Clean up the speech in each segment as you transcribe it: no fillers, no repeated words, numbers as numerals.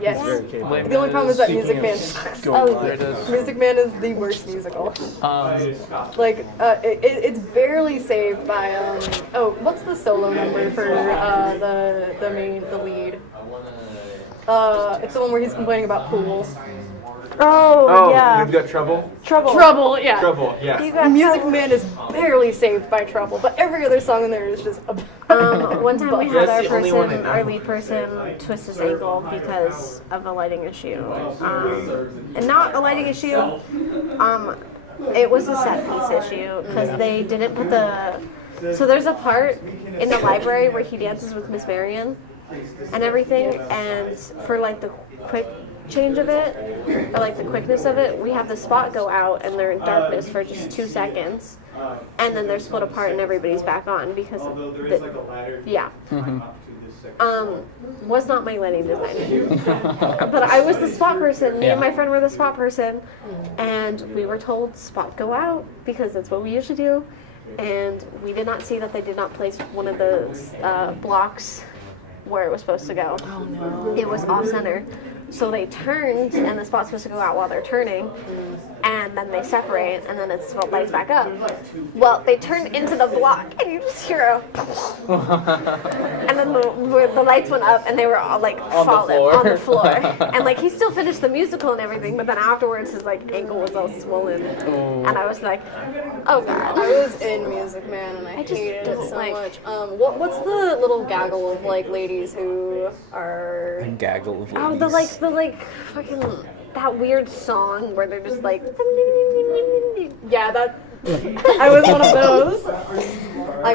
Yes. Very capable. The only problem is that Music Man sucks. Music Man is the worst musical. It's barely saved by what's the solo number for the lead? It's the one where he's complaining about pool. Oh, yeah. You've got trouble? Trouble, yeah. Trouble, yeah. Music Man is barely saved by Trouble, but every other song in there is just one time we had That's the only one I know. our lead person twist his ankle because of a lighting issue. And not a lighting issue, it was a set piece issue because they didn't put so there's a part in the library where he dances with Miss Marion and everything, and for like the quick change of it, or like the quickness of it, we have the spot go out and they're in darkness for just 2 seconds, and then they're split apart and everybody's back on because of was not my lighting designer. But I was the spot person. Me and my friend were the spot person, and we were told spot go out because that's what we usually do, and we did not see that they did not place one of those blocks where it was supposed to go. Oh no. It was off center. So they turned, and the spot's supposed to go out while they're turning, and then they separate, and then it's lights back up. Well, they turned into the block, and you just hear a and then the lights went up, and they were all like falling on the floor. And like he still finished the musical and everything, but then afterwards his like ankle was all swollen, and I was like, oh god. I was in Music Man and I hated it so much. What's the little gaggle of like ladies who are A gaggle of ladies. Oh, the fucking that weird song where they're just like yeah, that I was one of those. I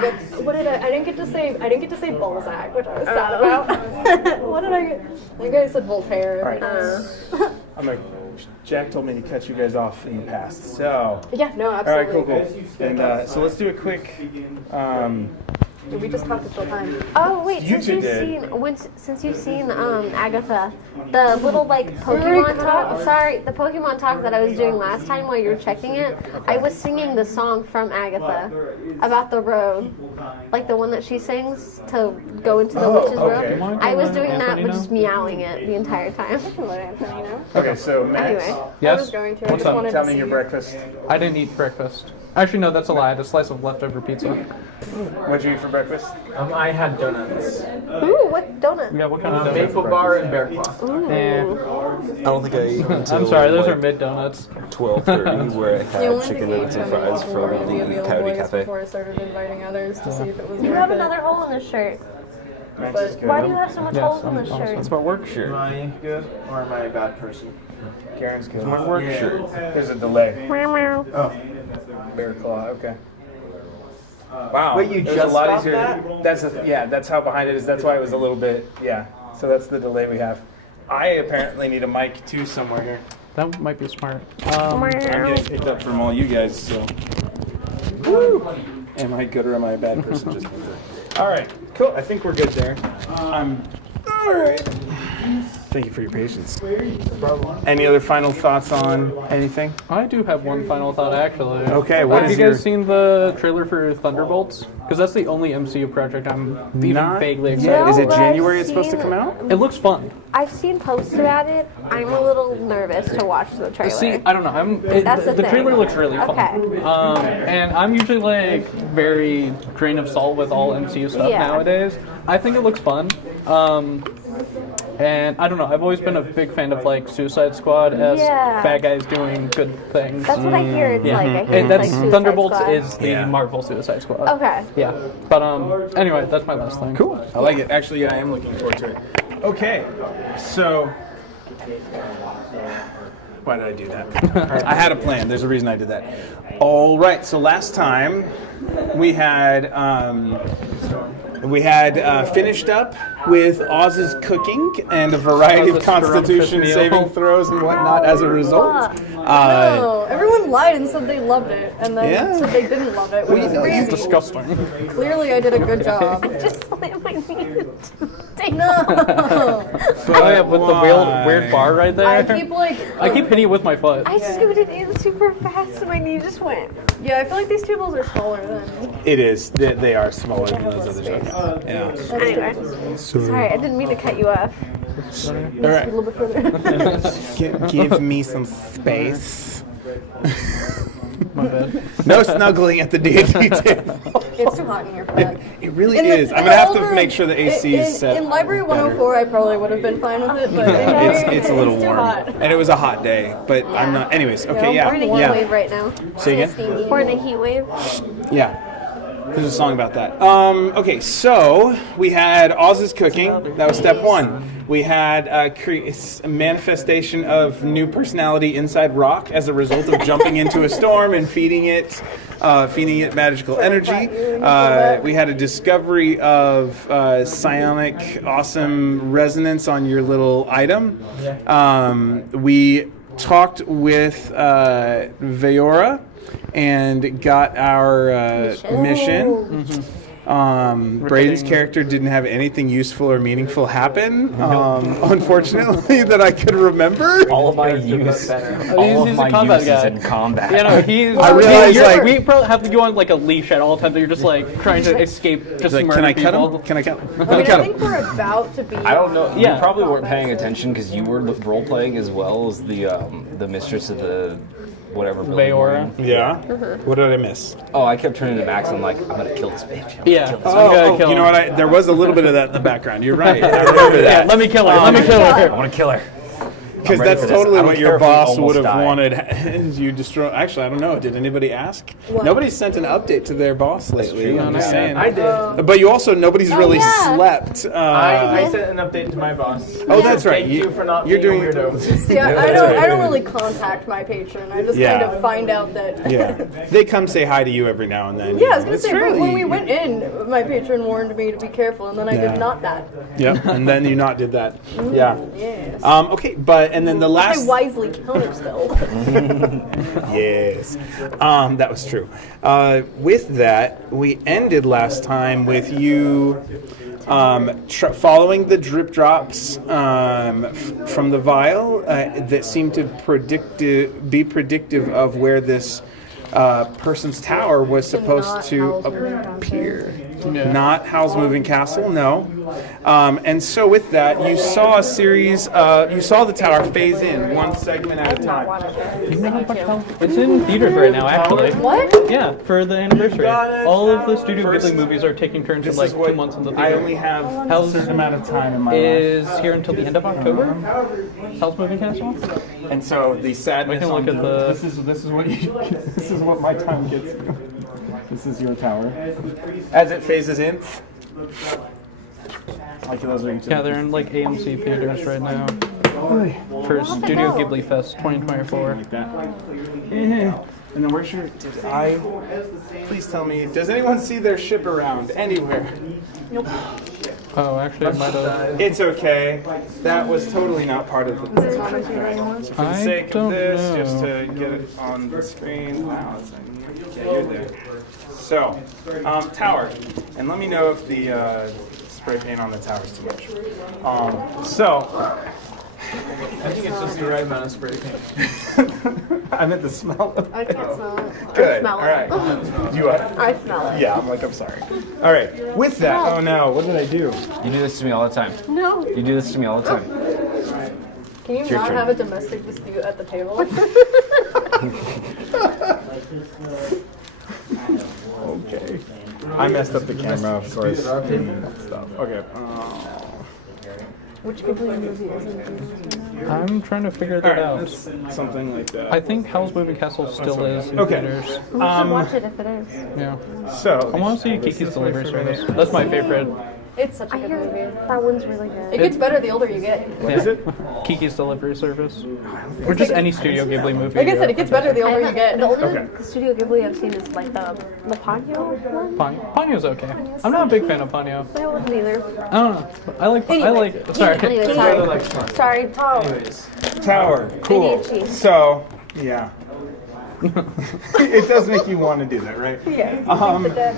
didn't get to say Balzac, which I was sad about. What did I get? I think I said Voltaire. All right. Jack told me to cut you guys off in the past, so. Yeah, no, All right, absolutely. cool. And so let's do a quick. Did we just talk this whole time? Oh wait, You since two you've did. seen Agatha, the little like Pokemon talk. Sorry, the Pokemon talk that I was doing last time while you were checking it, I was singing the song from Agatha about the road, like the one that she sings to go into the witch's okay. road. I was doing that, but just meowing it the entire time. Let Anthony know. Okay, so Max, Anyway, I was Yes? going to. I What's just up? wanted tell to me see. your breakfast. I didn't eat breakfast. Actually, no, that's a lie. I had a slice of leftover pizza. What'd you eat for breakfast? I had donuts. Ooh, what donut? Yeah, what kind of donuts? Maple bar and bear claw. I don't think I ate until I'm sorry, those are like mid donuts. 12:30 where I You had wanted chicken to nuggets gauge and how many fries people were from going to be the available Coyote boys Cafe. before I started inviting others to see if it was You worth have it. another hole in the shirt. Max is good. Why do you have so much Yes, holes in I'm the shirt? That's my work shirt. Am I good or am I a bad person? Karen's good. My work Yeah. shirt. There's a delay. Oh. Bear claw. Okay. Wow. Wait, you There's just a lot got easier. that? That's how behind it is. That's why it was a little bit. Yeah. So that's the delay we have. I apparently need a mic too somewhere here. That might be smart. I'm getting picked up from all you guys. So. Woo. Am I good or am I a bad person? Just all right. Cool. I think we're good there. All right. Thank you for your patience. Any other final thoughts on anything? I do have one final thought, actually. Okay, what have is you guys your- seen the trailer for Thunderbolts? Because that's the only MCU project I'm even Not vaguely yet. excited. Is it but I've January it's supposed to seen- come out? It looks fun. I've seen posts about it. I'm a little nervous to watch the trailer. See, I don't know. That's the the thing. trailer looks really fun. Okay. And I'm usually like very grain of salt with all MCU stuff Yeah. nowadays. I think it looks fun. And I don't know. I've always been a big fan of like Suicide Squad-esque Yeah. bad guys doing good things. That's what I hear it's like. I hear And it's that's like Suicide Thunderbolts Squad. is the Marvel Suicide Squad. Okay. Yeah. But anyway, that's my last thing. Cool. I like it. Actually, yeah, I am looking forward to it. Okay. So. Why did I do that? I had a plan. There's a reason I did that. All right. So last time we had finished up with Oz's cooking and a variety of Oz's Constitution scrumptious saving meal. throws and whatnot as a result. No, everyone lied and said they loved it, and then Yeah. said they didn't love it, which is It's crazy. disgusting. Clearly, I did a good job. Just slam my knee. No, Oh yeah, with the weird bar right there. I keep like. I keep hitting it with my foot. I scooted in super fast and my knee just went. Yeah, I feel like these tables are smaller than. It is. They are smaller than those other shows. Yeah. Anyway. Sorry, I didn't mean to cut you off. All right. A little bit further. Give me some space. My bad. No snuggling at the D&D table. It's too hot in here for that. It really In the- is. in I'm the gonna have old to room, make sure the AC is set. In Library better. 104, I probably would have been fine with it, but in here, It's a little too warm, hot. and it was a hot day. But I'm not. Anyways, okay, yeah, We're in a heat yeah. wave right now. Say again. We're in a heat wave. Yeah. There's a song about that. Okay, so we had Oz's cooking. That was step one. We had a manifestation of new personality inside rock as a result of jumping into a storm and feeding it magical energy. We had a discovery of psionic awesome resonance on your little item. We talked with Veora and got our mission. Braden's character didn't have anything useful or meaningful happen, unfortunately, that I could remember. All of my use, all He's of a my combat use guy. is in combat. You know, he's. I realize, you're- like- we probably have to go on like a leash at all times. That you're just like trying to escape, just Like, murder can I cut people. him? Can I cut him? Can I I mean, cut I him? think we're about to be. I don't know. Yeah. You probably weren't paying attention because you were role playing as well as the mistress of the whatever. building Veora. we're in. Yeah. What did I miss? Oh, I kept turning to Max and like, I'm gonna kill this bitch. I'm gonna Yeah. kill this I'm gonna Oh, kill you know him. what? There was a little bit of that in the background. You're right. I remember Yeah, that. let me kill her. Let me kill I her. want to kill her. Because ready that's for this. totally I don't what care your if we boss almost would have die. wanted. And you destroy. Actually, I don't know. Did anybody ask? Nobody's sent an update to their boss lately. I'm just saying. I did. But you also nobody's really yeah. slept. I sent an update to my boss. Oh, that's right. Thank you for not You're being doing. a weirdo. See, I don't really contact my patron. I just Yeah. kind of find out that. Yeah, they come say hi to you every now and then. Yeah, I was gonna It's say, but really- when we went in, my patron warned me to be careful, and then I Yeah. did not that. Yep, and then you not did that. Yeah. Yes. Okay, but and then the I last. wisely counterspelled. Yes, that was true. With that, we ended last time with you following the drip drops from the vial that seemed to be predictive of where this person's tower was supposed to appear. Yeah. Not Howl's Moving Castle, no. And so with that, you saw a series. You saw the tower phase in one segment at a time. You know how much help? It's in theaters right now, actually. What? Yeah, for the anniversary. got it. All of the Studio First- Ghibli movies are taking turns in This like is what 2 months in the I theater. only have a How's- certain amount of time in my life. Is here until the end of October. How's Moving Castle? And so the sadness. We can look on at the- This is what you. This is what my time gets. This is your tower. As it phases in. Like those are each. Yeah, they're in like AMC theaters right now for Studio Ghibli Fest 2024. Like that. And then where's your? Did I? Please tell me. Does anyone see their ship around anywhere? Oh, actually, I might have. It's okay. That was totally not part of the. So for the I sake of don't this, know. just to get it on the screen. Wow, yeah, you're there. So, tower, and let me know if the spray paint on the tower is too much. I think it's just the right amount of spray paint. I meant the smell. I can't smell it. Good. Smell All it. right. Do what? I smell it. Yeah, I'm sorry. All right. With that, oh no, what did I do? You do this to me all the time. No. You do this to me all the time. Can you your not turn. have a domestic dispute at the table? Okay. I messed up the camera, of course. and stuff. Okay. Which Ghibli movie isn't? I'm trying to figure All that right. out. That's something like that. I think Howl's Moving Castle still is in Okay. theaters. We should watch it if it is. Yeah. So. I want to see Kiki's Delivery Service. That's my favorite. It's such a I good hear movie. that one's really good. It gets better the older you get. What is it? Kiki's Delivery Service. Or just any Studio Ghibli movie. Like I said, it gets better the older you get. The only Okay. Studio Ghibli I've seen is like the Ponyo one. Ponyo's okay. I'm not a big fan of Ponyo. I wasn't either. I don't know. I like. Sorry. Anyway, sorry. Sorry. Anyways. Tower. Cool. ADHD. So, yeah. It does make you want to do that, right? Yeah.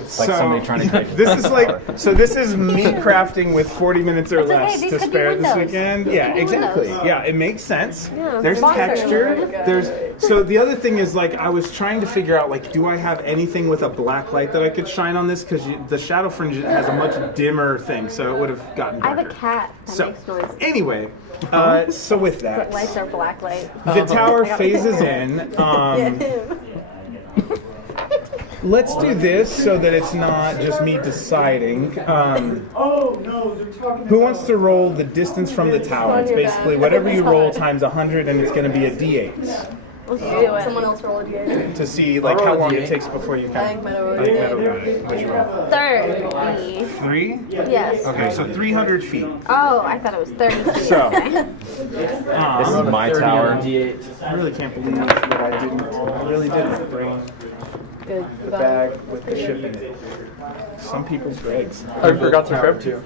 It's like somebody trying to create this is like so. This is me crafting with 40 minutes or It's okay, less these to could be spare this windows. weekend. These Yeah, could be exactly. windows. Yeah, it makes sense. Yeah. There's Sponsor. texture. There's so the other thing is like I was trying to figure out like do I have anything with a black light that I could shine on this because the shadow fringe has a much dimmer thing, so it would have gotten I have darker. a cat that So makes noise. anyway, so with that, But lights are black light. the tower phases in. Let's do this so that it's not just me deciding. Who wants to roll the distance from the tower? It's basically whatever you roll times 100, and it's going to be a d8 Let's do it. Someone else roll a d8. to see like I'll how roll a long it D8. takes before you I count. think Meadow I rolled think a Meadow got it. Which roll? 30. 3? Yes. Okay, so 300 feet. Oh, I thought it was 30 feet. So, This is my 30 tower. on D8. I really can't believe that I really didn't bring Good. the bag with the ship in it. Some people's bags. I forgot to grab too.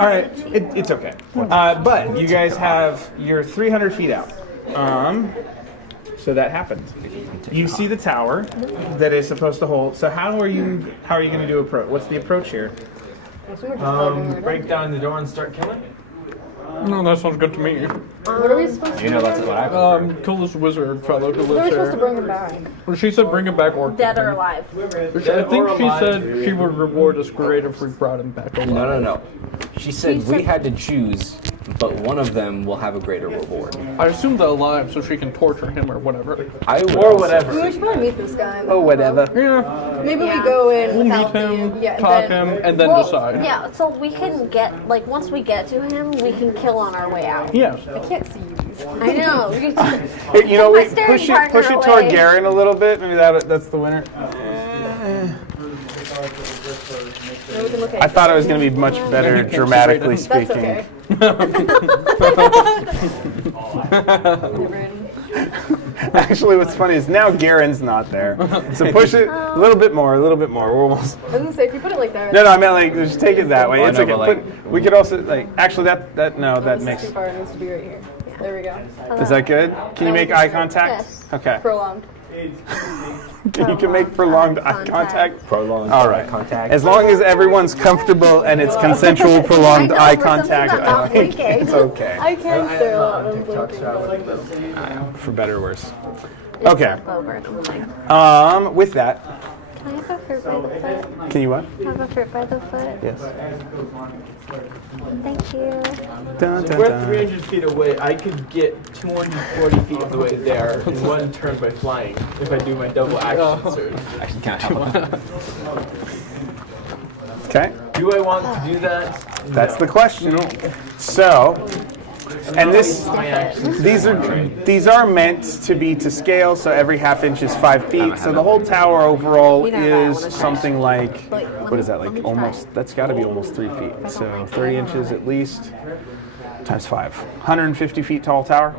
All right, it's okay. But you guys have you're 300 feet out. So that happened. You see the tower that is supposed to hold. So how are you going to do approach? What's the approach here? Break down the door and start killing. No, that sounds good to me. What are we supposed to You know do? that's what I prefer. Kill this wizard fellow who What are we lives supposed to here. bring him back? Well, she said bring him back or Dead or alive. I think she said she would reward us great if we brought him back alive. No. She said we had to choose, but one of them will have a greater reward. I assume they're alive so she can torture him or whatever. I would Or also- whatever. We should probably meet this guy. Oh, whatever. Yeah, Maybe Yeah. we go in we'll without meet him, the, yeah, talk then, him, and then Well, decide. yeah, so we can get, like, once we get to him, we can kill on our way out. Yes. I can't see you. I know. You know, My we staring push partner it toward away. Garen a little bit. Maybe that's the winner. Then we can look at I thought it was going to be much better you can dramatically separate That's speaking. okay. Actually, what's funny is now Garen's not there. So push it a little bit more, We're almost. I was gonna say if you put it like that. No, I meant like just take it that way. Oh, It's no, okay. but, like- But we could also like actually that This makes. is too far. It needs to be right here. There we go. Is that good? Can you make eye contact? Yes. Okay. Prolonged. You can make prolonged eye contact. Prolonged All right. contact. As long as everyone's comfortable and it's consensual prolonged I know, eye for something contact, about I not think blinking. it's okay. I can stare a lot when TikTok blinking. shot. For better or worse. It's Okay. up over something. With that, Can I have a fruit by the foot? can you what? Have a fruit by the foot? Yes. Thank you. Dun, dun, We're dun. 300 feet away. I could get 240 feet of the way there in one turn by flying if I do my double action surge. Actually, can I have one? Okay. Do I want to do that? That's the question. So, and My action. these are meant to be to scale. So every half inch is 5 feet. So the whole tower overall You know that, I is wanna try. something like Wait, what is that? let Like me try. almost. That's got to be almost 3 feet. So 30 inches at least times 5. 150 feet tall tower,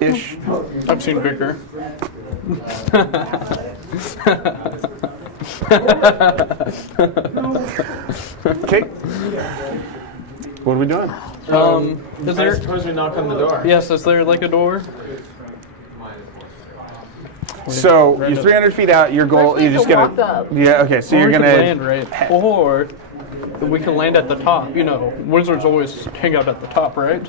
ish. I've seen bigger. Okay. What are we doing? Is I there? suppose we knock on the door. Yes, is there like a door? So you're 300 feet out. Your goal. First we You're just have to gonna. walk up. Yeah. Okay. So Or you're we gonna. could land right, or we can land at the top. You know, wizards always hang out at the top, right?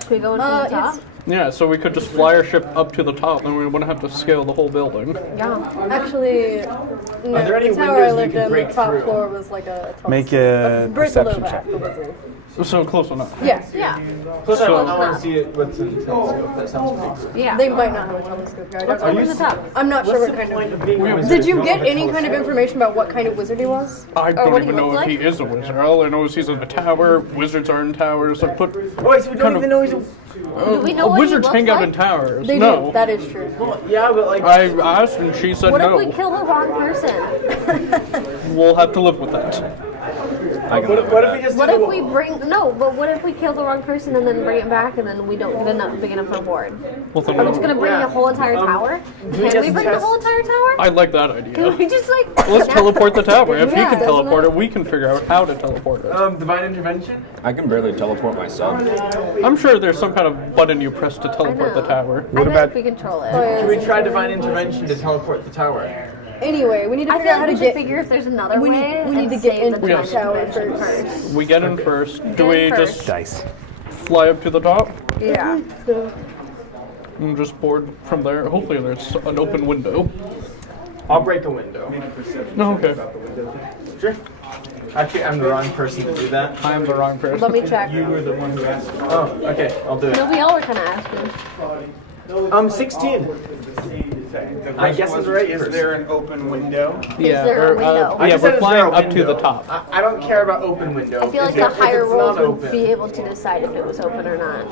Can we go into the top? Yeah, so we could just fly our ship up to the top, and we wouldn't have to scale the whole building. Yeah. Actually, no, there any the tower I windows we lived can in, the break top through? floor was like a Make a bridge perception below check. that, the wizard. So close enough. Yeah. Yeah. Plus, I So- want to see it, what's in the telescope. That sounds big. Yeah. They might not have a telescope here. I don't Let's know. open the top. I'm not sure What's what the kind point of. of being a wizard Did if you don't get have a any kind of telescope? information about what kind of wizard he was? I Or don't what he even know looked if he like? is a wizard. All I know is he's in a tower. Wizards are in towers. So put Wait, so we don't kind even of- know he's a... Do we know what he wizards looks hang out like? in towers. They no, do. That is true. Yeah, but like... I asked and she said What no. if we kill the wrong person? We'll have to live with that. What if we just What do if the we what if we kill the wrong person and then bring it back and then we don't get enough big enough reward? Well, then Are we just gonna bring the whole entire tower? Can we just bring the test- whole entire tower? I like that idea. Can we just like Let's teleport the tower. If you Yeah, can doesn't teleport it? it, we can figure out how to teleport it. divine intervention? I can barely teleport myself. I'm sure there's some kind of button you press to teleport the know. tower. I know about- if we control it. Can we try divine intervention to teleport the tower? Anyway, we need to I figure feel out how like we to should get. figure if there's another We way. need and to get save into the the divine tower intervention first. We get in first. Do in we first. just Dice. fly up to the top Yeah. and just board from there? Hopefully there's an open window. I'll break a window. No, okay. Sure. Actually, I'm the wrong person to do that. I am the wrong person. Let me check. You were the one who asked. Oh, okay. I'll do it. No, we all were kind of asking. 16. I guess it's the right Is person. there an open window? Yeah, there a or, window? I yeah, just said, we're is flying there a up to the window? top. I don't care about open window. I feel like the higher rolls would be able to decide if it was open or not.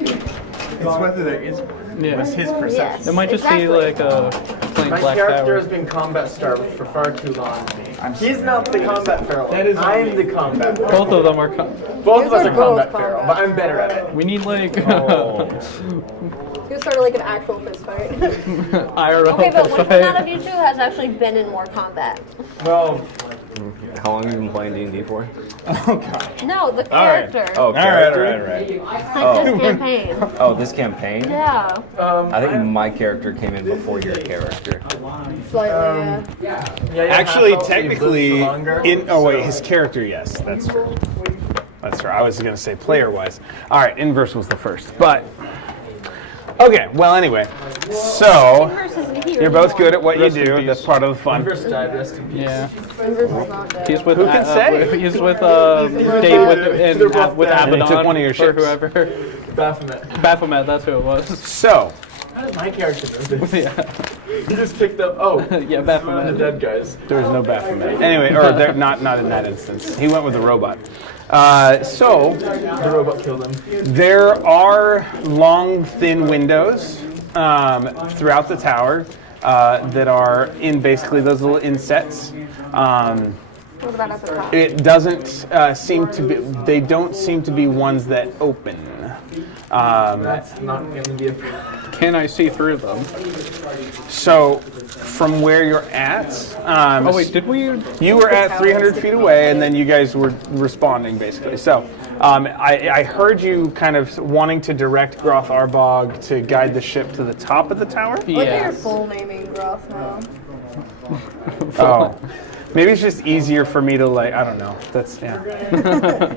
It's whether there is. Yeah. What's his Yes. perception? It might just exactly. be like a plain My black character tower. has been combat starved for far too long. I'm He's not the combat feral. I'm the combat feral. Both of them are. Both of us are are both combat combat. feral, but I'm better at it. We need like You started like an actual fist fight. IRL. Okay, but which one fight. out of you two has actually been in more combat? Well, How long have you been playing D&D for? No, the All right. character. Oh, All right, character? all right. Like this campaign. Oh, this campaign? Yeah. I think my character came in before your character. Slightly, yeah, Actually, half-elf, so you've lived technically, for longer, oh wait, so- his character, yes, that's true. That's true. I was gonna say player-wise. All right, inverse was the first, but okay. Well, anyway, so Inverse isn't here you're both anymore. good at what you Rest in do. peace. That's part of the fun. Inverse died, rest in peace. Yeah. Inverse is not dead. He's with Who can say? He's with Dave with And he Abaddon took one of your or ships. whoever. Baphomet. Baphomet, that's who it was. So, How did my character know this? Yeah, He just picked up, oh, yeah, the Baphomet. dead guys. there was no Baphomet. Anyway, or they're not in that instance. He went with the robot. So The robot killed him. there are long, thin windows throughout the tower that are in basically those little insets. What about at the top? It doesn't seem to be. They don't seem to be ones that open. That's not going to be a Can I see through them? So, from where you're at, Oh wait, did we? you were at 300 feet away, and then you guys were responding basically. So, I heard you kind of wanting to direct Groth Arbog to guide the ship to the top of the tower. Look at your Yeah. full naming, Groth, now. Oh. Maybe it's just easier for me to like, I don't know. That's, yeah.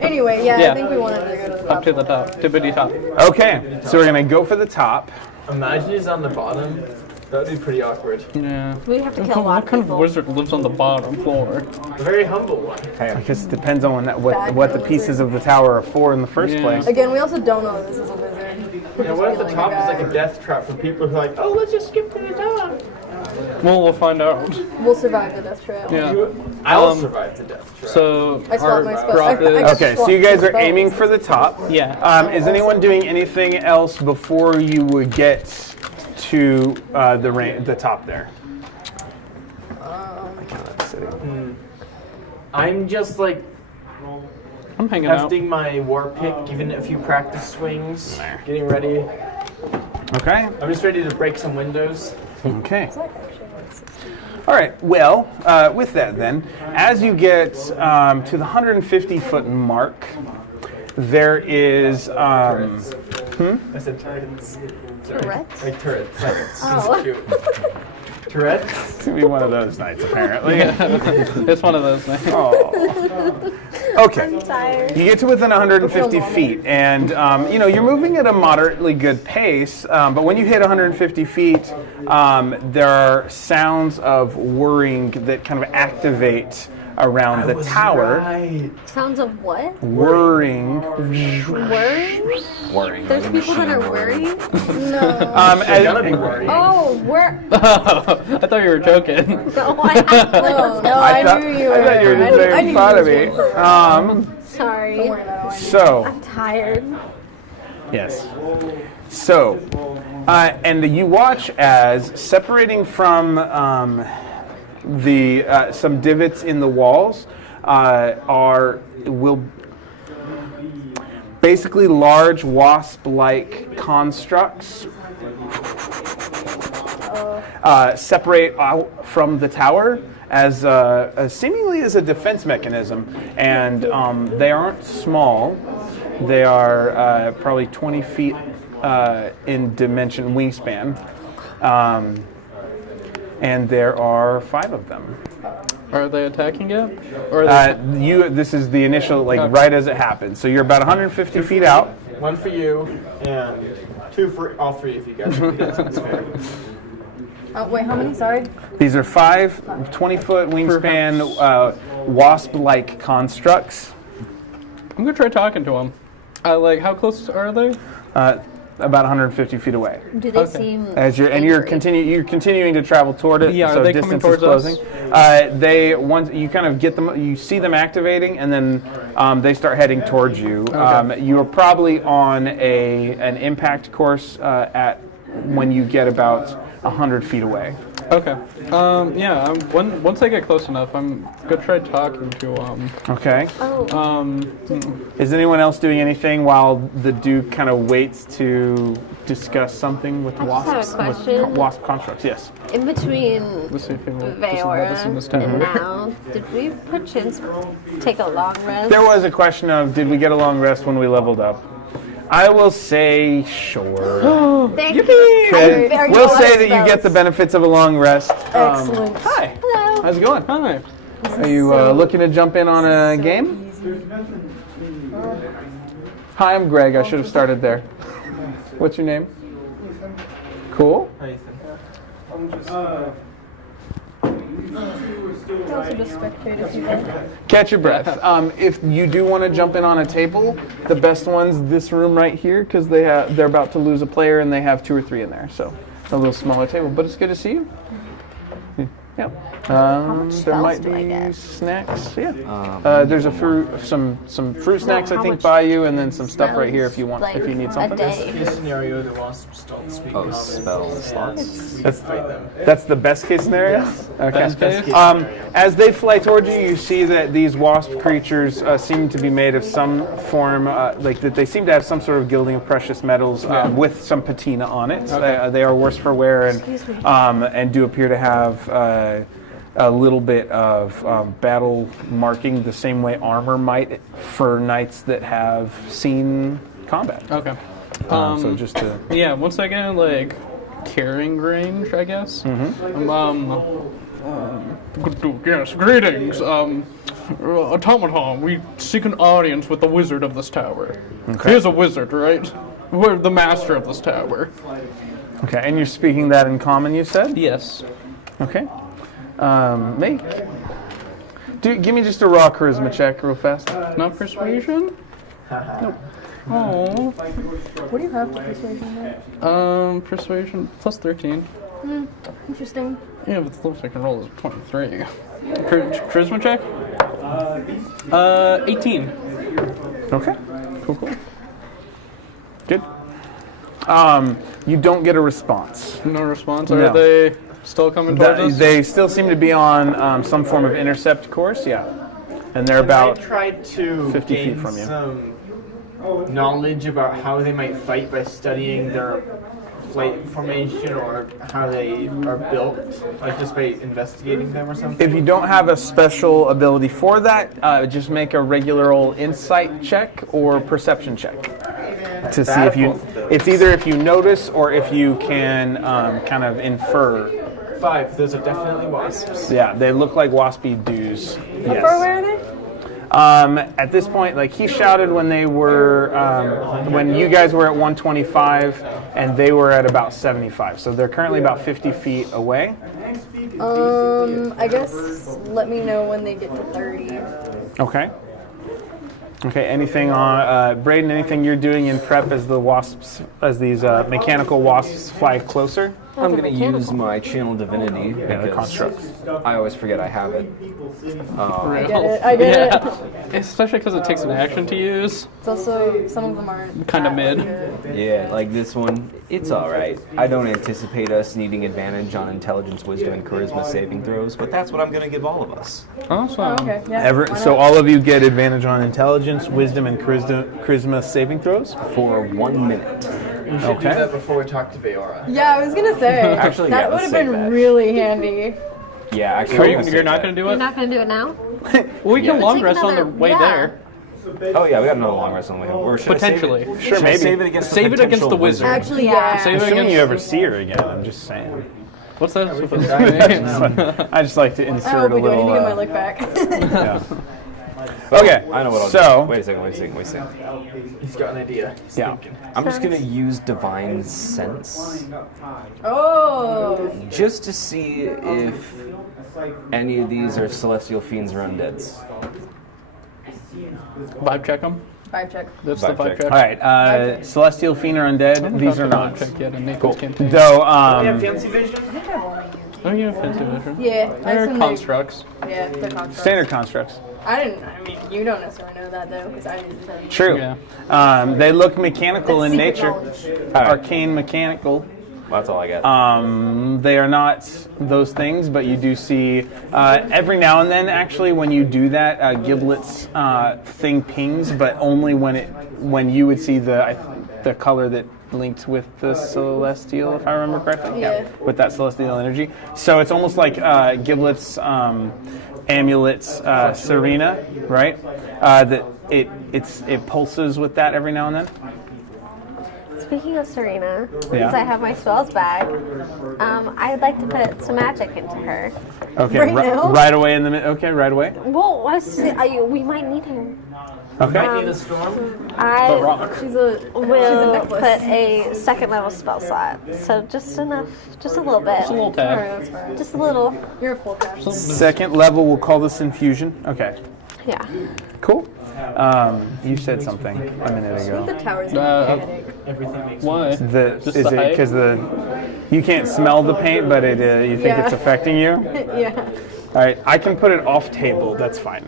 Anyway, yeah, Yeah. I think we wanted to go to the top. Up to the top, tippity top. Okay, so we're gonna go for the top. Imagine he's on the bottom. That would be pretty awkward. Yeah. We have to kill a What lot of kind of people. wizard lives on the bottom floor? A very humble one. I guess it depends on what the pieces of the tower are for in the first Yeah. place. Again, we also don't know if this is a wizard. Yeah, what if the top is like a death trap for people who are like, oh, let's just skip to the top? Well, we'll find out. We'll survive the death trap. Yeah. I'll survive the death trap. So I swapped my spell. Groth I is. Okay, so you guys are aiming for the top. Yeah. Is anyone doing anything else before you would get to the top there? I'm just like I'm hanging out. hefting my war pick, giving it a few practice swings, getting ready. Okay. I'm just ready to break some windows. Okay. All right. Well, with that then, as you get to the 150-foot mark, there is. I said turrets. Tourette's? Like turrets. Turrets. Oh. Cute. Tourette's? It's gonna be one of those nights, apparently. It's one of those things. Oh. Okay. Tired. You get to within 150 feet, and you're moving at a moderately good pace. But when you hit 150 feet, there are sounds of whirring that kind of activate around the tower. Right. Sounds of what? Whirring. Worms? Worrying. There's people that are worried? They're gonna be worried. Oh, we're. I thought you were joking. No, I have No, I knew you were. I thought you were just I making knew fun you of me. were. Sorry. Don't worry about it. So. I'm tired. Yes. So, and you watch as separating from some divots in the walls, will basically large wasp-like constructs separate out from the tower as seemingly as a defense mechanism, and they aren't small. They are probably 20 feet in dimension wingspan, and there are 5 of them. Are they attacking yet? Or are they This is the initial, right as it happens. So you're about 150 feet out. 1 for you, and 2 for all 3 if you guys. That sounds fair. Wait, how many? Sorry. These are 5 20-foot wingspan wasp-like constructs. I'm gonna try talking to them. How close are they? About 150 feet away. Do they seem As you're angry? you're continuing to travel toward it. Yeah, so are they coming distance is towards closing. us? Once you kind of get them, you see them activating, and then they start heading towards you. Okay. You are probably on an impact course at when you get about 100 feet away. Okay. Once I get close enough, I'm gonna try talking to Okay. Oh, Is anyone else doing anything while the Duke kind of waits to discuss something with I just wasps? have a question. With wasp constructs, yes. in between Let's see if he will just let us in this Veora and tower. now, did we perchance take a long rest? There was a question of, did we get a long rest when we leveled up? I will say sure. Thank you. Okay, Very we'll good say that you spells. get the benefits of a long rest. Excellent. Hi. Hello. How's it going? Hi. Are you looking to jump in on a game? Hi, I'm Greg. I should have started there. What's your name? Cool. Also just spectators, you guys. Catch your breath. If you do want to jump in on a table, the best one's this room right here because they're about to lose a player and they have 2 or 3 in there. So a little smaller table, but it's good to see you. Yeah. There spells might do I be get? snacks. Yeah. There's some fruit snacks I how think much by you, and then some stuff right here if you want Like if you need a something. day. In this scenario, the wasps don't speak common. spell slots. We can fight them. That's the best case scenario. Okay. Best case? As they fly towards you, you see that these wasp creatures seem to be made of some form, like that they seem to have some sort of gilding of precious metals with some patina on it. They are worse for wear and do appear to have a little bit of battle marking the same way armor might for knights that have seen combat. Okay. So just to Yeah, once I get in carrying range, I guess. Yes, greetings. Automaton, we seek an audience with the wizard of this tower. Okay. He is a wizard, right? We're the master of this tower. okay, and you're speaking that in common, you said? Yes. Okay. Give me just a raw charisma check real fast. Not persuasion? Oh. What do you have to persuasion at? Persuasion plus 13. Interesting. Yeah, but the lowest I can roll is 23. Charisma check? 18. Okay. Cool. Good. You don't get a response. No response. No. Are they still coming towards us? They still seem to be on some form of intercept course, yeah. And they're I about tried to 50 gain feet from you. some knowledge about how they might fight by studying their flight formation or how they are built, like just by investigating them or something. If you don't have a special ability for that, just make a regular old insight check or perception check to see if you. It's either if you notice or if you can kind of infer. 5. Those are definitely wasps. Yeah, they look like waspy dews. Yes. How far away are they? At this point, he shouted when they were, when you guys were at 125 and they were at about 75. So they're currently about 50 feet away. I guess let me know when they get to 30. Okay. Okay, anything on, Braden, anything you're doing in prep as the wasps, as these mechanical wasps fly closer? I'm gonna use my channel divinity the because constructs. I always forget I have it. I get it. I get it. Especially because it takes an action to use. It's also, some of them aren't Kinda that mid. good. Yeah, like this one, it's alright. I don't anticipate us needing advantage on intelligence, wisdom, and charisma saving throws, but that's what I'm gonna give all of us. Awesome. Oh, okay, yeah. why So not? all of you get advantage on intelligence, wisdom, and charisma saving throws? For 1 minute. We should do that before we talk to Veora. Yeah, I was gonna say. Actually, that yeah, would let's have save been that. really handy. Yeah, actually. Are I'm you, gonna you're save not that. going to do You're it? not gonna do it now? Well, we can Yeah. long Take rest on the another- way yeah. there. Oh yeah, we got another long rest on the way home. Or should I save Potentially. it? Sure, Should I maybe. Save it against Save it against potential the wizard. Actually, Yeah. yeah. Save it Assuming against. you ever see her again, I'm just saying. What's that supposed to mean? I just like to I insert hope a we do. I need little. to get my look back. Yeah. Okay. I know what I'll So- do. Wait a second. He's got an idea. He's Yeah. thinking. I'm just gonna use divine sense Oh. just to see if any of these are celestial fiends or undeads. Vibe check them. Vibe check. That's Vibe the vibe check. check. All right. Celestial fiend or undead? These are not. Vibe check yet in Nathan's campaign. Though, Fancy vision? Oh, you have fancy vision. Yeah. They're assume constructs. Yeah, they're constructs. standard constructs. I mean, you don't necessarily know that though, because I didn't tell you. True. Yeah. They look mechanical in Secret nature. knowledge. Arcane mechanical. Well, that's all I got. They are not those things, but you do see every now and then. Actually, when you do that, Giblet's thing pings, but only when you would see the color that linked with the celestial, if I remember correctly. Yeah. With that celestial energy. So it's almost like Giblet's amulet's Serena, right? That it pulses with that every now and then. Speaking of Serena, Yeah. since I have my spells back, I'd like to put some magic into her. Okay, Right now? right away in the okay, right away. Well, we might need her. Okay. Need a storm? I She's a will necklace. put a second level spell slot. So just enough, just a little bit. Just a little Alright, tag. that's fine. Just a little. You're a full cast. Second level, we'll call this infusion. Okay. Yeah. Cool. You said something a minute The ago. tower's gonna be a headache. Everything makes Why? Is Just it the height? because you can't smell the paint, but you think Yeah. it's affecting you? Yeah. All right, I can put it off table. That's fine.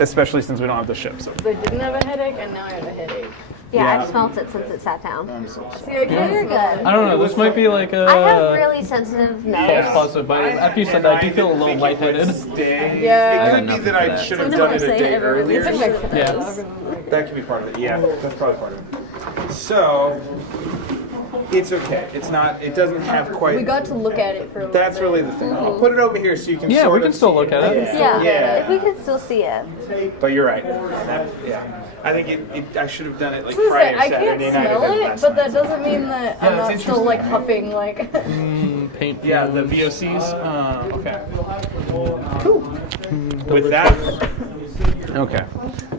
Especially since we don't have the ship. So. I didn't have a headache, and now I have a headache. Yeah, I've smelt it since it sat down. See, I can't You're good. I don't know. This might be like a I have really sensitive false nose. positive, but after you said that, I do feel a little lightheaded. Yeah. It could be that I should have done it a day earlier. It's like my Yeah. That could be part of it. Yeah, that's probably part of it. So it's okay. It's not. It doesn't have quite. We got to look at it for a little That's bit. really the thing. I'll put it over here so you can. Yeah, sort we can of still see look at it. Yeah. Yeah. If we can still see it. But you're right. Yeah, I think I should have done it like I was gonna say, Friday, I can't Saturday night. smell and then it, last but night. that doesn't mean that I'm it's not still like huffing like. Paint. Yeah, the VOCs. Okay. Cool. With that. Okay.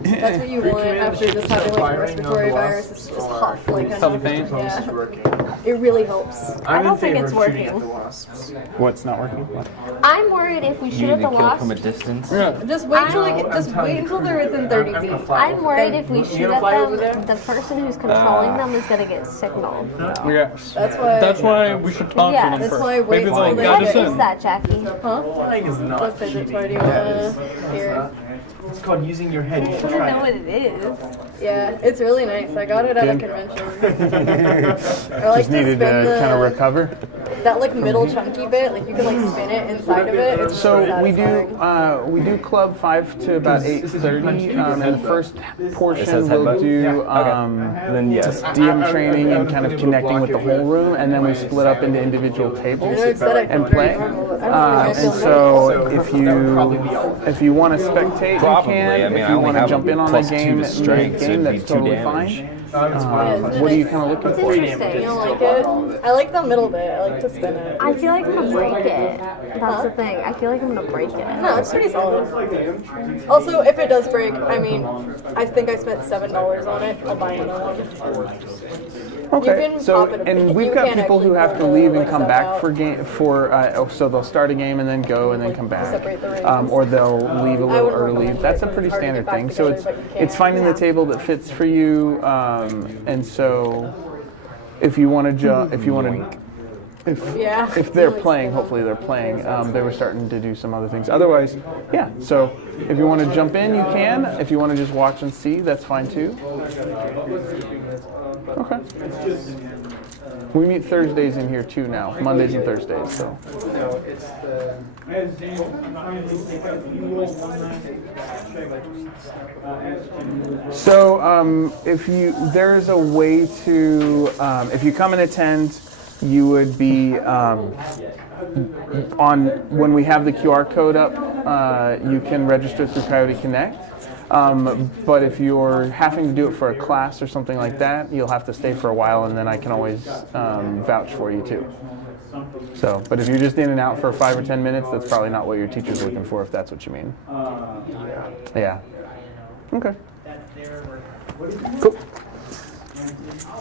That's what you want after just having like a Firing respiratory on the virus. Is just wasps huff like Huff under. paint? Yeah, working. it really helps. I I'm don't in think favor it's of shooting working. at the wasps. What's not working? What? I'm worried if we You shoot need at to the kill from a wasps. distance. Yeah. Just wait till I'm telling you, they're within 30 I'm feet. gonna fly I'm worried if we You shoot gonna at fly over there? them, the person who's controlling them is gonna get signaled. Yes. That's why. we should talk Yeah, to them that's first. why wait Maybe till they'll they guide get us What in. is that, Jackie? Huh? Flying is not What physics cheating. part do you want here? It's called using your head. You I should don't try know it. what it is. Yeah, it's really nice. I got it at a convention. I like Just to needed spin to kind of the, recover. that like middle chunky bit. Like you can like spin it inside of it. It's So really we satisfying. do club 5 to about 8:30. And the first It portion says we'll headbutt? do Then yes. DM training and kind of connecting with the whole room, and then we split up into individual tables I said I and felt play. very normal. I don't think I And feel so if you want to spectate, Probably. you can. I mean, If I you only want to have jump in on a +2 game, to strength, so it'd be that's 2 totally damage. fine. Yeah, What are you kind of looking It's for? interesting. You don't like it? I like the middle bit. I like to spin it. I feel like I'm gonna break it. That's the thing. I feel like I'm gonna break it. No, it's pretty solid. Also, if it does break, I mean, I think I spent $7 on it. I'll buy another one. Okay, can so pop it- and we've you got can people who actually have to pull leave the, and come like, back stuff for out. game so they'll start a game and then go and then come back, separate the rings. or they'll leave a little would early. recommend That's it. a pretty It's hard to standard get back thing. So together, but you it's can. finding the table that fits for you, and so if you want to Yeah. if they're playing, hopefully they're playing. They were starting to do some other things. Otherwise, yeah. So if you want to jump in, you can. If you want to just watch and see, that's fine too. Okay. We meet Thursdays in here too now, Mondays and Thursdays. So if there is a way to, if you come and attend, you would be on when we have the QR code up. You can register through Coyote Connect. But if you're having to do it for a class or something like that, you'll have to stay for a while, and then I can always vouch for you too. So, but if you're just in and out for 5 or 10 minutes, that's probably not what your teacher's looking for, if that's what you mean. Yeah. Okay. Cool.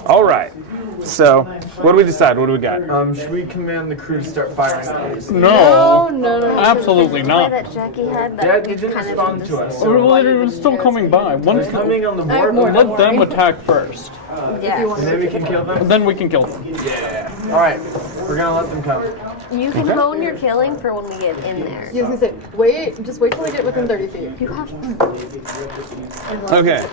All right. So, what do we decide? What do we got? Should we command the crew to start firing those? No, No. absolutely The not. way that Jackie had that Yeah, we they didn't kind of respond did to this- us. Well, it was still coming by. Once Coming on the I have board, more. and let them attack first, Yeah. then we can kill them. then we can kill them. All right, we're gonna let them come. You can hone your killing for when we get in there. I was gonna say, just wait till I get within 30 feet. You have Okay.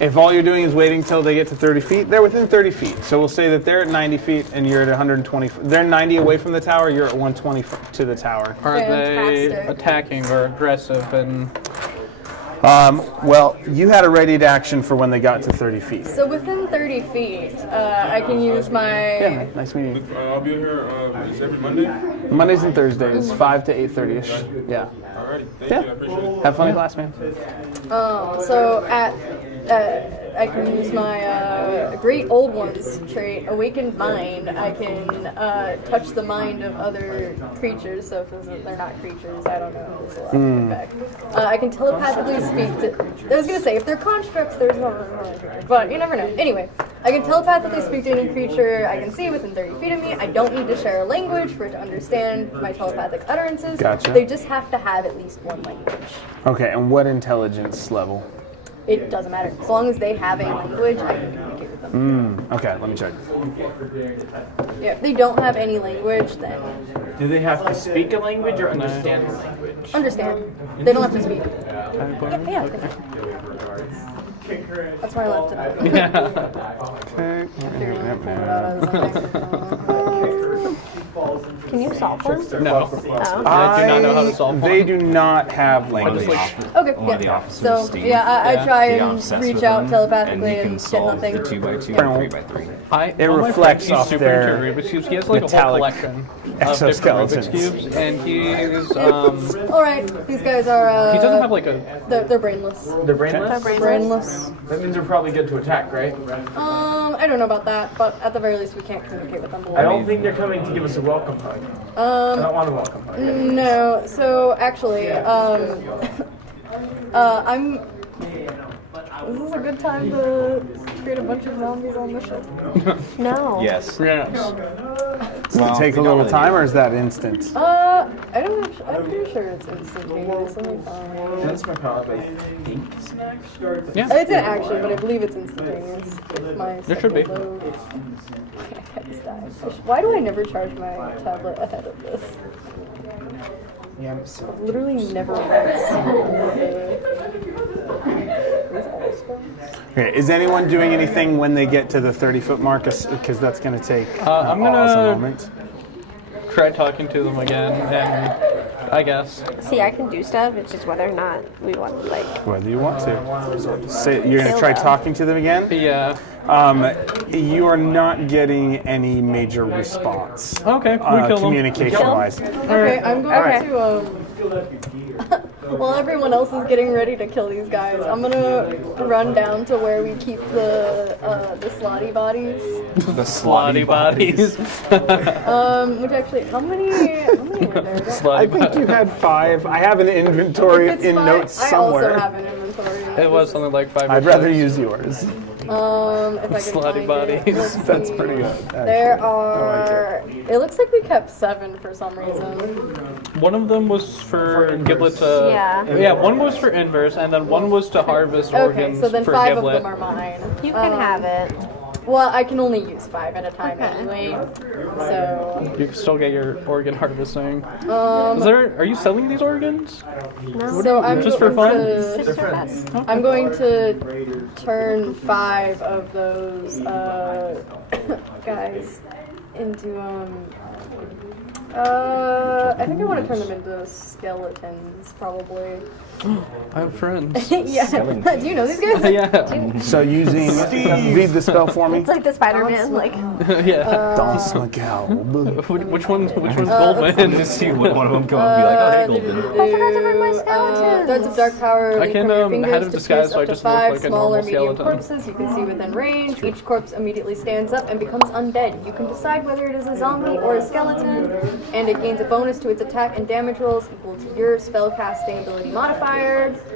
If all you're doing is waiting till they get to 30 feet, they're within 30 feet. So we'll say that they're at 90 feet and you're at 120. They're 90 away from the tower. You're at 120 to the tower. Are they Fantastic. attacking or aggressive? And Well, you had a ready to action for when they got to 30 feet. So within 30 feet, I can use my... Yeah, nice meeting you. I'll be here. Is every Monday? Mondays and Thursdays, 5 to 8:30ish. Yeah. Alrighty. Thank Yeah. you. I appreciate it. Have fun in class, man. So I can use my Great Old Ones trait, Awakened Mind. I can touch the mind of other creatures, so if they're not creatures, I don't know. There's a lot of effect. I can telepathically speak to... I was going to say, if they're constructs, there's no creature, but you never know. Anyway, I can telepathically speak to any creature I can see within 30 feet of me. I don't need to share a language for it to understand my telepathic utterances. Gotcha. They just have to have at least one language. Okay, and what intelligence level? It doesn't matter. As long as they have a language, I can communicate with them. Okay, let me check. Yeah, if they don't have any language, then Do they have to speak a language or understand the language? understand. They don't have to speak. Yeah. That's why I left it. Can you solve one? no, Oh. I do not know how to solve one. They do not have language. Okay, One of the yeah. officers, So, Steve. yeah, I try Be and obsessed reach with out them, telepathically and you can get solve nothing. the 2x2 and 3x3. It all my reflects friends, off he's super their into Rubik's Cubes. He has like a whole metallic collection of different exoskeletons. Rubik's Cubes, and he's Alright, these guys are, he doesn't have like a they're brainless. They're brainless? Brainless. That means they're probably good to attack, right? I don't know about that, but at the very least we can't communicate with them. I don't think they're coming to give us a welcome hug. I don't want a welcome hug. No, so actually, I'm... Is this a good time to create a bunch of zombies on the ship? No. Yes. yes. Does it take a little time, or is that instant? I don't know, I'm pretty sure it's instantaneous. Let me find... That's my problem, I think. Yeah. It's an action, but I believe it's instantaneous. If my There should be. load. Why do I never charge my tablet ahead of this? Yeah, I'm so... Literally never once. Okay, is anyone doing anything when they get to the 30-foot mark? Because that's going to take I'm a gonna moment. try talking to them again, and I guess. See, I can do stuff. It's just whether or not we want, like. Whether you want to. Say, you're going to try talking to them again? Yeah. You are not getting any major response. Okay, we kill them. Communication-wise. Okay, I'm going to, while everyone else is getting ready to kill these guys, I'm gonna run down to where we keep the slotty bodies. The Slotty bodies. Which actually, how many were there? I think you had 5. I have an inventory If it's in fine, notes I somewhere. also have an inventory. It was something like 5 or I'd rather 6. use yours. If I can Slutty find bodies. it. Let's That's see. pretty good. Actually. There are. It looks like we kept 7 for some reason. One of them was for Giblet to... Yeah. Yeah, one was for Inverse, and then one was to harvest Okay, organs so then for 5 Giblet. of them are mine. You can have it. Well, I can only use 5 at a time anyway. So. You can still get your organ harvesting. Are you selling these organs? No. So I'm Just for going fun? Just for fun. I'm going to turn 5 of those guys into I think I want to turn them into skeletons, probably. I have friends. Yeah. Do you know these guys? Yeah. So using read the spell for me. It's like the Spider-Man, like. Yeah. Dans Macau. Which one's Goldman? Just see what one of them go and be like, oh, hey, Golden. I forgot to bring my skeletons. Threads of dark power. I can, from your head fingers of to disguise, pierce so I up to just look 5 like a small or normal medium skeleton. corpses you can see within range. Each corpse immediately stands up and becomes undead. You can decide whether it is a zombie or a skeleton, and it gains a bonus to its attack and damage rolls equal to your spellcasting ability modifier.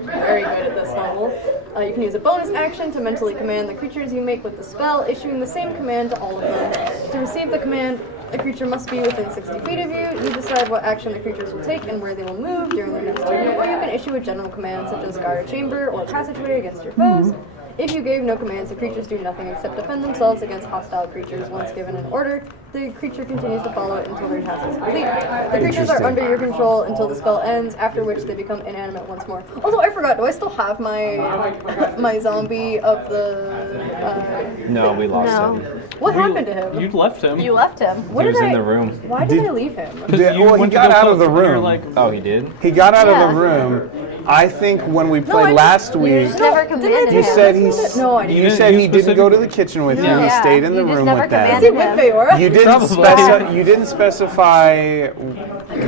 Very good at this level. You can use a bonus action to mentally command the creatures you make with the spell, issuing the same command to all of them. To receive the command, a creature must be within 60 feet of you. You decide what action the creatures will take and where they will move during their next turn, or you can issue a general command such as guard a chamber or passageway against your foes. If you gave no commands, the creatures do nothing except defend themselves against hostile creatures. Once given an order, the creature continues to follow it until their task is complete. The creatures are under your control until the spell ends, after which they become inanimate once more. Although I forgot, do I still have my zombie of the... No, we lost him. What happened to him? You left him. You left him. What He was did in I- the room. Why did I leave him? Well, he got out of the You're room. like, Oh, he did? He got out Yeah. of the room. I think when we I played just- last You week, just never commanded you him. said he's. No, I didn't. You said he didn't go to the kitchen with you. He Yeah, stayed in the you just room never with them. Is he commanded with Feora? You didn't Probably. you didn't specify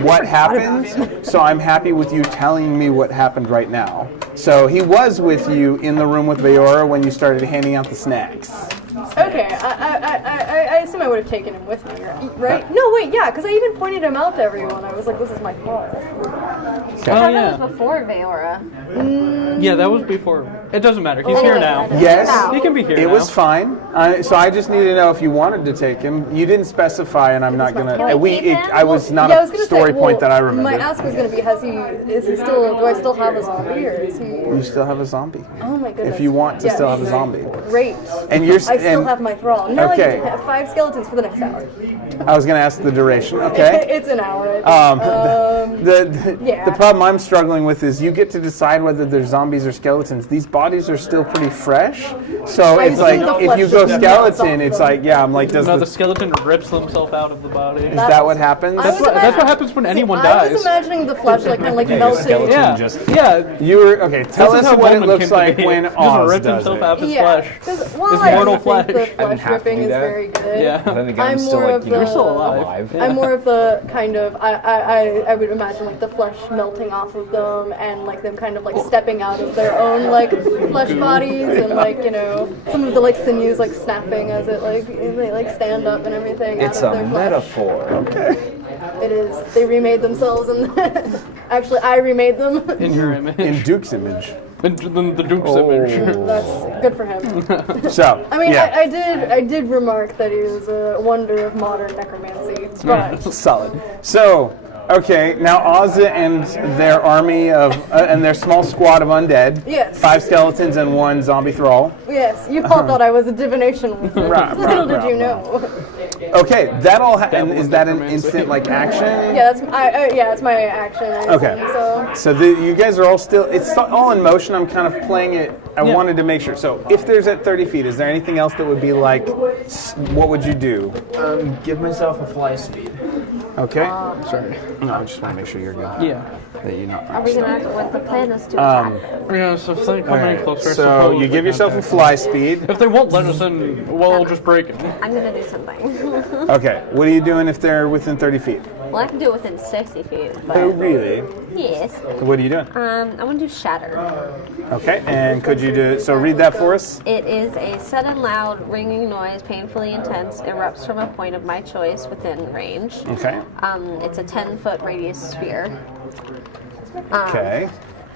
what happened, so I'm happy with you telling me what happened right now. So he was with you in the room with Feora when you started handing out the snacks. Okay, I assume I would have taken him with me, right? No, wait, yeah, because I even pointed him out to everyone. I was like, this is my car. I oh thought yeah. that was before Feora. Yeah, that was before. It doesn't matter. He's here now. Yes, He can be here it now. was fine. So I just need to know if you wanted to take him. You didn't specify, and I'm not gonna. Can we keep him? I was not Yeah, I was a gonna story say, point that I My remember. ask was gonna be, is he still? Do I still have a zombie, or is he? You still have a zombie. Oh my goodness. If you want to Yeah, still have a zombie. Great. And you're. I still have my thrall. Now Okay. I get to have 5 skeletons for the next hour. I was gonna ask the duration. Okay. It's an hour. I think. Yeah. The problem I'm struggling with is you get to decide whether they're zombies or skeletons. These bodies are still pretty fresh, so it's like assume the if you flesh go just melts skeleton, off it's them. like yeah, I'm like does No, the, the skeleton rips himself out of the body. is that what happens? I was That's what happens when anyone I was dies. imagining the flesh like kind of like melting. skeleton. Yeah. Just- Yeah. You were okay. Tell This is us how what it Bowman looks came to like be. when He just Oz ripped does himself it. out of his Yeah, flesh. because while His I mortal do think flesh. the I didn't flesh have to ripping do is that. very good. Yeah. But then again, I'm I'm still more like, of you know, the- You're still alive. alive. I'm more of the kind of I would imagine like the flesh melting off of them and like them kind of like stepping out of their own like flesh bodies and like some of the like sinews like snapping as it like they like stand up and everything. It's out a of their flesh. metaphor. It is. They remade themselves and actually I remade them. In your image. In Duke's image. In the Duke's image. That's good for him. So I mean, yeah, I did remark that he was a wonder of modern necromancy, but solid. So. Okay, now Oz and their army of and their small squad of undead. Yes. 5 skeletons and 1 zombie thrall. yes, you all thought I was a divination wizard. Right, Little right, did you right, know. Okay, that all. And was is that an necromancy. instant like action? Yeah, that's my action. I Okay. assume, So So you guys are all still. It's all in motion. I'm kind of playing it. I wanted to make sure. So if there's at 30 feet, is there anything else that would be like? What would you do? Give myself a fly speed. Okay. Sorry. No, I just want to make sure you're good. Yeah. That you're not. Are we gonna? What the plan is to attack them? Yeah, so if they come any Alright, closer, so suppose you they give yourself a contact fly speed. them. If they won't let us in, well, we'll just break them. I'm gonna do something. Okay. What are you doing if they're within 30 feet? Well, I can do it within 60 feet, but Oh, really? yes. What are you doing? I want to do shatter. Okay. And could you do? So read that for us. It is a sudden, loud, ringing noise, painfully intense, erupts from a point of my choice within range. Okay. It's a 10-foot radius sphere. Okay.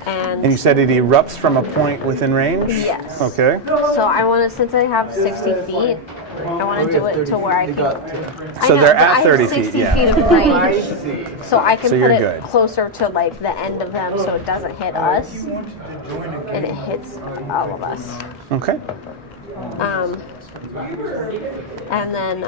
And And you said it erupts from a point within range? Yes. Okay. so I want to, since I have 60 feet, I want to do it to where I can. So they're but at I have 30 feet, 60 yeah. feet of range, so I can So put you're it good. closer to like the end of them, so it doesn't hit us, and it hits all of us. Okay. And then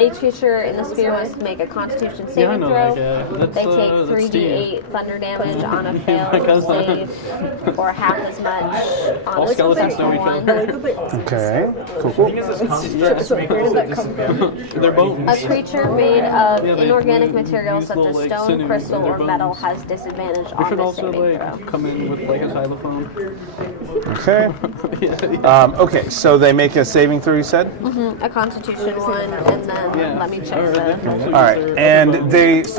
each creature in the sphere must make a Constitution Yeah, I saving know throw. that guy. That's, They take that's 3d8 thunder damage on a My failed cousin. save, or half as much on All a skeletons successful know each one. other. Okay. Cool. I think it's this construct make us a disadvantage. They're both. A creature made of Yeah, they inorganic material use such little, as like, stone, sinews crystal, in their or metal bones. has disadvantage We on should the also saving like throw. come in with like a xylophone. Okay. Okay, so they make a saving throw, you said? A Constitution one, and then Yeah. let me check Or they can also the. All right, use their- and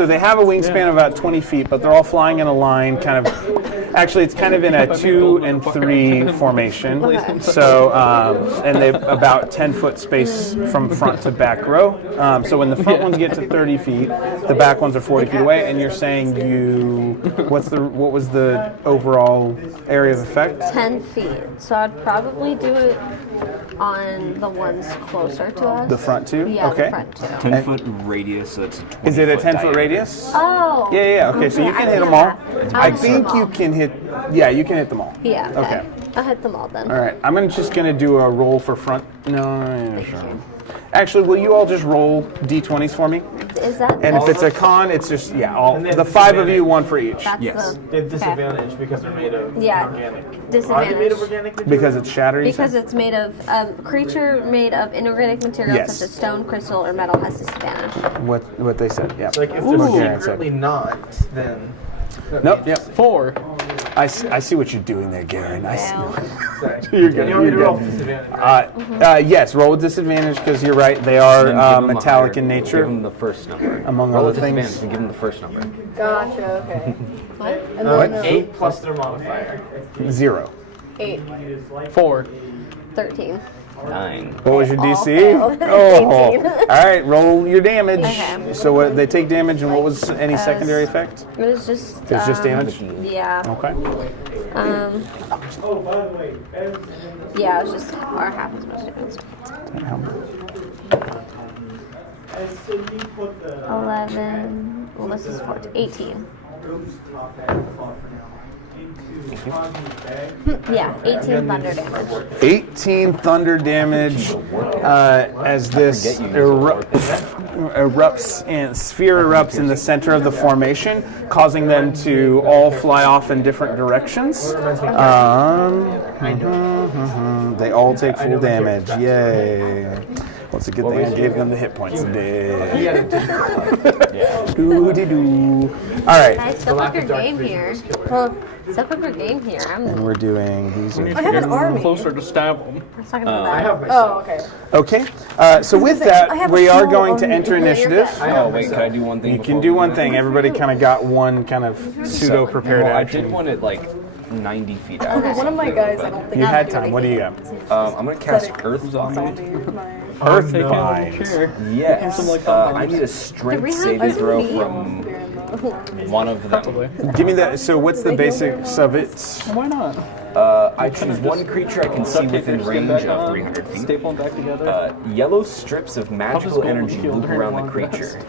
they have a wingspan of about 20 feet, but they're all flying in a line, kind of. Actually, it's kind of in a 2 and 3 formation. So, and they have about 10-foot space from front to back row. So when the front ones get to 30 feet, the back ones are 40 feet away. And you're saying what was the overall area of effect? 10 feet. So I'd probably do it on the ones closer to us. The front two? Yeah, Okay. the front two. 10-foot radius, so it's a 20 Is it a 10-foot diameter. radius? Oh. Yeah. Okay, so you can hit them all. I think you can hit. Yeah, you can hit them all. Yeah. Okay. I'll hit them all then. All right, I'm just gonna do a roll for front. No, sure. Actually, will you all just roll d20s for me? Is that? And if it's a con, it's just all And then the 5 of you, disadvantage. 1 for each, That's Yes. the. They have okay. disadvantage because they're made of Yeah. organic. Are they made Disadvantage. of organic material? because it's shattered. you Because said? it's made of creature made of inorganic material Yes. such as stone, crystal, or metal has disadvantage. what they said. Yeah. Like if Ooh. they're Yeah, secretly not, then. Nope. Yep. 4. I see what you're doing there, Garen. I see. Wow. Sorry. You're good. You want me to You're roll good. disadvantage? Yes, roll with disadvantage because you're right. They Then are give them a metallic higher- in Give nature. them the first number. Among Roll other with disadvantage things. and give them the first number. Gotcha. Okay. What? And What? then 8 plus their modifier. 0. 8. 4. 13. 9. What was your All DC? failed. Oh, 18. all right. Roll your damage. Okay. So what, they take damage, and what was any secondary effect? It was just. It was just damage. Yeah. Okay. Yeah, it was just or half as much damage. 11. Well, this is 14. 18. Yeah, 18 thunder damage. 18 thunder damage as this erupts and sphere erupts in the center of the formation, causing them to all fly off in different directions. They all take full damage. Yay. Well, it's a good thing I gave them the hit points today. Doo-dee-doo. All right, Guys, step up your game here. Step up your game here. and we're doing these. I have an army. Closer to stab them. I'm talking about I that. have myself. Oh, okay. Okay, so with that, we are going to enter initiative. Oh, wait, could I do one thing? You before can do we one that? thing. Everybody kind of got one kind of pseudo-prepared Well, I action. did one at like 90 feet out. Okay, one of my guys, I don't think You I had can do time. What do you anything. got? I'm gonna cast Earth Zombie. Zombie. My- Earth Take Bind. it here. Yes. Some, like, I need a strength we have- saving throw me? from one of them. Give me that. So what's the basics of it? Why not? I choose one creature I can see within range of 300 feet. Staple them back together. Yellow strips of magical gold energy heal loop during around the long creature.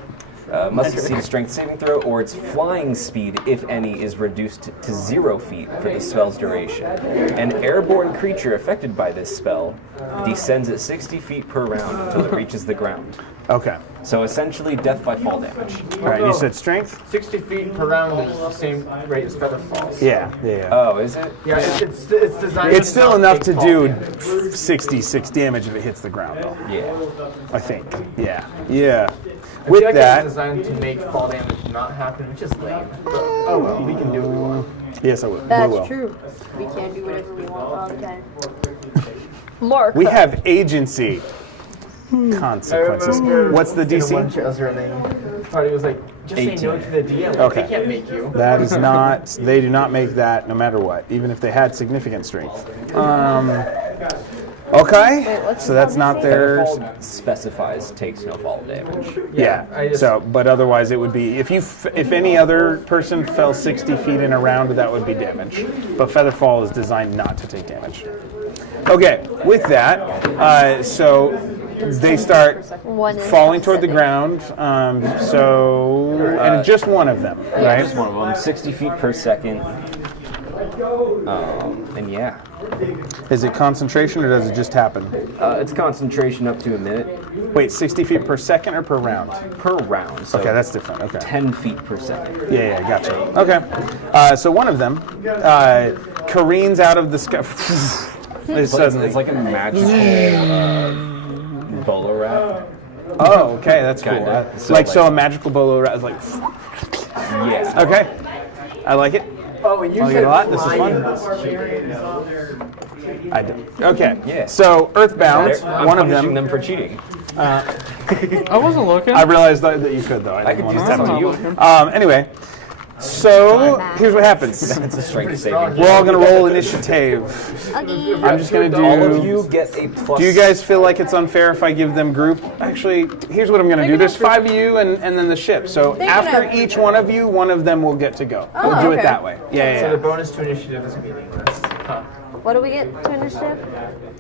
rest? Must succeed a strength saving throw, or its flying speed, if any, is reduced to 0 feet for the spell's duration. An airborne creature affected by this spell descends at 60 feet per round until it reaches the ground. Okay. So essentially, death by fall damage. All right. You said strength. 60 feet per round is the same rate as feather falls. Yeah. Oh, is it? Yeah, it's designed. It's still not enough take to fall do damage. 66 damage if it hits the ground, though. Yeah. I think. Yeah. Yeah. I feel With like that, it's designed to make fall damage not happen, which is lame. But, oh well, we can do what we want. yes, I will. That's we will. true. We can do whatever we want all the time. Mark. We have agency. Consequences. What's the In one DC? shot I was running, party was like, just say no to the DM. Like, Okay. They can't make you. That is not. They do not make that, no matter what, even if they had significant strength. Okay. So that's not theirs. Fall specifies takes no fall damage. Yeah. I just- So, but otherwise, it would be if any other person fell 60 feet in a round, that would be damage. But Featherfall is designed not to take damage. Okay. With that, so they start One is falling toward the specific. ground. And just one of them, right? Just one of them, 60 feet per second. And yeah. Is it concentration or does it just happen? It's concentration up to a minute Wait, 60 feet per second or per round? per round. So Okay, that's different. Okay. 10 feet per second. Yeah, gotcha. Okay. So one of them careens out of the sky. It's like a magical bolo wrap. Oh, okay, that's cool. Kinda. So a magical bolo wrap is like. Yeah. Okay, I like it. Oh, and you I like it said a lot. This is flying. fun. I do. Okay. Yeah. So Earthbound, I'm one of punishing them. them for cheating. I wasn't looking. I realized that you could though. I could didn't do want that to to you. Anyway, so here's what happens. It's a strength saving. We're all gonna roll initiative. Okay. I'm just gonna do. All of you get a plus. Do you guys feel like it's unfair if I give them group? Actually, here's what I'm going to do. There's 5 of you and then the ship. So after each one of you, one of them will get to go. We'll do it okay. that way. Yeah, So yeah, the bonus to initiative is meaningless. Huh. What do we get to initiative?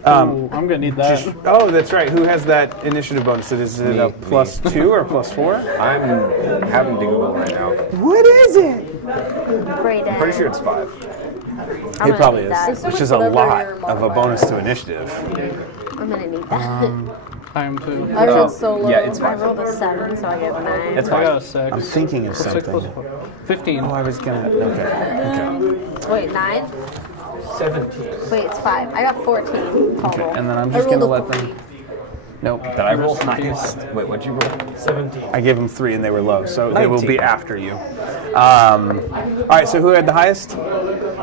I'm gonna need that. yeah. Oh, that's right. Who has that initiative bonus? Is it a +2 or +4? I'm having to Google right now. What is it? Brayden. Pretty sure it's 5. It probably is, That. which is a lot of a bonus to initiative. I'm gonna need that. I am too. I rolled so low. Yeah, it's I 5. rolled a 7, so I get a 9. It's I got a 5. 6. I'm thinking of So 6 plus something. 4. 15. Oh, I was gonna. Okay. Wait, 9? 17. Wait, it's 5. I got 14 total. Okay. And then I'm just gonna let them. Nope. Did I roll highest? Wait, what'd you roll? 17. I gave them 3 and they were low, so they will 19. be after you. All right, so who had the highest?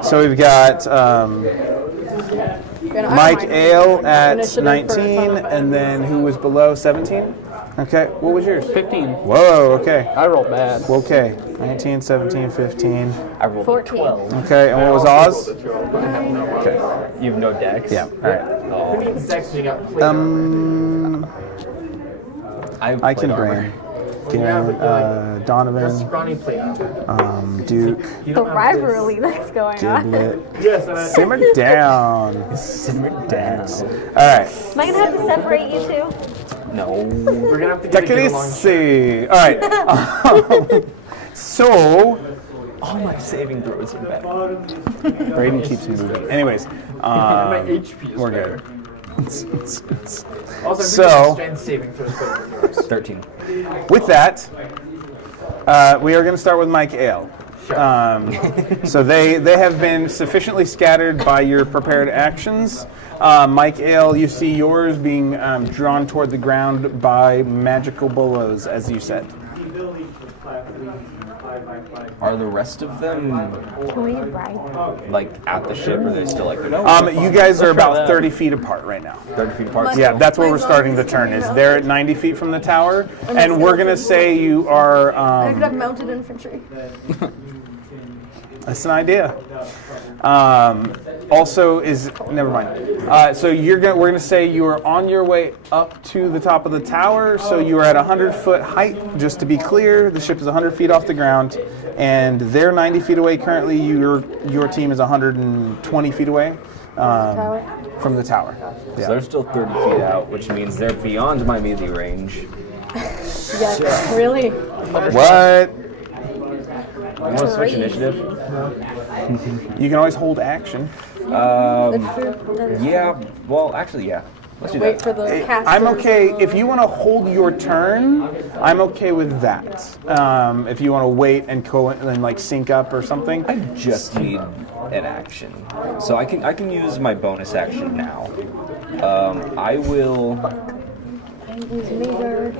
So we've got Mike Ale at Initiative 19, for and then who was below 17? Okay, what was yours? 15. Whoa, okay. I rolled bad. Okay, 19, 17, 15. I rolled 14. 12. Okay, and what was Oz? Okay, You have no dex? yeah, all right. Who needs sex when you got plate? I can bring That's Donovan, scrawny plate. Duke, You The don't have rivalry that's going on. Giblet. this. Yes, and I Simmer down. Simmer down. All right. Am I gonna have to separate you two? No. we're gonna have to Take get it a long easy. All right. So, All my saving throws are bad. Braden keeps moving. Anyways, My HP is we're better. good. Also, So- strength saving throws better than yours. 13. With that, we are going to start with Mike Ale. So they have been sufficiently scattered by your prepared actions. Mike Ale, you see yours being drawn toward the ground by magical bolos, as you said. Are the rest of them Can we ride? like at the ship, or are they still like You guys are about 30 feet apart right now. 30 feet apart? Yeah, that's where we're starting the turn. Is they're at 90 feet from the tower, and we're gonna say you are. I could have mounted infantry. That's an idea. Also, never mind. So we're gonna say you are on your way up to the top of the tower. So you are at 100-foot height. Just to be clear, the ship is 100 feet off the ground, and they're 90 feet away currently. Your team is 120 feet away from the tower. So they're still 30 feet out, which means they're beyond my melee range. Yeah, really? What? You want to switch initiative? You can always hold action. Yeah. Well, actually, yeah. Let's do Wait that. for the casters. I'm okay if you want to hold your turn. I'm okay with that. If you want to wait and like sync up or something. I just need an action, so I can use my bonus action now. I will. Use meter.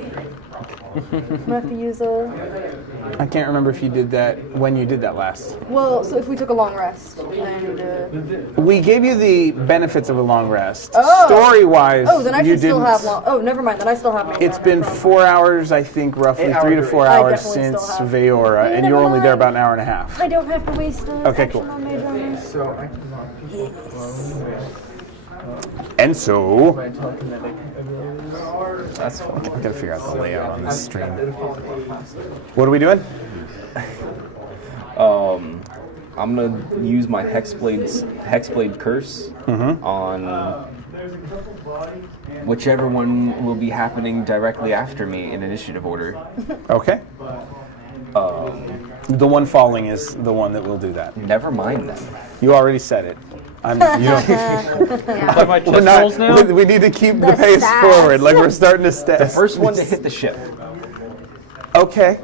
I'm gonna have to use a. I can't remember if you did that when you did that last. Well, so if we took a long rest, then I need to. We gave you the benefits of a long rest. Oh. Story-wise, Oh, then I you should still didn't. have long. Oh, never mind. Then I still have. It's been 4 hours, I think, roughly 3 to 4 I hours definitely since still have- Veora, and Never you're only there mind. about an hour and a half. I don't have to waste an Okay, action cool. on mage armor. So I can mark people And so, by telekinetic abilities. That's fine. I gotta figure out the layout on this stream. What are we doing? I'm gonna use my Hexblade Curse on whichever one will be happening directly after me in initiative order. Okay. The one falling is the one that will do that. Never mind then. You already said it. You don't. By my chest rolls now? We need to keep the The pace stats. forward. Like we're starting to step. The first one to hit the ship. Okay.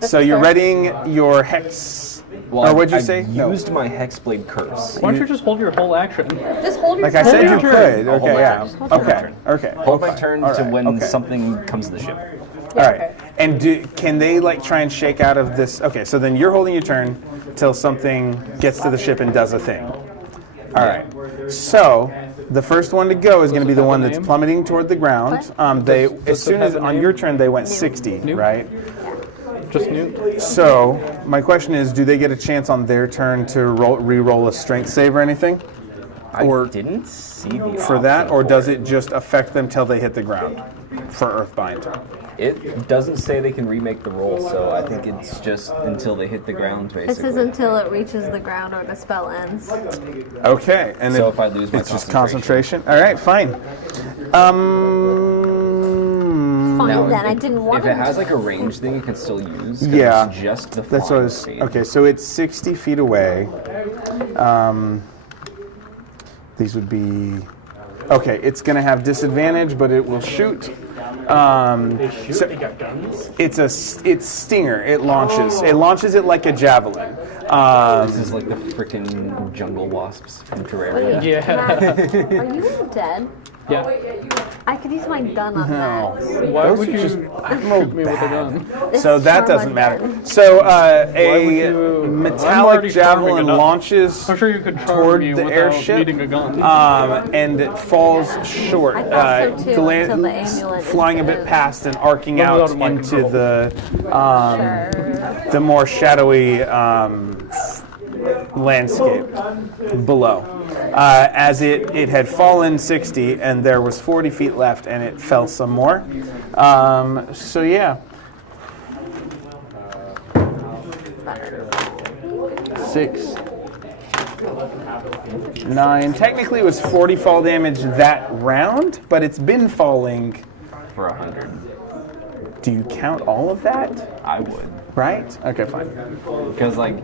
So you're readying your hex. Well, or what'd you I say? No. used my Hexblade Curse. Why don't you just hold your whole action? Just hold your Like I said, you Hold your turn. could. I'll hold Okay. my Yeah. turn. Just hold my Okay. turn. Okay. Hold my Okay. turn All to right. when Okay. something comes to the ship. All right. okay. And can they like try and shake out of this? Okay. So then you're holding your turn till something gets to the ship and does a thing. All right. So the first one to go is going to be the one that's plummeting toward the ground. They as soon as on your turn they went 60, right? Just Newt? So my question is, do they get a chance on their turn to re-roll a strength save or anything? I Or didn't see the for that, option or for does it. it just affect them till they hit the ground for Earthbind? It doesn't say they can remake the roll, so I think it's just until they hit the ground, This basically. is until it reaches the ground or the spell ends. Okay, and So it- if I lose my it's just concentration. All right, fine. Fine Now, then, I didn't want If it to. has like a range thing, you can still use. 'cause Yeah, it's just the that's what I flying was. speed. Okay, so it's 60 feet away. These would be. Okay, it's going to have disadvantage, but it will shoot. So They got guns. it's Stinger. It launches. It launches it like a javelin. This is like the freaking jungle wasps from Terrarium. Yeah. Matt, are you dead? Yeah. I could use my gun on Max. Why Those would are you just shoot me with a gun? So that doesn't matter. So would a you- I'm metallic already charming javelin enough. launches I'm sure you could charm toward me the without airship, needing a gun. and it falls short, I thought so too, until the amulet flying a is bit in. past and arcing Not out out of my into control. the more shadowy landscape below. As it had fallen 60 and there was 40 feet left and it fell some more. So yeah. 6, 9. Technically it was 40 fall damage that round, but it's been falling. For 100. Do you count all of that? I would. Right? Okay, fine. Because, like,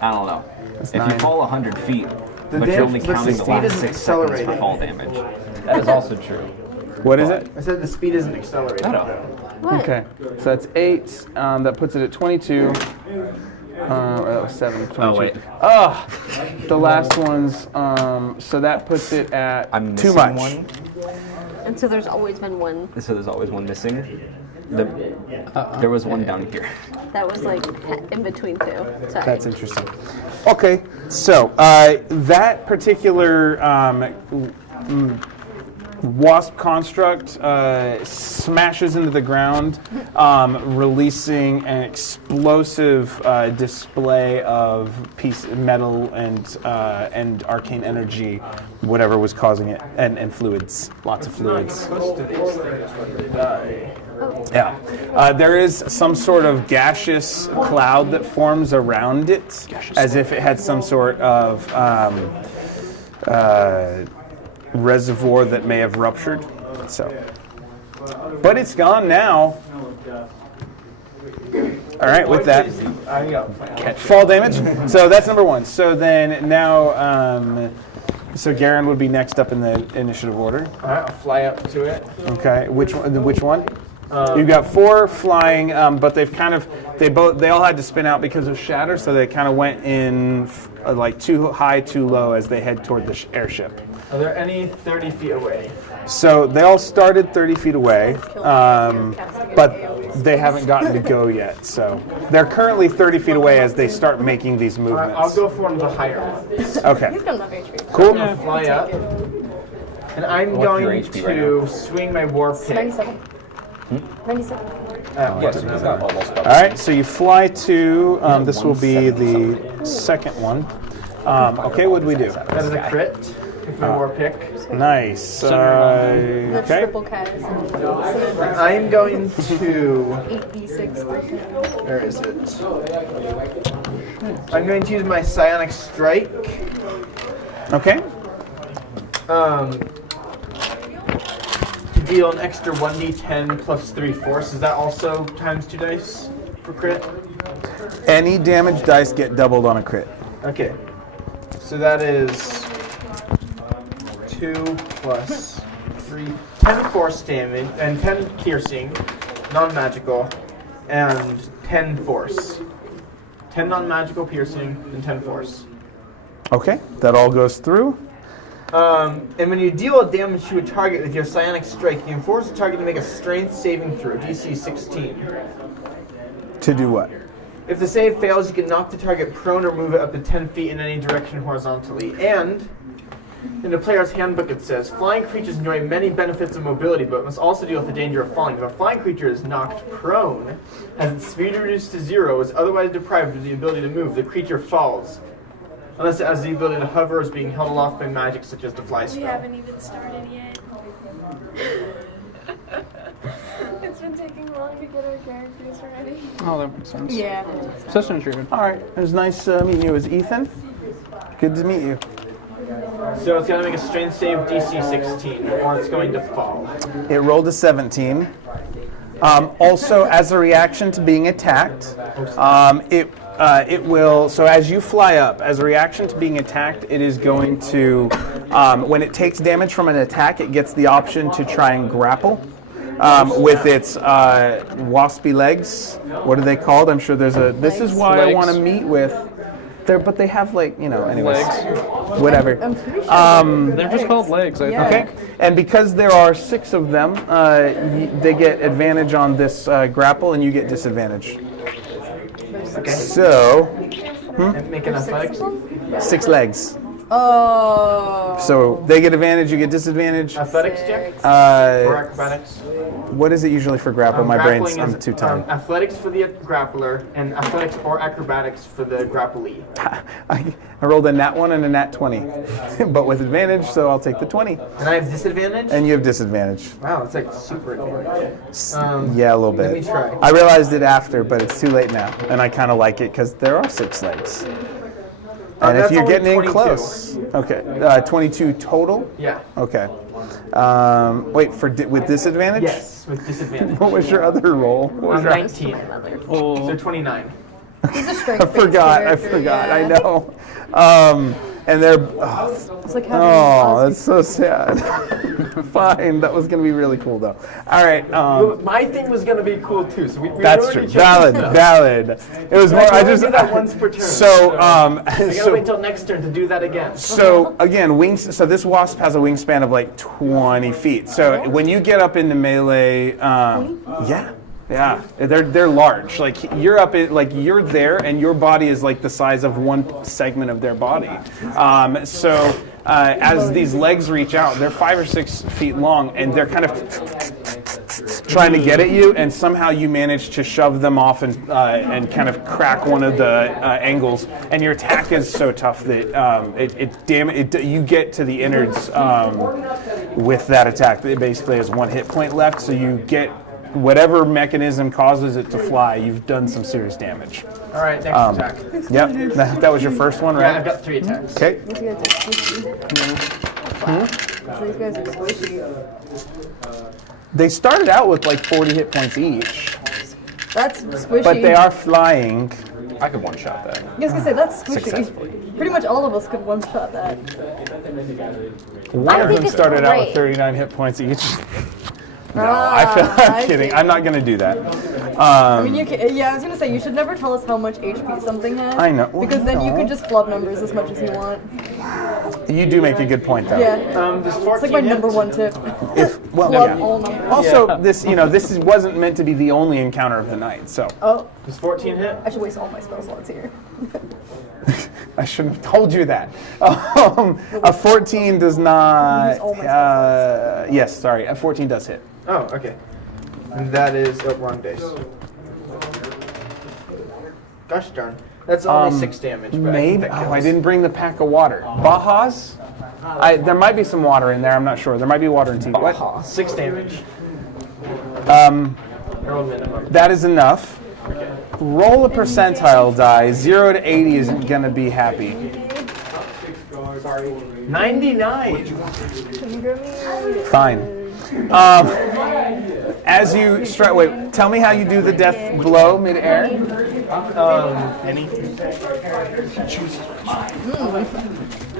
I don't know. If you 9. fall 100 feet, but damage- you're only but the counting the speed last isn't 6 seconds for accelerating. fall damage. That is also true. What is it? I said the speed isn't accelerating. No. What? Okay, so that's 8. That puts it at 22. That was 7. 22. Oh, wait. Oh, the last one's. So that puts it at I'm too missing much. one. And so there's always been one So there's always one missing. There was one down here. that was like in between two. Sorry. That's interesting. Okay, so that particular wasp construct smashes into the ground, releasing an explosive display of metal and arcane energy, whatever was causing it, and fluids, lots of fluids. Close to these things when they die. Yeah. There is some sort of gaseous cloud that forms around it, as if it had some sort of reservoir that may have ruptured. So, but it's gone now. All right, with that, I got fall damage. So that's number 1. So then now, so Garen would be next up in the initiative order. I'll fly up to it. Okay, which one? Which one? You've got 4 flying, but they all had to spin out because of shatter, so they kind of went in like too high, too low as they head toward the airship. Are there any 30 feet away? So they all started 30 feet away, but they haven't gotten to go yet. So they're currently 30 feet away as they start making these I'll movements. go for one of the higher ones. Okay, He's got enough HP. cool. Fly up. And I'm What's your going HP right to swing my war pick. 97. 97. Yes, we got almost All right, so you fly to. This will be the second one. Okay, what do we do? That is a crit with my war pick. Nice. The Okay. triple cat is I'm going to. 8d6. Where is it? I'm going to use my psionic strike. Okay. To deal an extra 1d10 plus 3 force. Is that also times 2 dice per crit? Any damage dice get doubled on a crit. Okay. So that is 2 plus 3, 10 force damage, and 10 piercing, non-magical, and 10 force. 10 non-magical piercing, and 10 force. Okay, that all goes through. And when you deal damage to a target with your psionic strike, you can force the target to make a strength saving throw, DC 16. To do what? If the save fails, you can knock the target prone or move it up to 10 feet in any direction horizontally. And in the player's handbook it says, flying creatures enjoy many benefits of mobility, but must also deal with the danger of falling. If a flying creature is knocked prone, has its speed reduced to 0, is otherwise deprived of the ability to move, the creature falls. Unless it has the ability to hover or is being held aloft by magic such as the fly spell. We haven't even started yet. It's been taking long to get our characters ready. Oh, that makes sense. Yeah. Such an intrusion. All right, it was nice meeting you. It was Ethan. Good to meet you. So it's going to make a strength save DC 16, or it's going to fall. It rolled a 17. Also, as a reaction to being attacked, it will, so as you fly up, as a reaction to being attacked, it is going to, when it takes damage from an attack, it gets the option to try and grapple with its waspy legs. What are they called? I'm sure there's a, this is why I want to meet with, but they have anyways. Legs. Whatever. They're just called legs, I think. Okay, and because there are 6 of them, they get advantage on this grapple, and you get disadvantage. Okay. So, And make an athletics. 6 legs. Oh. So they get advantage, you get disadvantage. Athletics check? Or acrobatics? What is it usually for grapple? My brain's, Grappling I'm is, too tired. athletics for the grappler, and athletics or acrobatics for the grapplee. I rolled a nat 1 and a nat 20, but with advantage, so I'll take the 20. And I have disadvantage? And you have disadvantage. Wow, it's like super advantage. Yeah, a little bit. Let me try. I realized it after, but it's too late now, and I kind of like it because there are 6 legs. And if that's you're only getting in 22. close, okay, 22 total. Yeah. Okay. Wait with disadvantage. Yes, with disadvantage. What was your other roll? What was your- 19. So 29. He's a I strength. forgot. Yeah. I know. And they're. It's like having Oh, that's so sad. Fine. That was gonna be really cool though. All right. My thing was going to be cool too, so we That's already true. chose Valid. It was more. I just do that once per turn. So I gotta wait till next turn to do that again. So again, wings. So this wasp has a wingspan of like 20 feet. So when you get up into melee, yeah, they're large. Like you're up, you're there, and your body is like the size of one segment of their body. As these legs reach out, they're 5 or 6 feet long, and they're kind of trying to get at you, and somehow you manage to shove them off and kind of crack one of the angles. And your attack is so tough that you get to the innards with that attack. It basically has 1 hit point left, so you get whatever mechanism causes it to fly. You've done some serious damage. All right, next attack. Yep, that was your first one, Yeah, right? I've got 3 attacks. Okay. These guys are squishy. These guys are squishy. They started out with like 40 hit points each, That's squishy. but they are flying. I could one-shot that. I was gonna say that's squishy. Successfully. Pretty much all of us could one shot that. One of think them it's started out with great. 39 hit points each. No, I'm kidding. see. I'm not going to do that. I mean, you can, yeah, I was gonna say you should never tell us how much HP something has. I know. Well, Because then you no. can just flub numbers as much as you want. You do make a good point, though. Yeah. Does 14 It's like my hit? number 1 tip. Well, Flub yeah. all numbers. Also, this wasn't meant to be the only encounter of the night, so Oh, Does 14 hit? I should waste all my spell slots here. I shouldn't have told you that. A 14 does not. Use all my spell Yes, sorry. A 14 does hit. Oh, okay. And that is wrong dice. Gosh darn. That's only 6 damage. But Maybe. I didn't bring the pack of water. Bajas? There might be some water in there. I'm not sure. There might be water in tea. What? 6 damage. Roll minimum. That is enough. Roll a percentile die. 0 to 80 isn't going to be happy. 99. Fine. as you strike, wait, tell me how you do the death blow mid-air.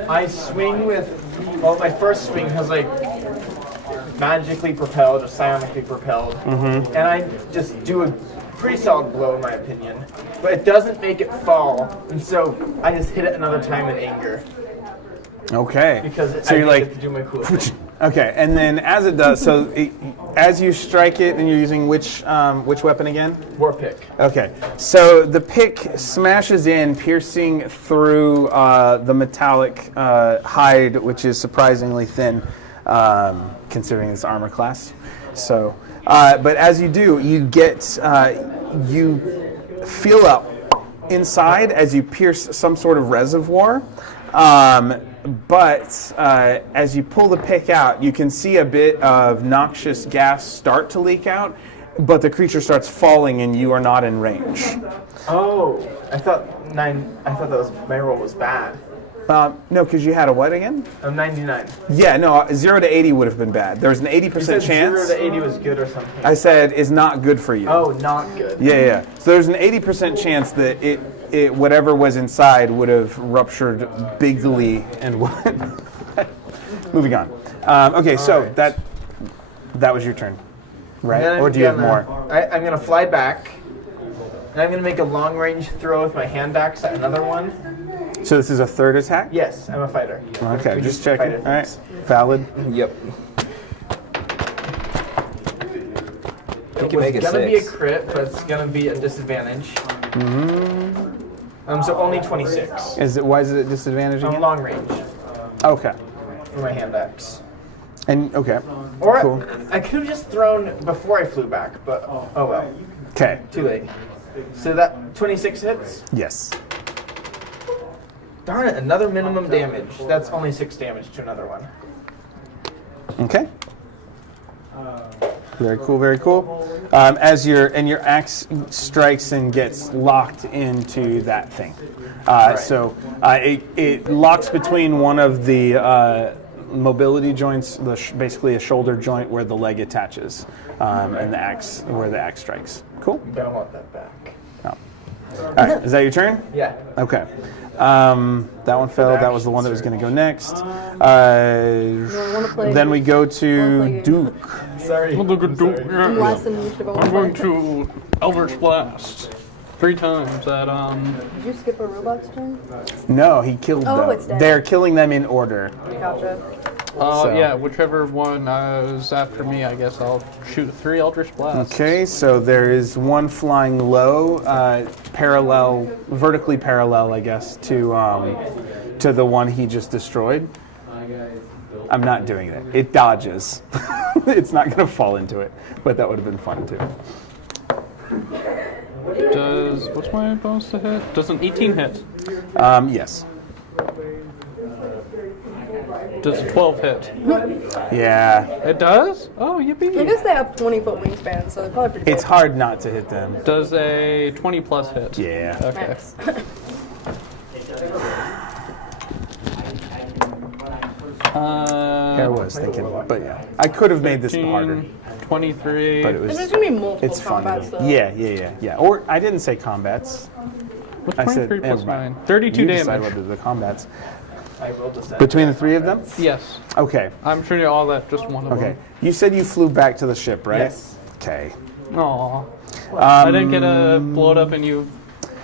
I swing with. Well, my first swing has like magically propelled or psionically propelled, and I just do a pretty solid blow in my opinion. But it doesn't make it fall, and so I just hit it another time in anger Okay. because So I you're didn't like, get to do my cool thing. okay, and then as it does, as you strike it, and you're using which weapon again? War pick. Okay, so the pick smashes in, piercing through the metallic hide, which is surprisingly thin, considering its armor class. So, but as you do, you get you feel up inside as you pierce some sort of reservoir. But as you pull the pick out, you can see a bit of noxious gas start to leak out, but the creature starts falling and you are not in range. Oh, I thought that was my roll was bad. No, because you had a what again? I'm 99. Yeah, no, 0 to 80 would have been bad. There's an 80% You said chance. 0 to 80 was good or something. I said is not good for you. Oh, not good. Yeah. So there's an 80% chance that it whatever was inside would have ruptured bigly and what? Moving on. Okay, so right. that was your turn, right? And then Or do you have gonna- more? I'm gonna fly back, and I'm gonna make a long range throw with my hand axe at another one. So this is a third attack? Yes, I'm a fighter. Okay, We just do checking. fighter All right, things. valid. Yep. You It can make was it gonna be a 6. crit, but it's gonna be a disadvantage. So only 26. Why is it a disadvantage I'm again? long range Okay. for my hand axe. And okay. Or Cool. I could have just thrown before I flew back, but oh well, Okay. too late. So that 26 hits. Yes. Darn it, another minimum damage. That's only 6 damage to another one. Okay. Very cool. Very cool. As your axe strikes and gets locked into that thing, so it locks between one of the mobility joints, basically a shoulder joint where the leg attaches, and the axe where the axe strikes. Cool. I'm gonna want that back. Oh. All right. Is that your turn? Yeah. Okay. That one failed. That was the one that was going to go next. Then we go to Duke. Sorry. Last initiative. I'm going to Eldritch Blast 3 times at Did you skip a robot's turn? No, he killed Oh, them. it's dead. They're killing them in order. Gotcha. So- yeah, whichever one is after me, I guess I'll shoot 3 Eldritch Blasts. Okay, so there is one flying low, vertically parallel, I guess, to the one he just destroyed. I'm not doing it. It dodges. It's not going to fall into it, but that would have been fun too. What's my bonus to hit? Does an 18 hit? Yes. Does a 12 hit? Yeah. It does? Oh, I yippee! guess they have 20-foot wingspan, so they're probably pretty It's hard not to hit them. Does a 20 plus hit? Yeah. Okay. Nice. I was thinking, but yeah. I could have made this 15, harder, 23. but it was. There's gonna be multiple It's fun. combats though. Yeah. Or I didn't say combats. What's I said 23 plus never mind. 9? 32 You decide damage. what are the combats. I will decide. Between the three of them? Yes. Okay. I'm shooting all that, just one of Okay. them. You said you flew back to the ship, right? Yes. Okay. Aw. I didn't get blown up and you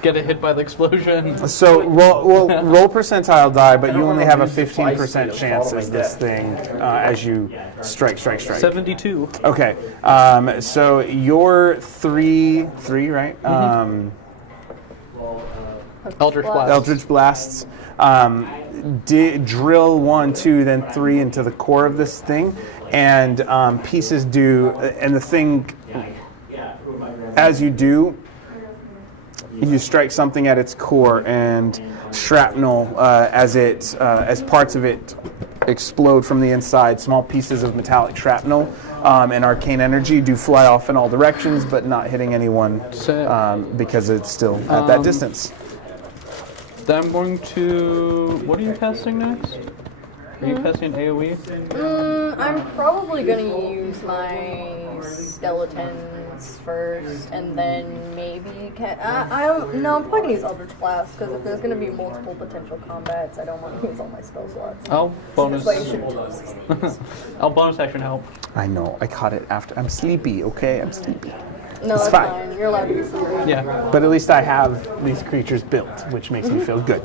get hit by the explosion. So roll percentile die, but you only have a use the fly 15% speed chance of as this thing as you strike. 72. Okay. So your three, right? Eldritch Blast. Eldritch blasts. Drill 1, 2, then 3 into the core of this thing, and pieces do. And the thing, as you do, you strike something at its core, and shrapnel, as parts of it explode from the inside, small pieces of metallic shrapnel and arcane energy do fly off in all directions, but not hitting anyone because it's still at that distance. Then I'm going to... What are you casting next? Are you casting AoE? I'm probably gonna use my skeletons first, and then maybe I don't. No, I'm probably gonna use Eldritch Blast because if there's gonna be multiple potential combats, I don't want to use all my spell slots. I'll bonus. That's why you shouldn't use these things. I'll bonus action help. I know. I caught it after. I'm sleepy. Okay, I'm sleepy. No, It's that's fine. fine. You're allowed to be sleepy. Yeah. But at least I have these creatures built, which makes me feel good.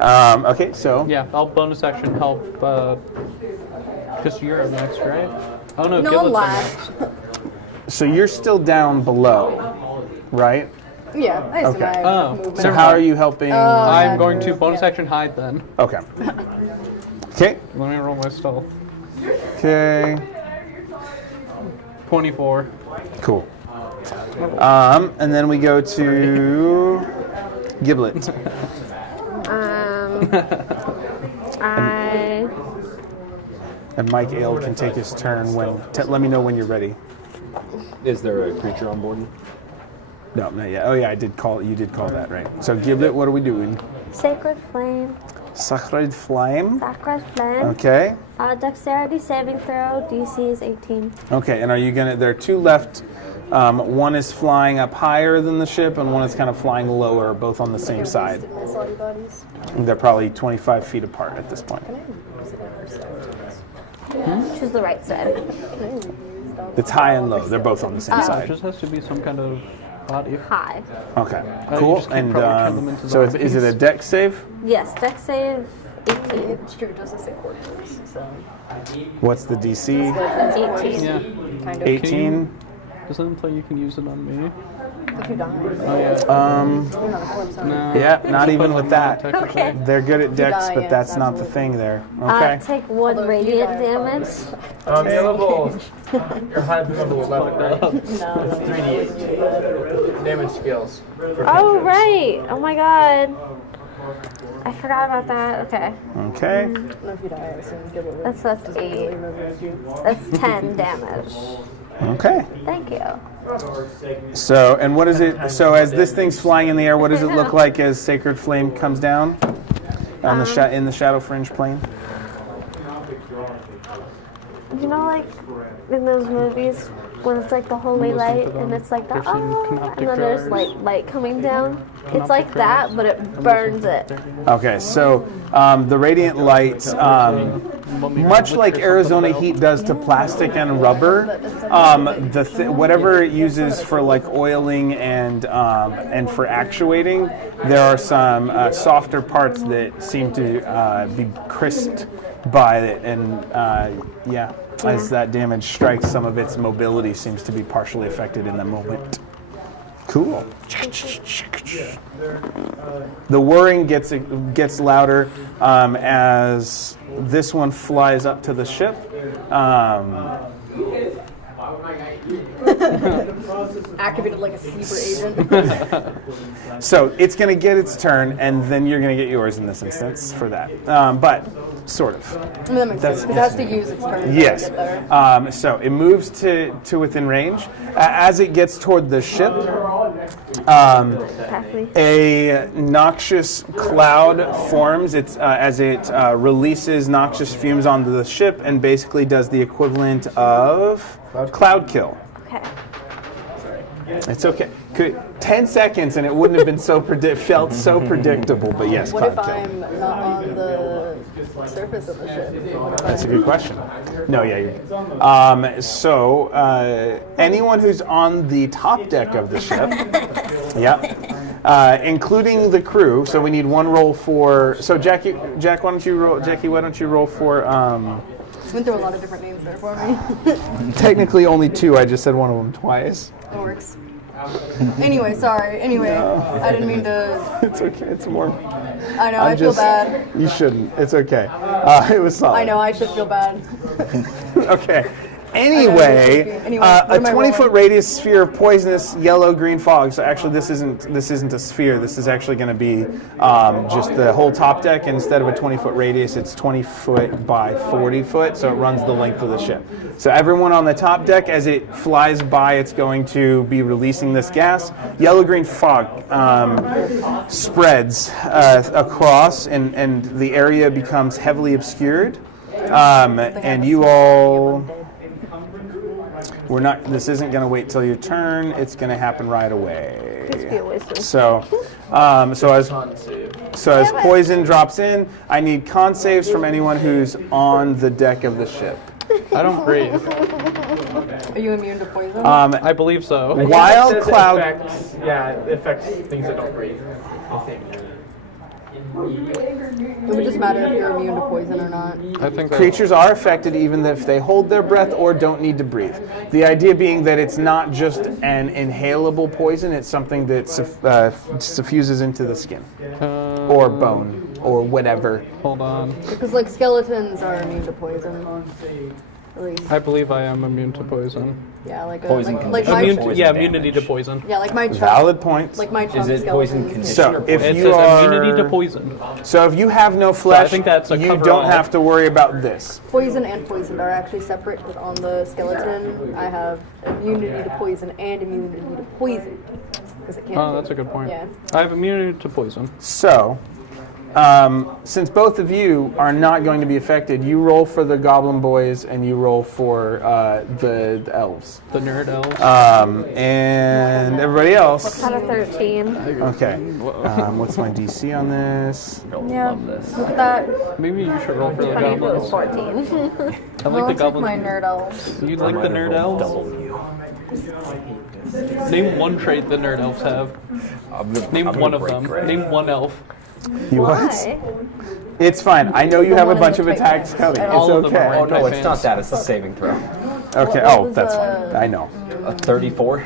Okay, so Yeah, I'll bonus action help. Because you're up next, right? Oh no, No, Giblet's last. up so you're still down below, right? Yeah, I assume Okay. I have Oh. movement. So how are you helping? next. I'm yeah, going to true. bonus Yeah. action hide then. Okay. Okay. Let me roll my stealth. Okay. 24. Cool. And then we go to Giblet. I And Mike Ale can take his turn when. Let me know when you're ready. Is there a creature on board? No, not yet. Oh yeah, I did call. You did call that, right? So Giblet, what are we doing? Sacred Flame. Sacred Flame. Sacred Flame. Okay. Dexterity saving throw. DC is 18. Okay, and are you gonna? There are two left. One is flying up higher than the ship, and one is kind of flying lower, both on the same side. They're probably 25 feet apart at this point. Choose the right side. It's high and low. They're both on the same It side. just has to be some kind of body. High. Okay, you cool. just can't And probably turn them into so is it a dex save? Yes, Dex save 18. It's true, it doesn't say quarters, so What's the DC? 18. Yeah. kind of. 18. Does that imply you can use it on me? If you die, Oh yeah. you're not a corpse. No. Yeah, not even with that. Technically. Okay. They're good at dex, die, but yes, that's not the absolutely. thing there. Okay. Take 1 Although if you radiant die, damage. You're level. You're high level 11, right? No, 3d8 damage skills. Oh, right. Oh my god. I forgot about that. Okay. Okay. no, if you die, I assume Giblet would That's 8. That's 10 damage. Okay. Thank you. So, and what is it? So, as this thing's flying in the air, what does it look like as Sacred Flame comes down on the in the Shadow Fringe plane? You know, like in those movies when it's like the holy light and it's like the and then there's like light coming down. It's like that, but it burns it. Okay, so the radiant light, much like Arizona heat does to plastic and rubber, whatever it uses for like oiling and for actuating, there are some softer parts that seem to be crisped by it, and as that damage strikes, some of its mobility seems to be partially affected in the moment. Cool. The whirring gets louder as this one flies up to the ship. activated like a sleeper agent. So it's going to get its turn, and then you're going to get yours in this instance for that. But sort of. I mean, that makes sense, because it has to use its turn Yes. to get there. So it moves to within range. As it gets toward the ship, a noxious cloud forms. As it releases noxious fumes onto the ship, and basically does the equivalent of cloud kill. Okay. It's okay. 10 seconds, and it wouldn't have been felt so predictable. But yes, What if cloud kill. I'm not on the surface of the ship? What if That's a I'm- good question. No, yeah, you're good. So, anyone who's on the top deck of the ship, including the crew. So we need one roll for. So Jack, why don't you roll? Jackie, why don't you roll for? Went through a lot of different names there for me. Technically, only two. I just said one of them twice. It works. Anyway, sorry. Anyway, I didn't mean to. It's okay. It's more. I know, I feel bad. You shouldn't. It's okay. It was solid. I know, I should feel bad. Okay. Anyway, Anyway, what a am I 20-foot rolling? radius sphere of poisonous yellow-green fog. So actually, this isn't a sphere. This is actually going to be just the whole top deck. Instead of a 20-foot radius, it's 20 foot by 40 foot. So it runs the length of the ship. So everyone on the top deck, as it flies by, it's going to be releasing this gas. Yellow-green fog spreads across, and the area becomes heavily obscured. And you all. we're not. This isn't going to wait till your turn. It's going to happen right away. Please be a wisdom. So, as poison drops in, I need con saves from anyone who's on the deck of the ship. I don't breathe. Are you immune to poison? I believe so. Wild cloud. It affects things that don't breathe, I think. It would just matter if you're immune to poison or not. I think that Creatures are affected even if they hold their breath or don't need to breathe. The idea being that it's not just an inhalable poison, it's something that suffuses into the skin or bone or whatever. Hold on. Because like skeletons are immune to poison. At least. I believe I am immune to poison. Yeah, like Poison like my condition. Immune, yeah, immunity to poison. yeah, like my chunk. Valid points. Like my chunk Is it poison skeletons. condition? So if It you says are immunity to poison. So if you have no flesh, think that's a you cover don't all. have to worry about this. Poison and poisoned are actually separate, but on the skeleton, I have immunity to poison and immunity to poison. Because it can't. Oh, that's a good point. Yeah. I have immunity to poison. So, since both of you are not going to be affected, you roll for the goblin boys and you roll for the elves. The nerd elves. And everybody else. Out of 13. Okay. What's my DC on this? Yeah. Look at that. Maybe you should roll for the 20 was goblins. 14. I like I'll the take goblins. my nerd elves. You like the nerd elves? Name one trait the nerd elves have. Name one of them. Name one elf. You what? It's fine. I know you have a bunch of attacks coming. It's All of them are okay. Oh no, Type it's not fans. that. It's the saving throw. Okay. Oh, that's fine. I know. A 34.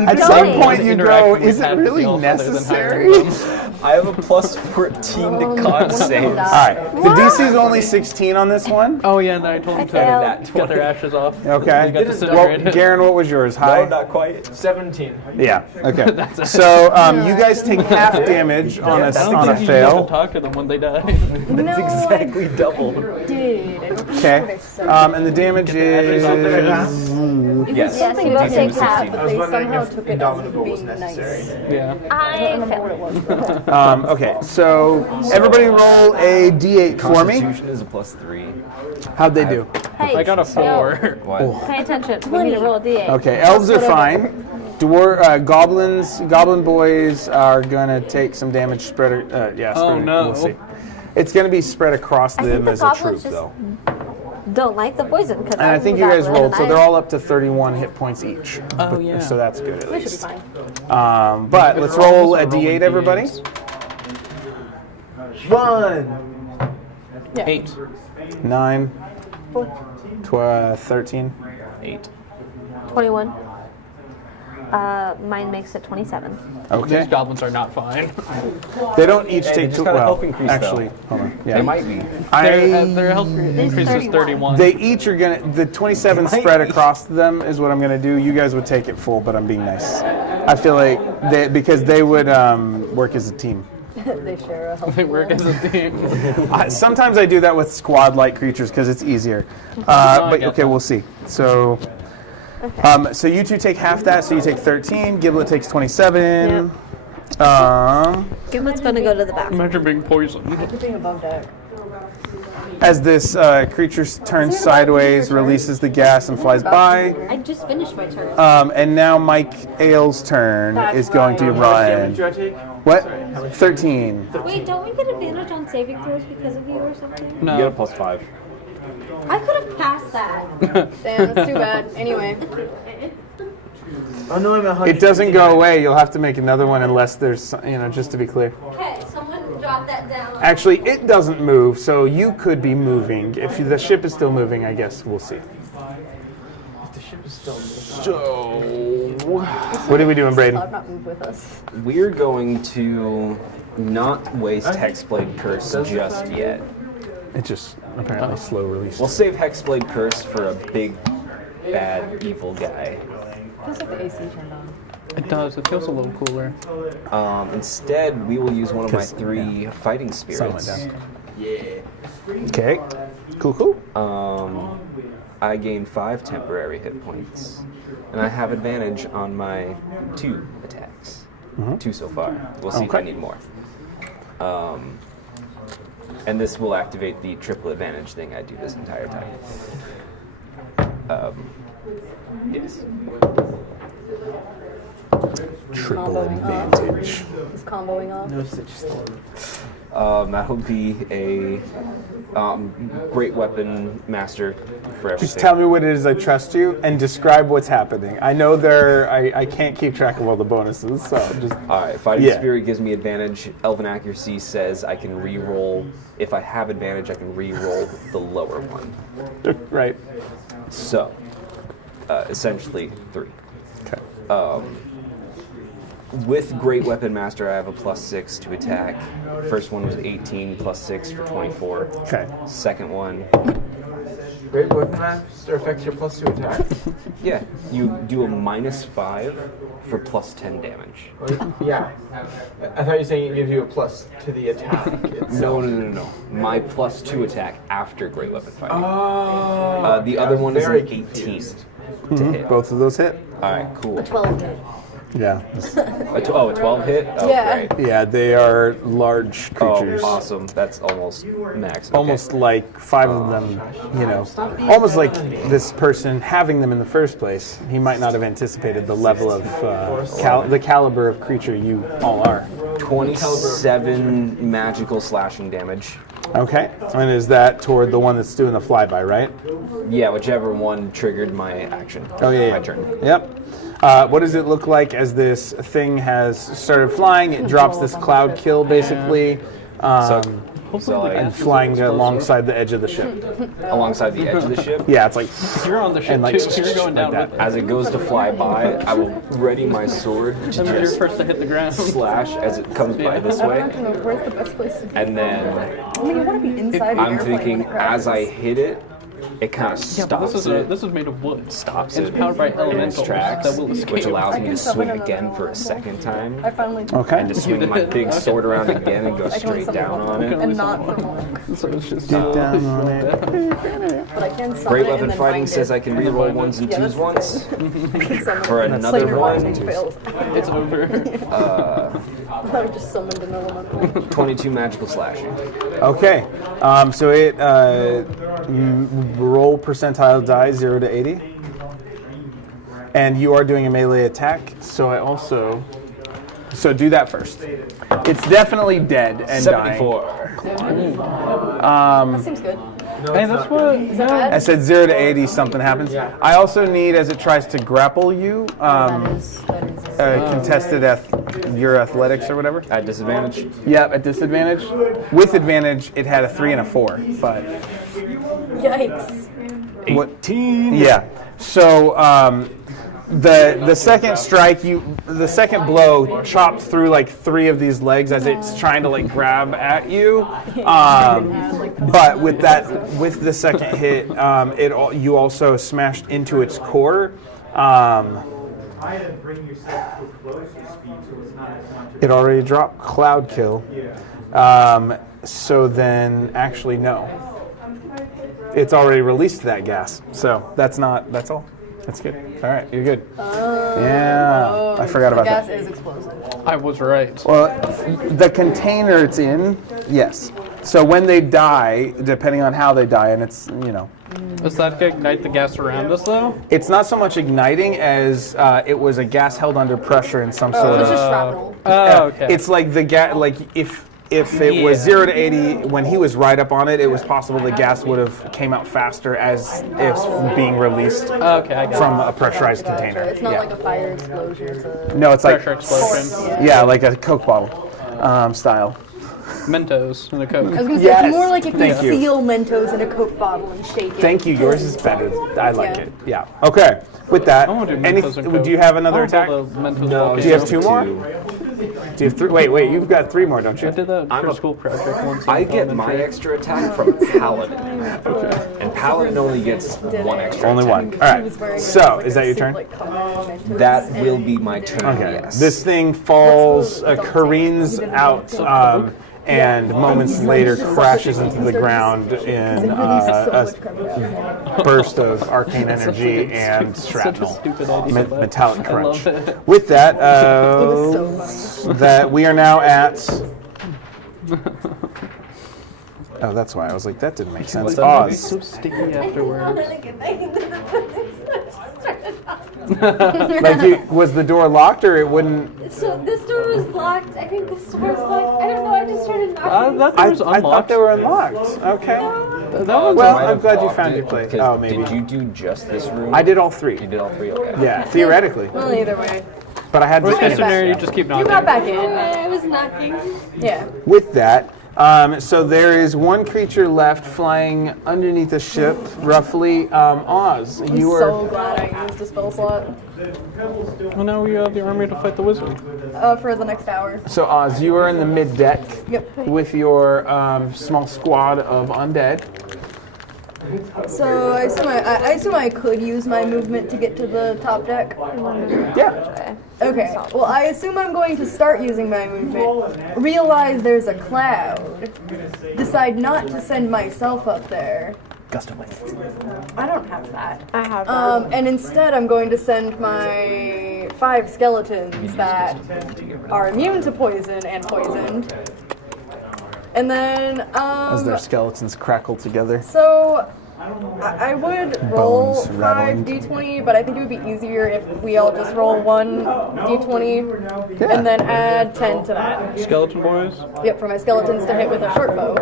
At some Going. point you Interaction go, we've is it had with really the elf other than necessary? hiring them. I have a plus 14 to con save. All right. The DC is only 16 on this one. Oh yeah, and then I told them to failed. get their ashes off. Okay. They got Well, disintegrated. Garen, what was yours? No, High? not quite. 17. Yeah. Okay. That's it. So you guys take half damage on a I don't on a think you have to fail. talk to them when they die. That's exactly double. Did. Okay. And the damage is Yes. Yes, you both take half. I was They wondering somehow if took it as Indomitable was being necessary. nice. Yeah. I don't I remember what failed. it was. though. okay. So everybody roll a D8 for me. Constitution is a plus 3. How'd they do? Hey, I got a 4. What? Pay attention. We need to roll a d8. Okay. Elves are fine. Goblin boys are gonna take some damage spread. Oh, no. We'll see. It's gonna be spread across I think them the as a troop, goblins just though. don't like the poison. And I think you guys rolled, so they're all up to 31 hit points each. Oh, yeah. So that's good at We should be least. fine. But let's roll a D8, everybody. 1. 8. 9, 13. 8. 21. Mine makes it 27. Okay. These goblins are not fine. They don't each Hey, they take just two. got a Well, health increase, though. actually, hold on. They Yeah. might be. Their health increase is 31. They each are gonna. The 27 They might spread be. across them is what I'm gonna do. You guys would take it full, but I'm being nice. I feel like because they would work as a team. They share a health. They work as a team. Sometimes I do that with squad-like creatures because it's easier. I But get okay, that. we'll see. So, so you two take half that. So you take 13. Giblet takes 27. Giblet's gonna go to the bathroom. Imagine being poisoned. Being above deck. As this creature turns sideways, releases the gas, and flies by. I just finished my turn. And now Mike Ailes' turn is going to How much damage run. do I take? What? 13. Wait, don't we get advantage on saving throws because of you or something? You get a No. plus 5. I could have passed that. Damn, that's too bad. Anyway. Oh no, I'm 100. It doesn't go away. You'll have to make another one unless there's, just to be clear. Okay, someone drop that down. Actually, it doesn't move, so you could be moving. If the ship is still moving, I guess we'll see. The ship is still moving. So, what are we doing, Braden? Cloud not move with us. We're going to not waste Hexblade Curse just yet. It's just apparently slow release. We'll save Hexblade Curse for a big, bad, evil guy. Feels like the AC turned on. It does. It feels a little cooler. Instead, we will use one of my 'Cause, 3 fighting Silent spirits. down. Okay. Cool. I gain 5 temporary hit points, and I have advantage on my 2 attacks. 2 so far. We'll see if I Okay. need more. And this will activate the triple advantage thing I do this entire time. Yes. Triple advantage. Is comboing off? No such thing. That'll be a great weapon master for everything. Just tell me what it is. I trust you, and describe what's happening. I know I can't keep track of all the bonuses, so just. All right, Fighting Spirit gives me advantage. Elven Accuracy says I can re-roll. If I have advantage, I can re-roll the lower one. Right. So, essentially 3. Okay. With Great Weapon Master, I have a +6 to attack. First one was 18 +6 for 24. Okay. Second one, Great Weapon Master affects your +2 attack. yeah, you do a -5 for +10 damage. Yeah. I thought you were saying it gives you a plus to the attack itself. No. My +2 attack after Great Weapon Fighting. Oh. The other one is an very 18 confused. to hit. Both of those hit. All right, cool. 12 hit. Yeah. A 12 hit? Oh, Yeah. great. Yeah, they are large creatures. Oh, awesome. That's almost max. Okay. Almost like 5 of them, almost like this person having them in the first place. He might not have anticipated the level of the caliber of creature you all are. 27 magical slashing damage. Okay, and is that toward the one that's doing the flyby, right? Yeah, whichever one triggered my action. Oh yeah, My turn. Yep. What does it look like as this thing has started flying? It drops this cloud kill basically, and flying alongside the edge of the ship. Alongside the edge of the ship. Yeah, it's like You're on the ship and like, too. You're going down like with it. As it goes to fly by, I will ready my sword to That means you're just first to hit the ground. slash as it comes by this I way. don't know where's the best place to be. And then I mean, you want to be inside the I'm airplane thinking when it crashes. as I hit it, it kind of Yeah, but stops this it. is made of wood. Stops It's it powered by in its elementals tracks, that will escape. which allows me can to summon swing another again for a elemental. second time, I finally okay. and to swing my big sword around again and go straight down on it. and not for long. So it's just Get down on it. But I can summon Great it Weapon and then Fighting bind says it. I can reroll ones and Yeah, twos once. Summon For it. another Slayer one, binding fails. it's over. I just summoned an elemental. 22 magical slashing. Okay, so it roll percentile die 0 to 80, and you are doing a melee attack. So do that first. It's definitely dead and 74. That seems good. Hey, that's what. Is that bad? I said 0 to 80, something happens. I also need, as it tries to grapple you, That is contested your athletics or whatever. At disadvantage. Yep, at disadvantage. With advantage, it had a 3 and a 4, but Yikes. 18. yeah. So the second strike, the second blow chopped through like 3 of these legs as it's trying to like grab at you. But with the second hit, you also smashed into its core. It already dropped Cloud Kill. So then, actually, no. It's already released that gas. So that's all. That's good. All right, you're good. Yeah, I forgot about Gas that. is explosive. I was right. Well, the container it's in, yes. So when they die, depending on how they die, and it's, Does that ignite the gas around us, though? it's not so much igniting as it was a gas held under pressure in some sort It's of. just shrapnel. Oh, okay. It's like the gas, like if it was 0 to 80, when he was right up on it, it was possible the gas would have came out faster as it's being released Okay, I got from a pressurized container. It's not Yeah. like a fire explosion. It's a No, it's like pressure explosion. yeah, like a Coke bottle style. Mentos and a Coke. I was gonna say Yes, it's more like if you thank you. seal Mentos in a Coke bottle and shake it. Thank you. Yours is better. I like Yeah. it. Yeah. Okay. With that, I want to do Mentos and Coke. do you have another I attack? want the Mentos No, volcano. Do you have 2 more? Do you have 3? Wait. You've got 3 more, don't you? I did that I'm for a- school project once. I in get my elementary. extra attack from Paladin. And Paladin only gets 1 extra Only attack. 1. All right. So, is that your turn? That will be my turn, Okay. yes. This thing falls, careens out, and moments later crashes into the ground in a burst of arcane energy and shrapnel. Such a stupid idea. but Metallic I love crunch. it. With that, that we are now at. Oh, that's why I was like, that didn't make sense. It's Oz. so sticky afterwards. Like, was the door locked or it wouldn't? So this door was locked. I think this door was locked. I don't know. I just started knocking. That door was I unlocked. thought they were unlocked. Okay. That Well, Might I'm have glad you locked found it, your place. 'cause Oh, maybe. Did you do just this room? I did all three. You did all three. Okay. Yeah, theoretically. Well, either way. But I had Worst to case scenario, you just keep You knocking. got back in. I was knocking. Yeah. With that, so there is one creature left flying underneath the ship, roughly. Oz, I'm you so are. glad I used a spell slot Well, now we have the army to fight the wizard. for the next hour. So Oz, you are in the mid deck Yep. with your small squad of undead. So I assume I could use my movement to get to the top deck. Yeah. Okay. Well, I assume I'm going to start using my movement. Realize there's a cloud. Decide not to send myself up there. Gust of wind. I don't have that. I have that. And instead, I'm going to send my 5 skeletons that are immune to poison and poisoned. And then, As their skeletons crackle together. so I would roll Bones 5 rattling. d20, but I think it would be easier if we all just roll 1 d20 Yeah. and then add 10 to that. Skeleton boys. Yep, for my skeletons to hit with a short bow.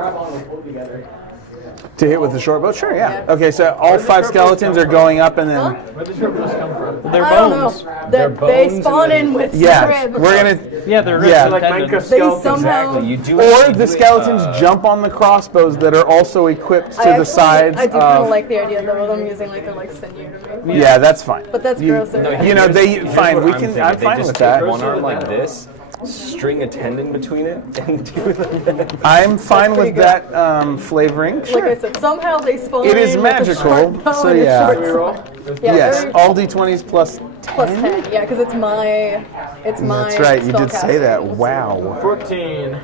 To hit with the short bow? Sure, yeah. Okay, so all 5 skeletons are going up and then. Where did the short bows come from? They're I don't bones. know. They bones spawn and in with Yeah, ribs. we're gonna. Yeah, they're Yeah. really Like tendons. Minecraft They skeletons. somehow. You do Or the skeletons jump on the crossbows that are also equipped to the sides. I do kind of of, like the idea though of them using like their like sinew to me. Yeah, that's fine. But that's You- grosser. You know, they fine. We can. I'm They fine just with take that. one arm like this, string a tendon between it, and do that. I'm fine with pretty that flavoring. Like I Sure. said, somehow they spawn It is in with a magical, short bow so and a yeah. short Can we roll? sword. Yeah, Yes, every- all d20s plus 10. plus 10. Yeah, because it's my That's right. You did say spellcasting. that. Wow. 14.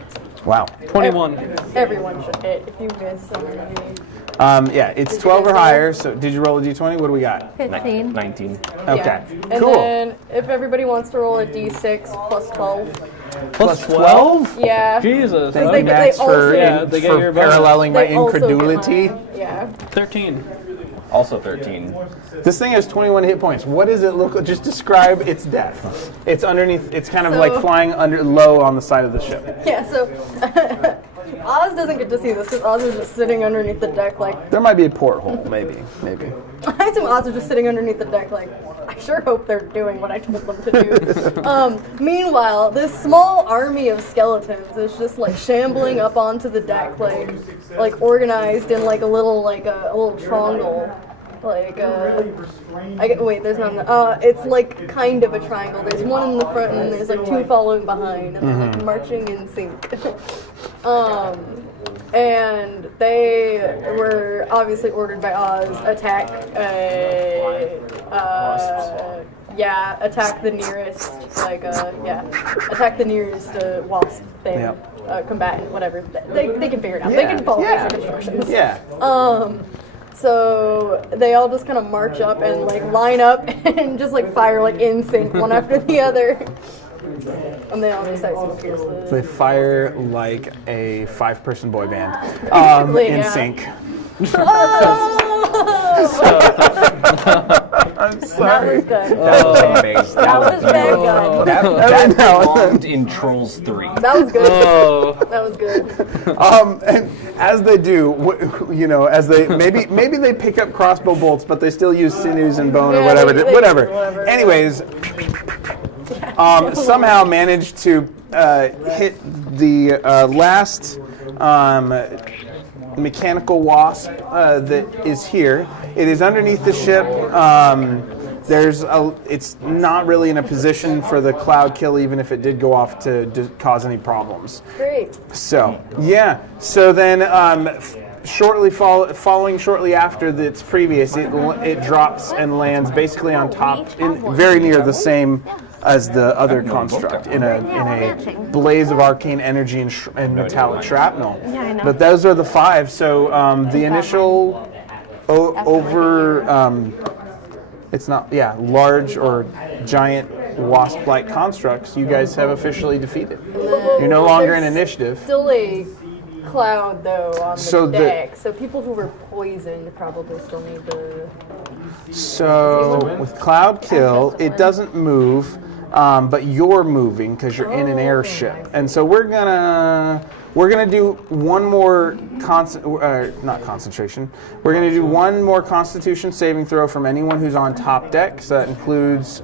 Wow. 21. Everyone should hit. If you miss, then Yeah, it's 12 or higher. So did you roll a d20? What do we got? 15. 19. Okay. yeah. And Cool. then if everybody wants to roll a d6 plus 12. Plus 12? Yeah. Jesus. Thank They- you, Max, they for, also- Yeah, they get for your bonus. paralleling my They also get incredulity. mine. Yeah. 13. Also 13. This thing has 21 hit points. What does it look like? Just describe its death. It's underneath. It's kind of So- like flying under low on the side of the ship. Yeah, so Oz doesn't get to see this because Oz is just sitting underneath the deck like. There might be a porthole. Maybe. I assume Oz is just sitting underneath the deck like, I sure hope they're doing what I told them to do. Meanwhile, this small army of skeletons is just like shambling up onto the deck like organized in like a little triangle. Wait, there's not. It's like kind of a triangle. There's one in the front and there's like 2 following behind, and they're like marching in sync. And they were obviously ordered by Oz attack. Attack the nearest attack the nearest wasp thing. Yep. Combatant, whatever. They can figure it out. They Yeah, can follow yeah. basic instructions. Yeah. So they all just kind of march up and like line up and just like fire like in sync one after the other. And they all just actually pierce They the. fire like a 5-person boy band Basically, in yeah. sync. I'm That sorry. was good. That was amazing. That was very good. That belonged in Trolls 3. That was good. Oh. That was good. And as they do, as they maybe they pick up crossbow bolts, but they still use sinews and bone or Yeah, whatever. they- Whatever. Anyways, somehow managed to hit the last mechanical wasp that is here. It is underneath the ship. It's not really in a position for the cloud kill, even if it did go off to cause any problems. Great. So yeah. So then, following shortly after its previous, it drops and lands basically on top, very near the same as the other construct, in a blaze of arcane energy and metallic shrapnel. Yeah, I know. But those are the 5. So the initial it's not large or giant wasp-like constructs you guys have officially defeated. You're no longer in There's initiative. Still a cloud though on the So deck. So people who were poisoned probably still need to. So with Cloud Kill, it doesn't move, but you're moving because you're in an airship, and so we're gonna do one more not concentration. We're gonna do one more Constitution saving throw from anyone who's on top deck. So that includes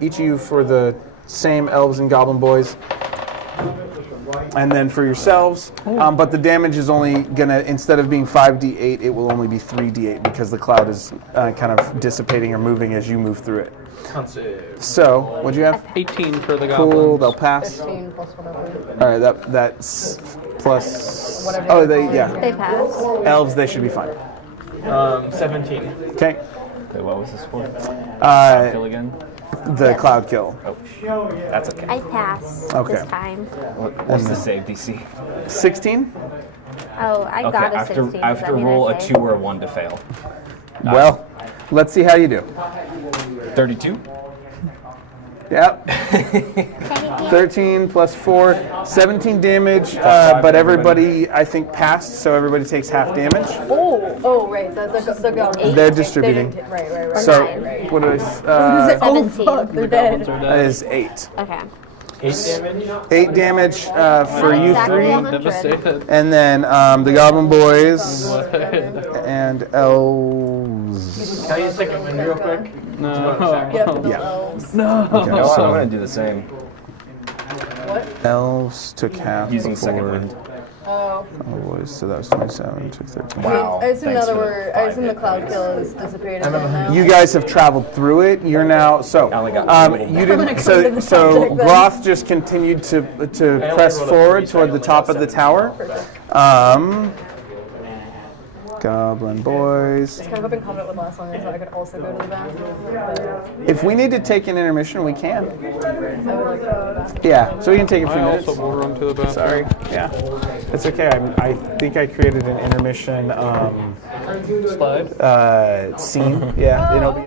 each of you for the same elves and goblin boys. And then for yourselves, but the damage is only gonna, instead of being 5d8, it will only be 3d8 because the cloud is kind of dissipating or moving as you move through it. So, what'd you have? 18 for the goblins. Cool, they'll pass. 15 plus whatever. All right, that's plus. Whatever Oh, they They pass. elves, they should be fine. 17. Okay, Okay, what was this for? Kill again? the cloud kill. Oh, that's okay. I pass Okay. this time. What's the save DC? 16. Oh, I Okay, got a after 16. after roll a 2 or a 1 to fail. Well, let's see how you do. 32. Yep. 13 plus 4, 17 damage, but everybody, I think, passed, so everybody takes half damage. Oh, right. The go. They're distributing. Right. So, Nine. what do I? 17. Fuck, they're dead. That is 8. Okay. 8 damage? 8 damage for you Exactly three, 100. Devastated. and then the goblin boys and elves. Can I use second wind real quick? No. Get up to the Yeah. elves. No. Okay, No, I'm so gonna do the same. elves took half Using before. second wind. Oh. Boys, so that was 27 to 13. Wow. I assume Thanks now for that the I assume the 5 cloud hit. kill is dissipated now. You guys have traveled through it. You're now so. only got a little You bit. didn't. Come to So the so subject then. Groth just continued to press rolled a forward 3, so I toward the only top got of the 17. tower. Goblin boys. I was kind of hoping combat would last longer so I could also go to the bathroom. If we need to take an intermission, we can. I would like to go to the bathroom. Yeah. So we can take a few I minutes. also will run to the bathroom. Sorry. Yeah. It's okay. I think I created an intermission Slide. scene. Yeah. It'll be.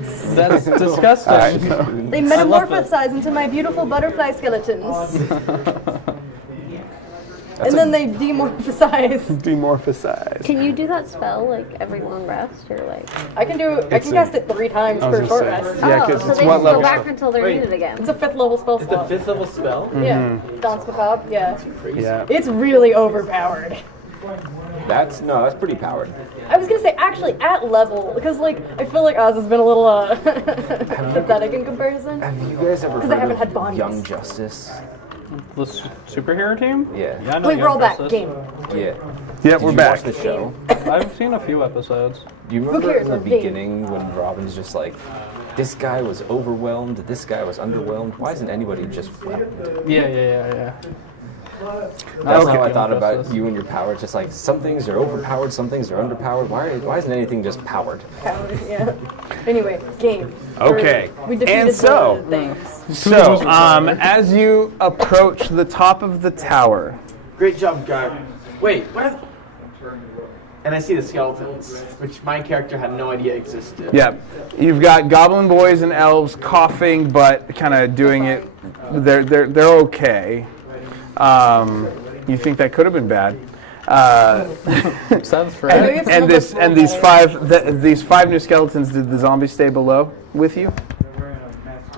That's disgusting. All right, so- They metamorphosize into my beautiful butterfly skeletons. And then they demorphosize. Demorphosize. Can you do that spell like every long rest or like? I can cast it 3 times per short rest. Yeah, because so it's they what just go level? back until they're needed again. It's a 5th level spell It's a slot. 5th level spell? Yeah, Dance Macabre, yeah. Yeah. It's really overpowered. That's pretty powered. I was gonna say, actually, at level, because, like, I feel like Oz has been a little, pathetic in comparison. Have you guys ever 'Cause I heard haven't of had bodies. Young Justice? The superhero team? Yeah. Yeah, I know Wait, Young roll back, Justice. game. Yeah. Yeah, Did we're you back. watch the show? I've seen a few episodes. Do you remember cares? in the We're game. beginning when Robin's just like, this guy was overwhelmed, this guy was underwhelmed? Why isn't anybody just whelmed? Yeah. That's Okay. how I thought Young about Justice. you and your power. Just like some things are overpowered, some things are underpowered. Why isn't anything just powered? Yeah. Anyway, game. Okay. We defeated And so- the things. So, as you approach the top of the tower, Great job, guy. Wait, what? And I see the skeletons, which my character had no idea existed. yeah, you've got goblin boys and elves coughing, but kind of doing it. They're okay. You think that could have been bad. Sounds right. And these 5 new skeletons. Did the zombies stay below with you?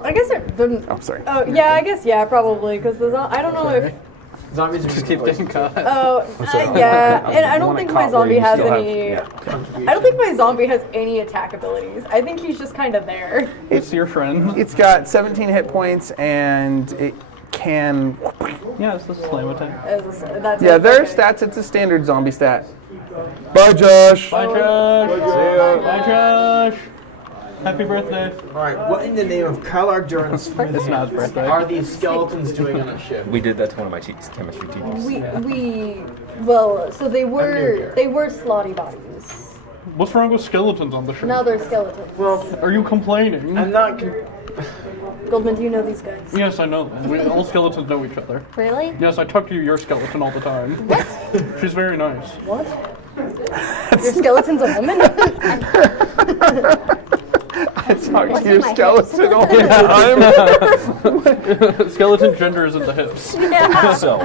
I guess they're. Oh, sorry. Oh, yeah, I guess, yeah, probably, because I don't know if. Zombies are Just keep getting caught. Oh, yeah, and I don't want a think my cot where zombie you has still have- any. yeah. I don't think my zombie has any attack abilities. I think he's just kind of there. It's your friend. It's got 17 hit points, and it can. Yeah, it's the slam attack. That's Yeah, it. their stats. It's a standard zombie stat. Bye, Josh. Bye, Josh. Bye, Josh. Happy birthday. Alright, what in the name of Karl Ardurans It's not his birthday. are these skeletons doing on a ship? We did that to one of my chemistry teachers. So they were slotty bodies. What's wrong with skeletons on the ship? Now they're skeletons. Well, Are you complaining? I'm not. Goldman, do you know these guys? Yes, I know that. All skeletons know each other. Really? Yes, I talk to your skeleton all the time. What? She's very nice. What? Your skeleton's a woman? I talk What's to your in my skeleton all the time. Skeleton gender is in the hips. Yeah. So,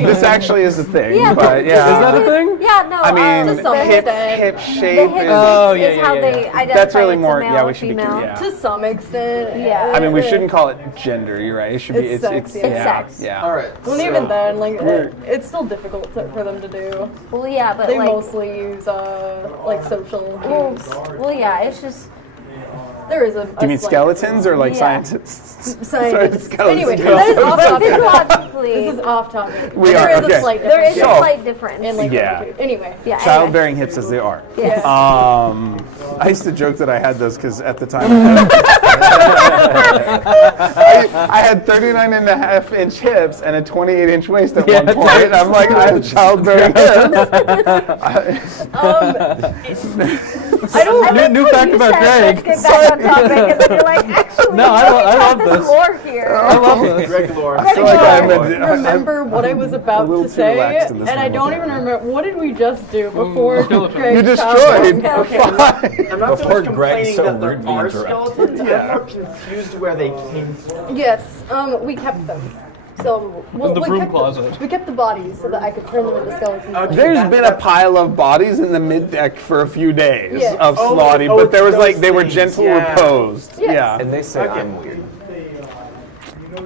This actually is a thing, Yeah, but yeah. Is that a thing? Yeah, no. I mean, to some hip extent. shape the hip is. Oh, is yeah, how yeah, they yeah. identify. That's really it's a more. male Yeah, or we should be. female. Yeah. To some extent. Yeah. I mean, we shouldn't call it gender. You're right. It should be. It's It's sex, yeah. yeah. It's sex. Yeah. Alright. Well, even then, like, it's still difficult for them to do. Well, yeah, but They like. mostly use, like, social cues. Well, yeah, it's just. There is a. Do you mean skeletons or like Yeah. scientists? Scientists. skeletons. Anyway, that is off topic. Physiologically, This is off topic. We There are, is okay. a slight there difference. is a So- slight difference. in like Yeah. attitude. Anyway. yeah. Anyway. Childbearing hips as they are. Yes. I used to joke that I had those because at the time I had 39.5-inch hips and a 28-inch waist at one point. And I'm like, I have childbearing hips. I don't. New fact You about said, Greg. Let's get back on topic, and then you're like, actually, No, I love this this. lore here. I love this. Greg Lore. I feel like I I'm remember what I was about little to too say, relaxed in this and I don't moment. even remember what did we just do before skeleton. Greg You shouted? destroyed. Okay. I'm not so Before much Greg complaining so that there rudely are interrupted. skeletons, I'm more confused where they came from. Yes, we kept them. So In the we broom kept closet. We kept the bodies so that I could turn them into skeletons. Okay. There's been a pile of bodies in the mid deck for a few days Yeah. of Oh, slotty, oh, but there was those like they were things, gentle yeah. reposed. Yes. Yeah. And they say Okay. I'm weird.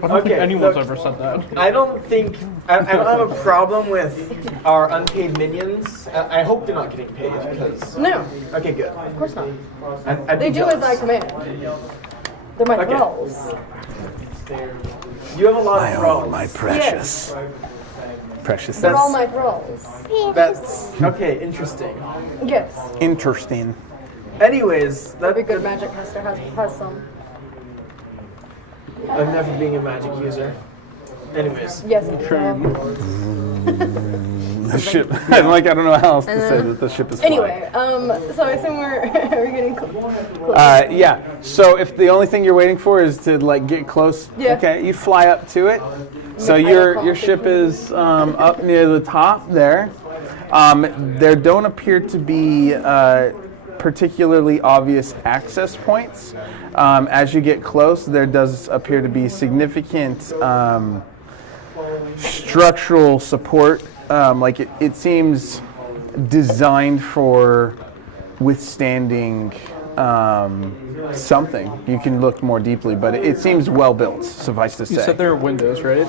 I don't think Okay, anyone's look. ever said that. I don't have a problem with our unpaid minions. I hope they're not getting paid because. No, Okay, good. of course not. I'd They be do as I jealous. command. They're my Okay. thralls. You have a lot of thralls. my precious. Precious. They're all That's- my thralls. That's okay. Interesting. Yes. interesting. Anyways, Every that good magic caster has some. I'm never being a magic user. Anyways, Yes. The ship. I don't know how else to say that the ship is flying. Anyway, so I assume we're getting close. Yeah. So if the only thing you're waiting for is to like get close, Yeah. okay, you fly up to it. So I your don't your ship is up near the top there. There don't appear to be particularly obvious access points. As you get close, there does appear to be significant structural support. Like it seems designed for withstanding something. You can look more deeply, but it seems well built. Suffice to say. You said there are windows, right?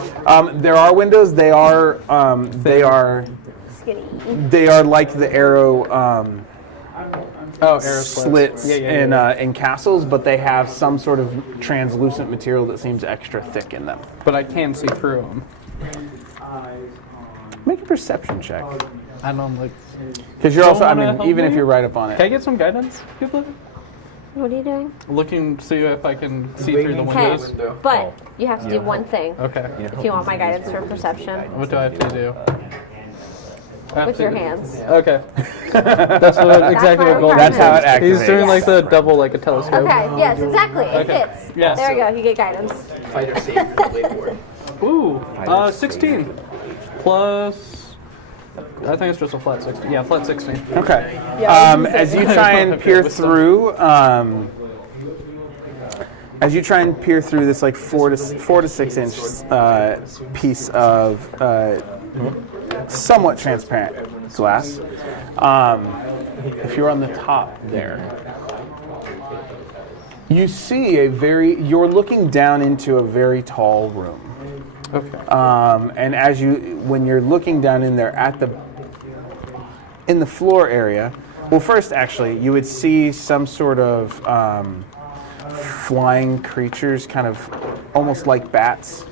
There are windows. They are Skinny. they are like the arrow Arrow slits in castles, but they have some sort of translucent material that seems extra thick in them. But I can see through them. Make a perception check. I don't like. Because you're also, I wanna mean, help even me? if you're right up on Can I it. get some guidance, people? What are you doing? Looking to see if I can see through the Okay, windows. but you have to do one thing. Okay. If you want my guidance for perception, What do I have to do? I have with to- your hands. Okay. That's exactly what Golden That's how it did. He's activates. doing like the double, like a telescope. Okay, yes, exactly. It Okay. fits. Yes. There we go. You get guidance. Fighter save Blade Ooh, 16 plus. I think it's just a flat 16. Yeah, flat 16. Okay. Yeah, I was gonna As say- you try and Okay, peer with some- through, this like 4 to 6 inch piece of somewhat transparent glass, if you're on the top there, you see you're looking down into a very tall room. Okay. And when you're looking down in there in the floor area, well, first actually, you would see some sort of flying creatures, kind of almost like bats,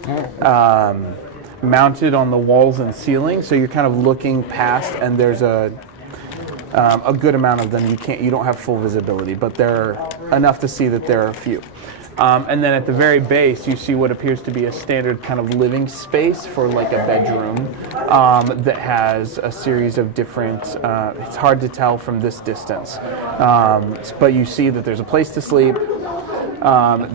mounted on the walls and ceiling. So you're kind of looking past, and there's a good amount of them. You don't have full visibility, but there are enough to see that there are a few. And then at the very base, you see what appears to be a standard kind of living space for like a bedroom that has a series of different, it's hard to tell from this distance, but you see that there's a place to sleep,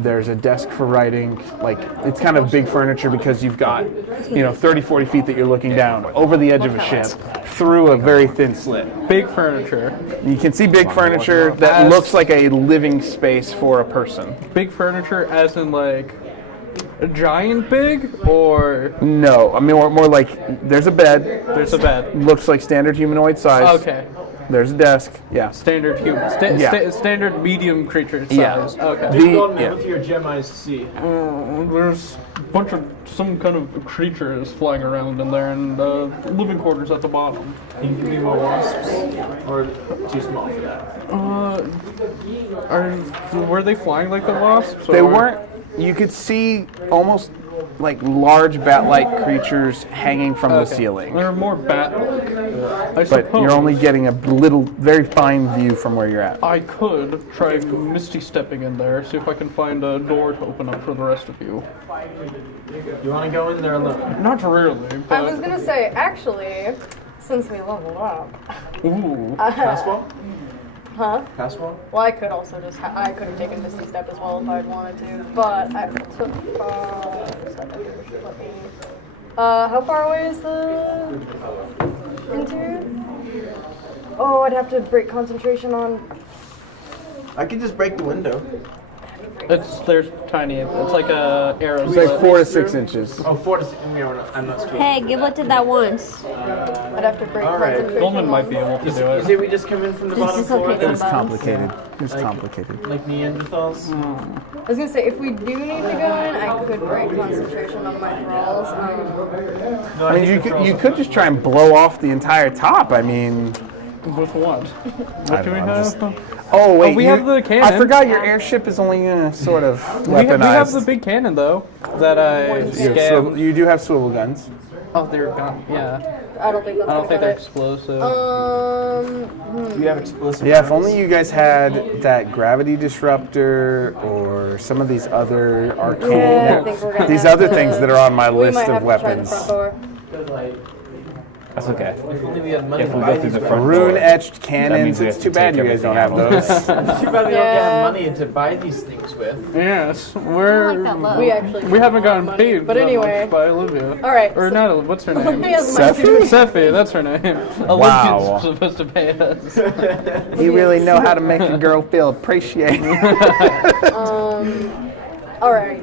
there's a desk for writing, like it's kind of big furniture because you've got, 30, 40 feet that you're looking down over the edge of a ship through a very thin slit. Big furniture. You can see big furniture that looks like a living space for a person. Big furniture as in like a giant big, or No, I mean more like there's a bed. there's a bed. Looks like standard humanoid size. Okay. There's a desk. Yeah. Standard human. Yeah. Standard medium creature size. Yeah. Okay. Yeah. With your gem eyes to see. There's a bunch of some kind of creatures flying around in there, and living quarters at the bottom. Can you give me more wasps? Or too small for that? Were they flying like the wasps? They or- weren't. You could see almost like large bat-like creatures hanging from the Okay. ceiling, They're more bat-like. I but suppose you're only getting a little, very fine view from where you're at. I could try misty stepping in there, see if I can find a door to open up for the rest of you. You want to go in there alone? Not really, I was but gonna say, actually, since we leveled up, ooh. Passwall? huh? Passwall? Well, I could also I could have taken Misty Step as well if I'd wanted to, but I took how far away is the interior? Oh, I'd have to break concentration on. I could just break the window. There's tiny. It's like a arrow. It's like slit. 4 to 6 inches. Oh, 4 to 6. I'm not sure. Hey, Giblet did that once. I'd have to break All right. concentration. Goldman might on- be able to do You it. say we just come in from the This bottom is floor okay, then? It's complicated. It's complicated. Like Neanderthals? I was gonna say, if we do need to go in, I could break concentration on my thralls. No, I mean, you could just try and blow off the entire top. I mean, With what? What do we I'm have? just- oh wait, we have the cannon. I forgot your airship is only sort of weaponized. We have the big cannon though that I You have scanned. you do have swivel guns. Oh, they're gone. Yeah. I don't think that's I don't think gonna they're cut explosive. You have explosive Yeah, if weapons? only you guys had that gravity disruptor or some of these other arcane, Yeah, I think we're gonna these have other to- things that are on my we list might of have to try the weapons. front door. That's okay. If only we had money If to we buy go through these the front weapons. door. Rune-etched That cannons. means we It's have too to bad take you guys don't everything have out. those. It's too bad we don't Yeah. have money to buy these things with. Yes, I like that look. We actually we haven't gotten money. paid. But that anyway. much by Olivia. All right. Or Natalie, what's her name? Olivia's my Sephi? Sephi, that's her name. Wow. Olivia's supposed to pay us. You really know how to make a girl feel appreciated. All right.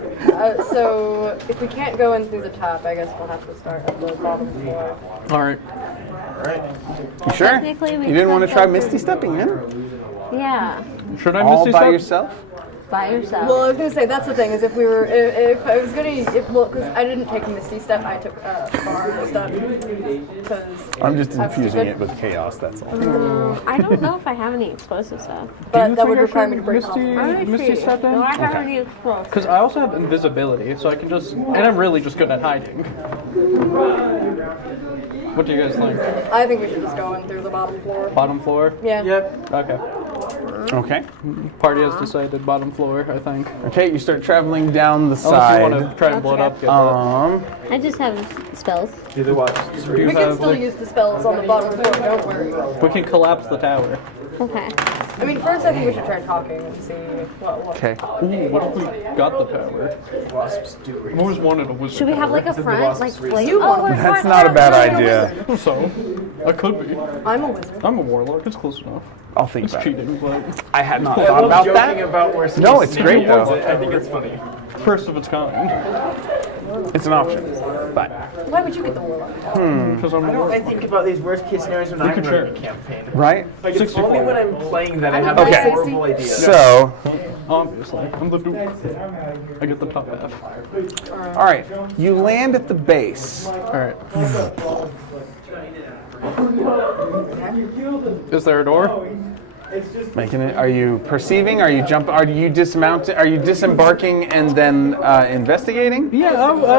So if we can't go in through the top, I guess we'll have to start at the bottom floor. All right. You sure? Technically, we You didn't want to could try go Misty through- stepping in? Yeah, Should I All Misty by step? yourself? by yourself. Well, I was gonna say that's the thing is if we were if I was gonna because I didn't take Misty Step, I took Bar Step because I'm just infusing it with chaos, that's all. I don't know if I have any explosive stuff. But that would require me to break off. Misty step in? No, I have any explosive. Because I also have invisibility, so I can just, and I'm really just good at hiding. What do you guys think? I think we should just go in through the bottom floor. Bottom floor? Yeah. Yep. Okay. Okay. Party has decided bottom floor, I think. Okay, you start traveling down the Unless you want side. to try and blow it up. Get that. I just have spells. Do the watch. Do you We can have, still like, use the spells on the bottom floor. Don't worry. we can collapse the tower. Okay. I mean, first I think we should try talking and see what. Okay. Ooh, what if we got the tower? Wasps do. I've always wanted a wizard. Should we have like a front, like flame? You want one. That's not a bad idea. So, I could be. I'm a wizard. I'm a warlock, it's close enough. I'll think It's about it. cheating, but I had not I thought love about joking that. about where No, it's great, Sneaky does though. it. I think it's funny. first of its kind. It's an option. But Why would you get the warlock? Because I'm a I warlock. think about these worst case scenarios when I'm could running a share. campaign. right? Like it's 64. only when I'm playing that I have Okay. a horrible idea. So, Obviously, I'm the duke. I get the top half. all right, you land at the base. All right. Is there a door? Making it. Are you perceiving? Are you jump? Are you dismounting? Are you disembarking and then investigating? Yeah.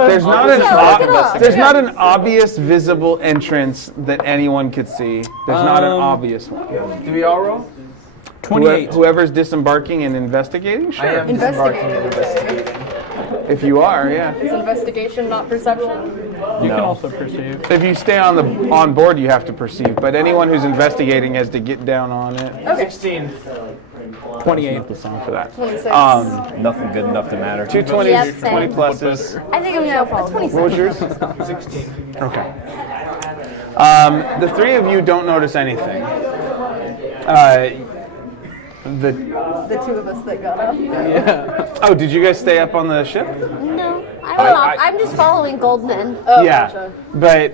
There's not an look it up. there's not an obvious visible entrance that anyone could see. There's not an obvious one. Do we all roll? 28. Whoever's disembarking and investigating, I sure. am disembarking and Investigating. investigating. If you are, yeah. It's investigation, not perception. You can No. also perceive. If you stay on board, you have to perceive. But anyone who's investigating has to get down on it. Okay. 16. 28. The song for that. 26. Nothing good enough to matter. 220, Yep, same. 20 pluses. I think I'm so full. What was yours? 16. Okay. The three of you don't notice anything. The The two of us that got up. oh, did you guys stay up on the ship? No, I don't know. I'm just following Goldman. Oh, Yeah, gotcha. but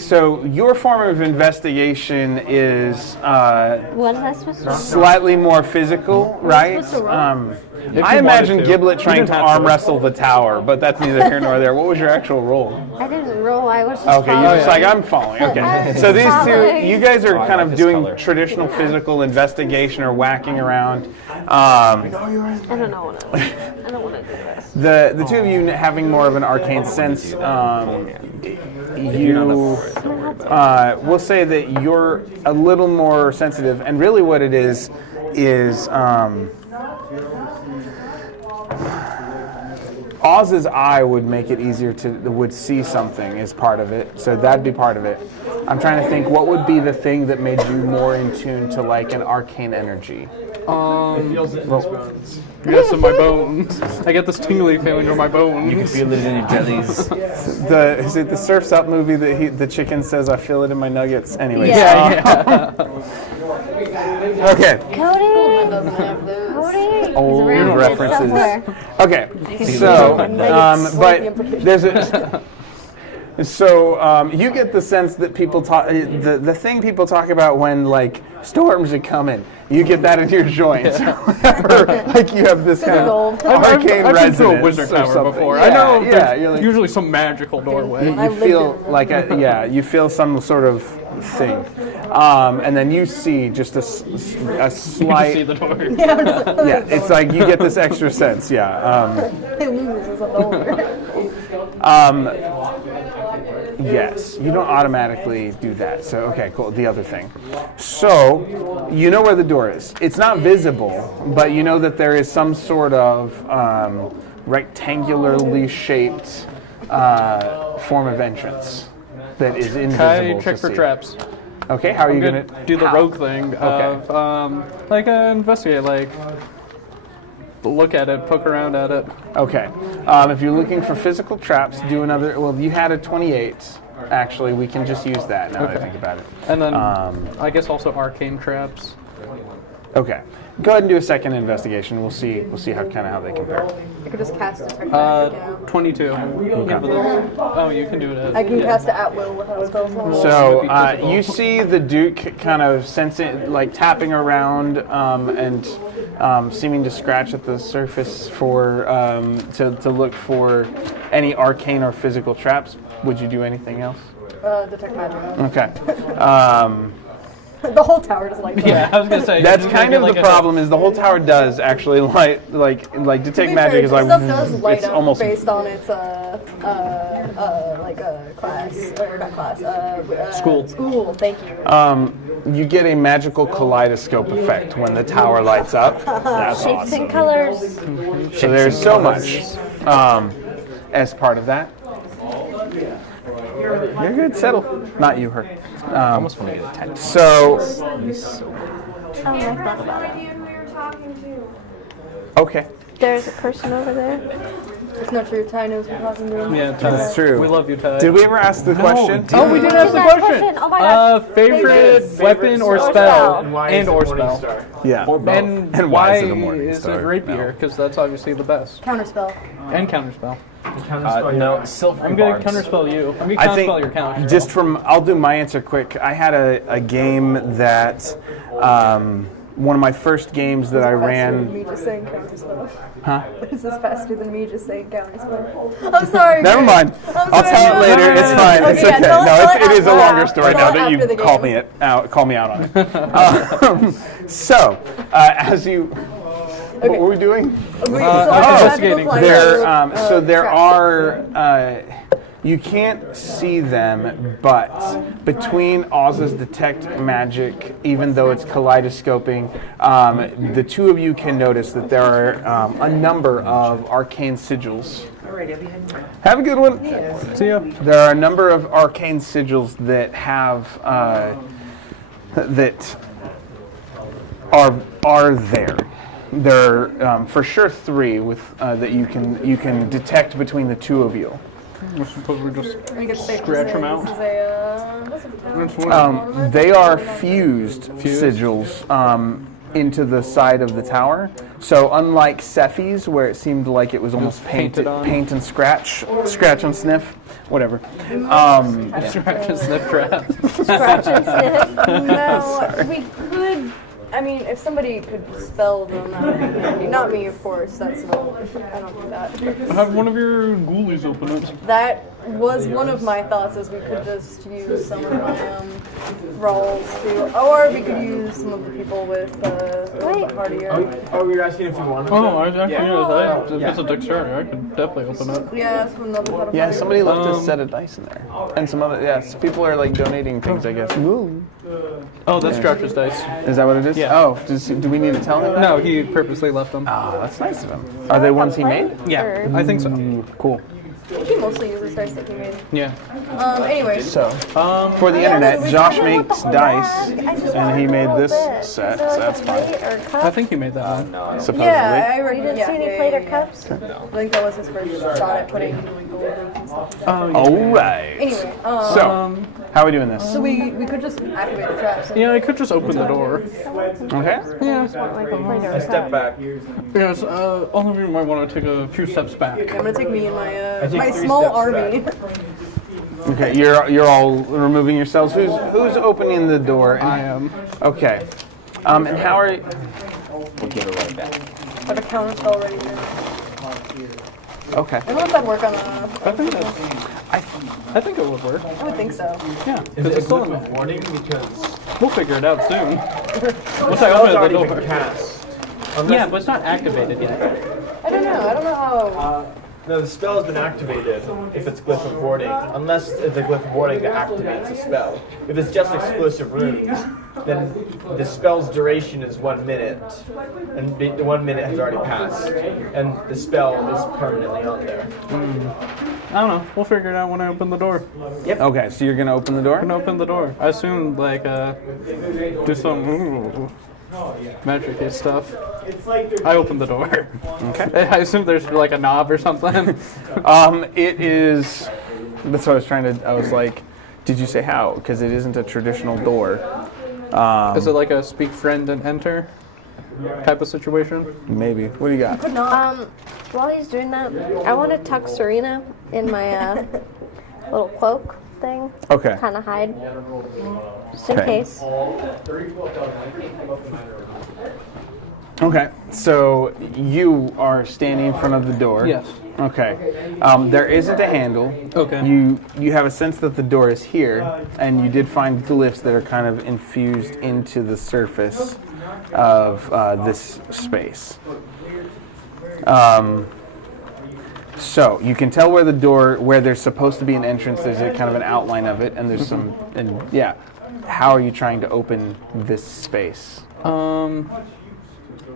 so your form of investigation is What is I supposed to do? slightly more physical, right? supposed to roll? I you imagine wanted to. Giblet You trying didn't to have to. arm wrestle the tower, but that's neither here nor there. What was your actual role? I didn't roll. I was just Okay, following. you're just like, I'm following. Okay. So these two, Following. you guys are I kind like of this doing color. traditional physical investigation or whacking around. I don't know what I don't want to do this. The two of you having more of an arcane sense, you will say that you're a little more sensitive, and really what it is Oz's eye would make it easier would see something is part of it, so that'd be part of it. I'm trying to think what would be the thing that made you more in tune to like an arcane energy. Feels it in his bones. Yes, in my bones. I get this tingly feeling in my You can bones. feel it in your jellies. Is it the Surf's Up movie that the chicken says, "I feel it in my nuggets"? Anyways. Yeah. Okay. Cody. Doesn't have those. Cody. Old He's around references. somewhere. Okay. So, but there's a. So you get the sense that people talk. The thing people talk about when like storms are coming. You get that in your joints. Like you have this kind it's of old. arcane I've been to resonance a wizard or tower something. before. Yeah, I know Yeah. there's You're like, usually some magical doorway. I you lived feel it. like you feel some sort of thing, and then you see just a You slight. see the door. Yeah, it's like you get this extra sense. Yeah. Yes, you don't automatically do that. So, okay, cool. The other thing. So, you know where the door is. It's not visible, but you know that there is some sort of rectangularly shaped form of entrance. that is invisible. I to check for see. traps. Okay, how are you I'm gonna gonna do the how? rogue thing of investigate, look at it, poke around at it. Okay. If you're looking for physical traps, do another. Well, you had a 28. Actually, we can just use that now that I think about it. And then I guess also arcane traps. Okay. Go ahead and do a second investigation. We'll see how they compare. I could just cast detect magic. 22. Oh, you can do it. I can cast it at will without spell slot. So you see the Duke kind of sensing, like tapping around and seeming to scratch at the surface for to look for any arcane or physical traps. Would you do anything else? Detect magic. Okay. The whole tower just lights up. Yeah, I was gonna say. That's kind of the problem. Is the whole tower does actually like detect magic is like stuff does light it's up almost based on its class or not class School. School. Thank you. you get a magical kaleidoscope effect when the tower lights up. That's Shapes awesome. and colors. So there's so much as part of that. You're good. Settle. Not you, her. I almost want to get a tattoo. So Oh, I thought about it. who we were talking to. okay, There's a person over there. It's not true. Ty knows we're talking to him. Yeah, Ty. that's true. We love you, Ty. Did we ever ask the question? Oh, we did ask the That's question. Oh my gosh. Favorite weapon or spell. spell, And why is it or Morning spell, Star? Yeah. and why why is it a Morning is Star? it rapier? Because that's obviously the best. Counterspell. And counterspell. No, silver I'm gonna barbs. counterspell you. I'm gonna I think counterspell your counterspell. just from I'll do my answer quick. I had a game that one of my first games that I Faster than ran. me just saying counterspell. Huh? This is faster than me just saying counterspell. I'm sorry. Never Grace. mind. I'm I'll sorry. tell it later. It's fine. It's Okay, yeah, okay. tell No, it is a out longer loud. story Tell now it that after the you called game. me out on it. So as you, what were we doing? investigating. There are. You can't see them, but between Oz's detect magic, even though it's kaleidoscoping, the two of you can notice that there are a number of arcane sigils. Have a good one. See ya. There are a number of arcane sigils that have that are there. There are for sure 3 with that you can detect between the two of you. I suppose we just I think it's safe to scratch say them out. This is a, what's it called? That's what- They are fused sigils into the side of the tower. So unlike Cephi's, where it seemed like it was almost painted on. paint and scratch and sniff, whatever. Scratch and sniff trap. Scratch and sniff. No, we could. I mean, if somebody could spell them, that would be handy. Not me, of course. That's not. I don't do that. Have one of your ghoulies open it. That was one of my thoughts. Is we could just use some of my rolls to, or we could use some of the people with hardier. Oh, you're asking if you want to? Oh, I actually if it's a dexterity, I could definitely open it. Yeah, it's from another part of Yeah, hardier. somebody left a set of dice in there, and some other. Yes, people are like donating things, I guess. Ooh. Oh, that's Crouch's dice. Is that what it is? Yeah. Oh, do we need to tell him that? No, he purposely left them. Oh, that's nice of him. Are they ones he made? Yeah, I think so. Cool. He mostly uses dice that he made. Yeah. Anyway. So, for the internet, Josh makes dice, and he made this set, so that's fine. I think he made that one. Supposedly. Yeah, I reckon. You didn't see any plate or cups? I think that was his first shot at putting gold rings and stuff. All right. Anyway, So, how are we doing this? so we could just activate the traps. Yeah, I could just open the door. Okay. Yeah. Like a plate or a Step cup. back. Yes, all of you might want to take a few steps back. I'm gonna take me and my take 3 small steps army. Okay, you're all removing yourselves. Who's opening the door? I am. Okay. And how are you? We'll give it right back. I have a counter spell ready now. Okay. I don't know if that'd work on a. I think that. I think it would work. I would think so. Yeah, Is because it it's still with warning? Because We'll figure it out soon. Once I spell's open already the been door. cast. Yeah, but it's not activated yet. I don't know. I don't know how. No, the spell has been activated if it's glyph of warding, unless it's a glyph of warding that activates the spell. If it's just explosive runes, then the spell's duration is 1 minute, and the 1 minute has already passed, and the spell is permanently on there. I don't know. We'll figure it out when I open the door. Okay, so you're gonna open the door? I'm gonna open the door. I assume like do some magic-y stuff. I open the door. Okay. I assume there's like a knob or something. It is. That's what I was trying to. I was like, did you say how? Because it isn't a traditional door. Is it like a speak friend and enter type of situation? Maybe. What do you got? While he's doing that, I want to tuck Serena in my little cloak thing. Okay. Kind of hide, just in Okay. case. Okay. So you are standing in front of the door. Yes. Okay. There isn't a handle. Okay. You have a sense that the door is here, and you did find glyphs that are kind of infused into the surface of this space. So you can tell where the door, where there's supposed to be an entrance. There's a kind of an outline of it, and there's some. And yeah, how are you trying to open this space? I'm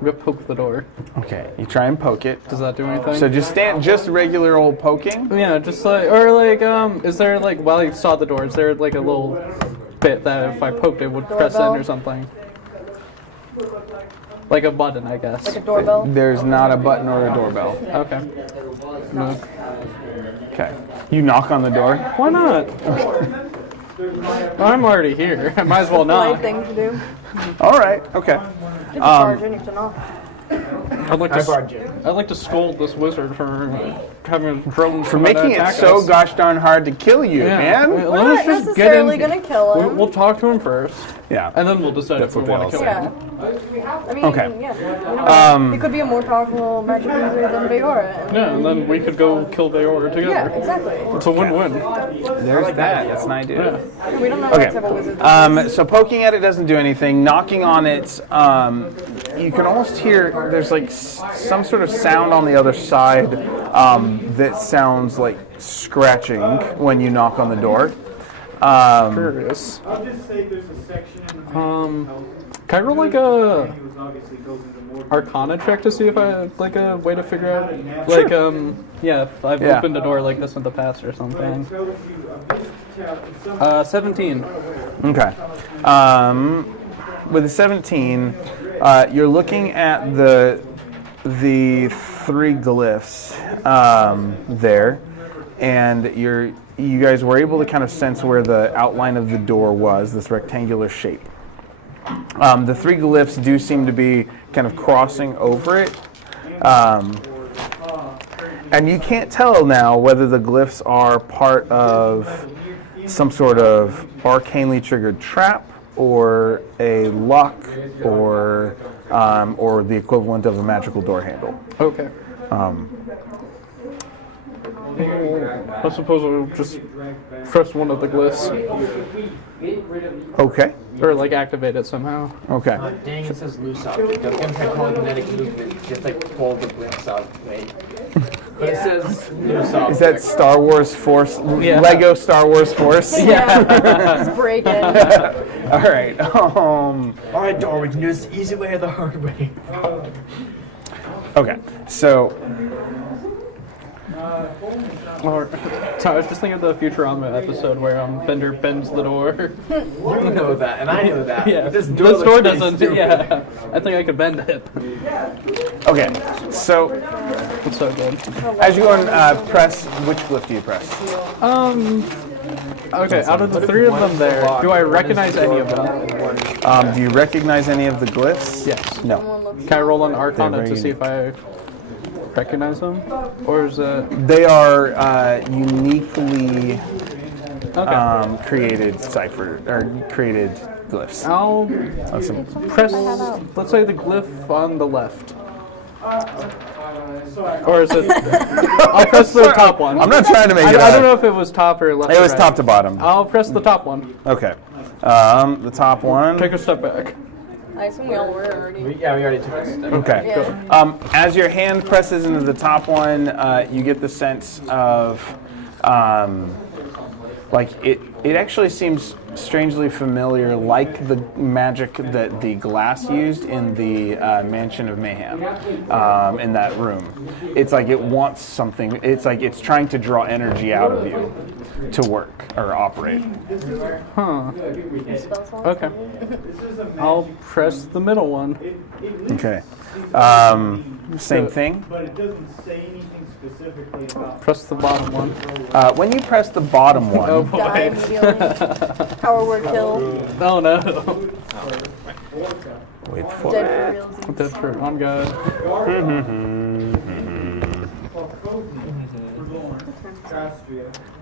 gonna poke the door. Okay, you try and poke it. Does that do anything? So just regular old poking. Yeah, just like, or like, is there like, while you saw the door, is there like a little bit that if I poked it would press in or something? Like a button, I guess. Like a doorbell? There's not a button or a doorbell. Okay. No. Okay. You knock on the door. Why not? I'm already here. I might as well Polite not. thing to do. All right. Okay. Did you charge in? You have to knock. I'd like I to. barge in. I'd like to scold this wizard for having a drone For making it so gosh darn hard to kill you, man. Well, We're let's not just get necessarily in. going to kill him. We'll talk to him first, Yeah. and then we'll decide That's if we what want they to all kill say. him. Yeah. I mean, Okay. yeah. He could be a more powerful magic user than Bayora. Yeah, and then we could go kill Bayora together. Yeah, exactly. It's a win-win. There's that. That's an idea. Yeah. We don't know Okay. what type of wizard. So poking at it doesn't do anything. Knocking on it, you can almost hear there's like some sort of sound on the other side that sounds like scratching when you knock on the door. Curious. Can I roll like a Arcana check to see if I like a way to figure out like yeah, if I've opened a door like this in the past or something. 17. Okay. With a 17, you're looking at the three glyphs there, and you guys were able to kind of sense where the outline of the door was, this rectangular shape. The three glyphs do seem to be kind of crossing over it. And you can't tell now whether the glyphs are part of some sort of arcanely triggered trap or a lock or the equivalent of a magical door handle. Okay. I suppose we'll just press one of the glyphs. Okay. Or like activate it somehow. Okay. Dang, it says loose object. I was going to try calling kinetic movement, just like pull the glyphs out. Wait. But it says loose object. Is that Star Wars Force? Yeah. Lego Star Wars Force? Yeah. Just break it. All right. Alright, door, we can do this the easy way or the hard way. Okay. So Or, so I was just thinking of the Futurama episode where Bender bends the door. You know that, and I know that. Yeah, This this door, looks door pretty doesn't. stupid. Yeah, I think I could bend it. okay. So It's so good. as you go and press, which glyph do you press? Okay, out of the three of them there, do I recognize any of them? Do you recognize any of the glyphs? Yes. No. Can I roll an Arcana They're to very see if I recognize them? Or is it... They are uniquely created cipher or created glyphs. I'll Awesome. press, let's say the glyph on the left. Or is it... I'll press the top one. I'm not trying to make it. I don't know if it was top or left. It or was right. top to bottom. I'll press the top one. Okay. The top one. Take a step back. I assume we all were already. We already took a step. Okay. Yeah. As your hand presses into the top one, you get the sense of, like it actually seems strangely familiar, like the magic that the glass used in the Mansion of Mayhem, in that room. It's like it wants something. It's like it's trying to draw energy out of you to work or operate. Huh. Okay. I'll press the middle one. Okay. Same thing. But it doesn't say anything specifically about. Press the bottom one. When you press the bottom one, Oh Die boy. immediately. Power word kill. Oh no. wait for Dead it. for real. Dead fruit on God.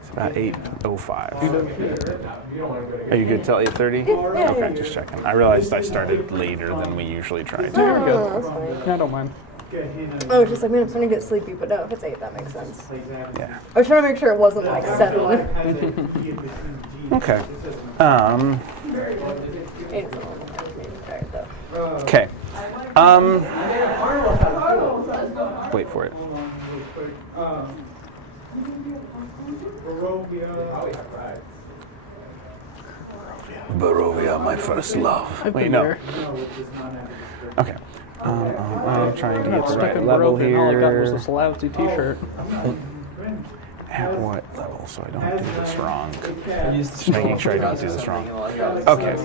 It's about 8:05. Are you good till 8:30? Okay, just checking. I realized I started later than we usually try to. We're good. Oh, that's fine. Yeah, I don't mind. I was just like, man, I'm starting to get sleepy, but no, if it's 8, that makes sense. Yeah. I was trying to make sure it wasn't like 7. Okay. 8 is normal. Alright, though. Okay. Wait for it. Barovia, my first love. Wait, no. Okay. I'm trying to get the Stuck right in level Barovia, and all I got was here. this lousy T-shirt. At what level, so I don't do this wrong? Just making sure I don't do this wrong. Okay.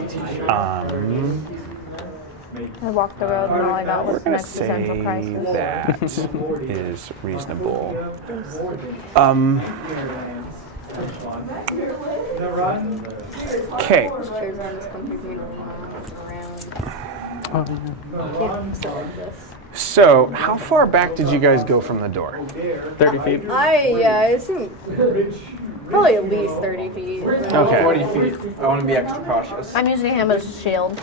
I walked the road and all I got was an Say existential crisis. that is reasonable. Okay. Chairs around this country being around. So, how far back did you guys go from the door? 30 feet. I assume probably at least 30 feet. Okay. 40 feet. I want to be extra cautious. I'm using him as a shield.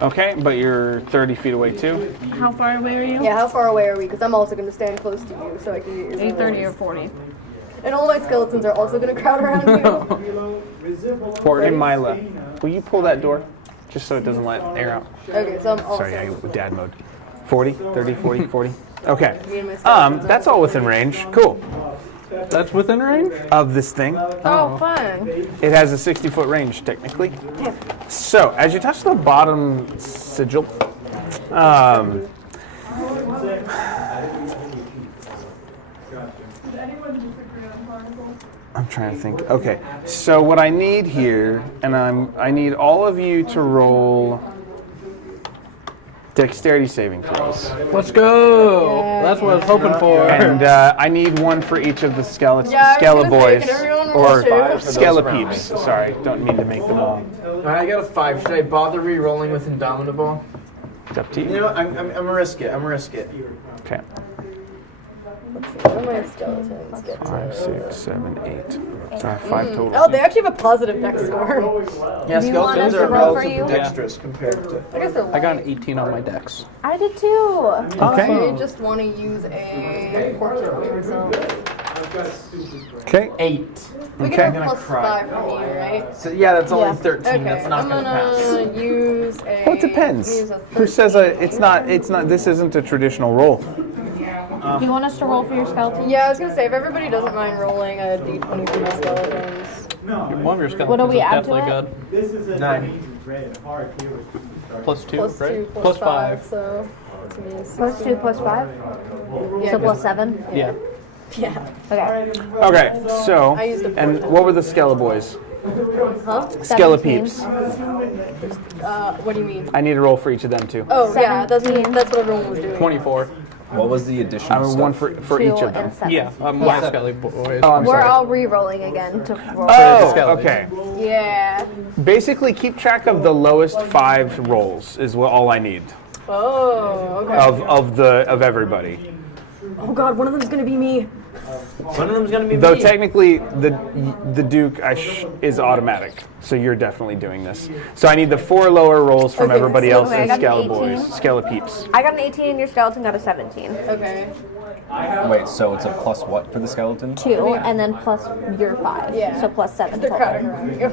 Okay, but you're 30 feet away too? How far away are you? Yeah, how far away are we? Because I'm also going to stand close to you so I can get your 830 or 40. And all my skeletons are also going to crowd around you. Hey, Mila, will you pull that door? Just so it doesn't let air out. Okay, so I'm also... Sorry, I go dad mode. 40, 30, 40, 40. Okay. Me and my skeletons That's all within range. Cool. That's within range? Of this thing. Oh, fun. It has a 60-foot range, technically. So, as you touch the bottom sigil, I'm trying to think. Okay, so what I need here, and I need all of you to roll dexterity saving throws. Let's go. That's what I was hoping for. And I need one for each of the Skeleboys. Or Skelepeeps. Sorry, don't mean to make them all. I got a 5. Should I bother re-rolling with Indomitable? It's up to You you. know what? I'm gonna risk it. I'm gonna risk it. Okay. Let's see, what are my skeletons get 5, to? 6, 7, 8. So I have 5 total. Oh, they actually have a positive dex score. Yeah, Do you want us skeletons to are roll for relatively you? dexterous compared to. I guess they're I got light. an 18 on my dex. I did too. Okay. I just want to use a portrait on myself. Okay. 8. We Okay. get a plus 5 from you, right? So yeah, that's only Yeah. 13. Okay, That's not I'm gonna gonna pass. use a... Well, it depends. use a Who says it's not, this isn't a traditional roll. Do you want us to roll for your skeleton? Yeah, I was gonna say, if everybody doesn't mind rolling a d20 for my skeletons. One of your skeletons What do we is add to definitely it? good. This is a 9. red hard here. Plus 2, Plus right? 2, Plus plus 5. 5, so that's me. Plus 2, plus 5? Yeah, So plus 7? Yeah. Yeah. Okay. Okay, so, I used the and what were the Skelleboys? Huh? Skelepeeps. What do you mean? I need a roll for each of them too. Oh, yeah, that's what everyone was doing. 24. What was the additional I mean, stuff? one for each of them. And 7. Yeah, my Skelly boys. Oh, I'm We're sorry. all re-rolling again to roll. Oh, Skellies. okay. Yeah. Basically, keep track of the lowest 5 rolls is what all I need Oh, okay. of everybody. Oh god, one of them's gonna be me. One of them's gonna be Though me. technically, the Duke is automatic, so you're definitely doing this. So I need the 4 lower rolls from Okay, everybody so else I and got an Skelleboys, 18. Skelepeeps. I got an 18 and your skeleton got a 17. Okay. Wait, so it's a plus what for the skeleton? 2, and then plus your 5. Yeah. So plus 7 They're crowding total. around you.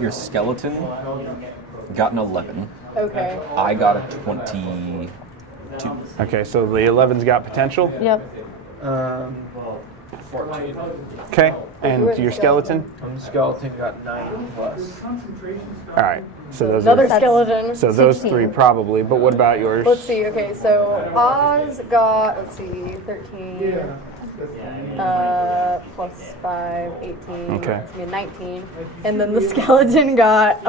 Your skeleton got an 11. Okay. I got a 22. Okay, so the 11's got potential. Yep. 14. Okay, and your skeleton. Skeleton got 9 plus. All right, so those Another are skeleton. so those 16. 3 probably. But what about yours? Let's see. Okay, so Oz got 13. Plus 5, 18. Okay. That's gonna be 19. And then the skeleton got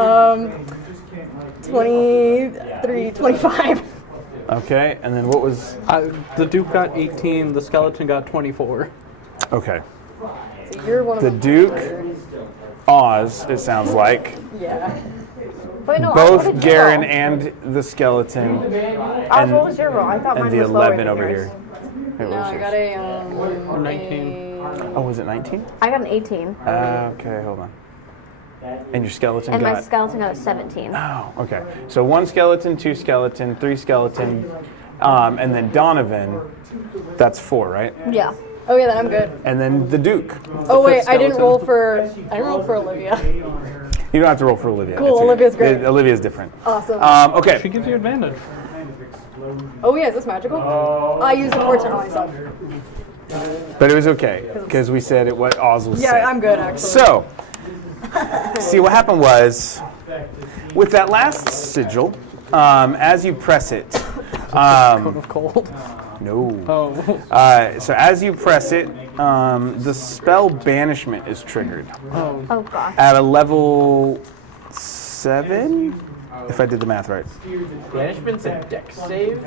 23, 25. Okay, and then what was? The Duke got 18. The skeleton got 24. Okay, So you're one of the Duke, Oz. It sounds like Yeah. Wait, no, both what did you Garen roll? and the skeleton, Oz, what was your roll? I thought and mine the was lower 11 than over yours. here. Wait, No, what was I yours? got a 19. Oh, was it 19? I got an 18. Okay, hold on. And your skeleton And my got? skeleton got a 17. Oh, okay. So 1 skeleton, 2 skeleton, 3 skeleton, and then Donovan. That's 4, right? Yeah. Okay, then I'm good. And then the Duke. Oh wait, fifth I didn't skeleton. roll for Olivia. You don't have to roll for Olivia. Cool, It's okay. Olivia's great. Olivia's different. Awesome. Okay. She gives you advantage. Oh yeah, is this magical? I used a portrait on myself. But it was okay because we said it. What Oz was Yeah, saying. I'm good actually. So, see what happened was with that last sigil. As you press it, Cone of cold. no. Oh. So as you press it, the spell banishment is triggered Oh, gosh. at a level 7. If I did the math right. Banishment's a dex save?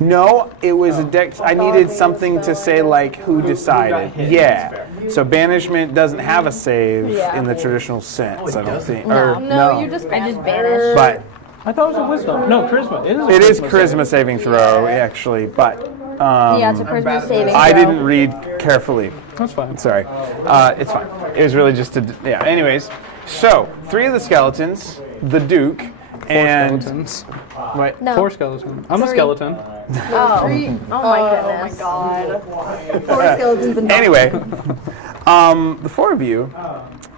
No, it was a dex. I needed something to say like who decided. hit, Yeah. that's So banishment doesn't have a save Yeah. in the traditional sense. I don't think. No. Or, No, you just I just banish. banished. But I thought it was a wisdom. No, charisma. It is. it is save. charisma saving throw actually. But Yeah, it's a charisma saving I throw. didn't read carefully. That's fine. Sorry. It's fine. It was really just yeah. Anyways, so 3 of the skeletons, the Duke, and Skeletons. what? No. 4 skeletons. I'm a 3. skeleton. Oh. Three. Oh my Oh goodness. my god. 4 skeletons and Anyway, the 4 of you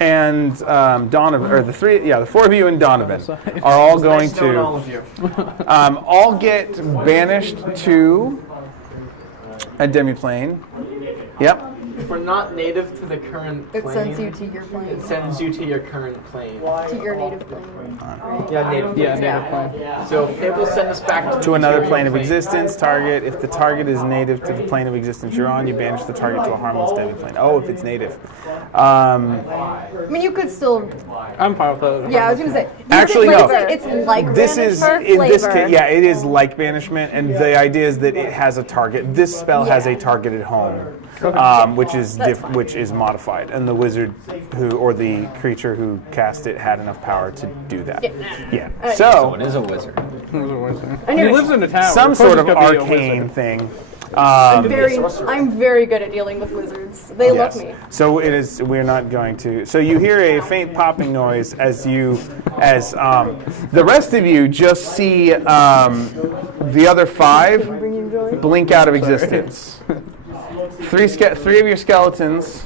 and Donovan, or the 4 of you and Donovan are all going Nice knowing all to of you. all get banished to a demiplane. Yep. If we're not native to the current it plane, sends you to your plane. it sends you to your current plane. To your native plane. Yeah, native. Yeah, native plane. So it will send us back To another the plane of existence. Target. If the target is native to the plane of existence you're on, you banish the target to a harmless demiplane. Oh, if it's native. I mean, you could still. I'm fine with that. Yeah, I was gonna say. Actually, it's, no. It's like This is for in this flavor. case, yeah, it is like banishment, and the idea is that it has a target. This spell has a targeted home, which is which is modified, and the wizard or the creature who cast it had enough power to do that. Yeah. So So it is a wizard. He lives in a town. some sort of course he's gonna be a arcane wizard. thing. I'm very good at dealing with wizards. They love me. So it is. We're not going to. So you hear a faint popping noise as the rest of you just see the other 5 blink out of existence. 3 of your skeletons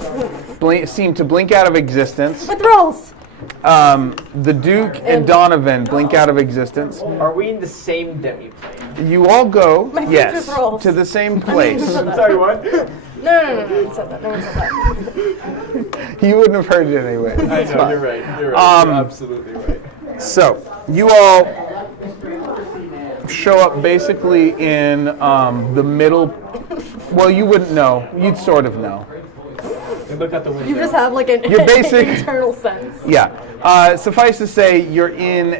seem to blink out of existence. With rolls. The Duke and Donovan blink out of existence. Are we in the same demi plane? You all go, yes, future rolls. to the same place. Sorry, what? No one said that. No one said that. You wouldn't have heard it anyway. I know, you're right. You're right. You're absolutely right. So you all show up basically in the middle. Well, you wouldn't know. You'd sort of know. We look at the window. You just have like an Your basic- internal sense. Yeah. Suffice to say, you're in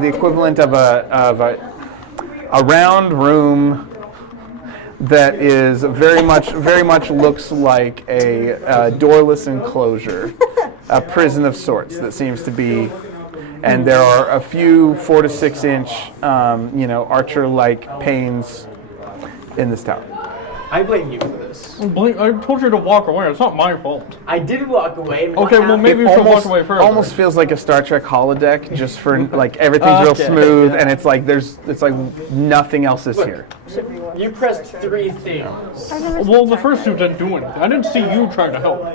the equivalent of a round room that is very much looks like a doorless enclosure, a prison of sorts that seems to be. And there are a few 4 to 6 inch, archer-like panes in this tower. I blame you for this. I told you to walk away. It's not my fault. I did walk away. And what Okay, well happened? maybe you should walk away further. Almost feels like a Star Trek holodeck, just for like everything's real Okay, smooth, yeah. and it's like nothing else is here. You pressed 3 things. Well, the first two didn't do anything. I didn't see you trying to help.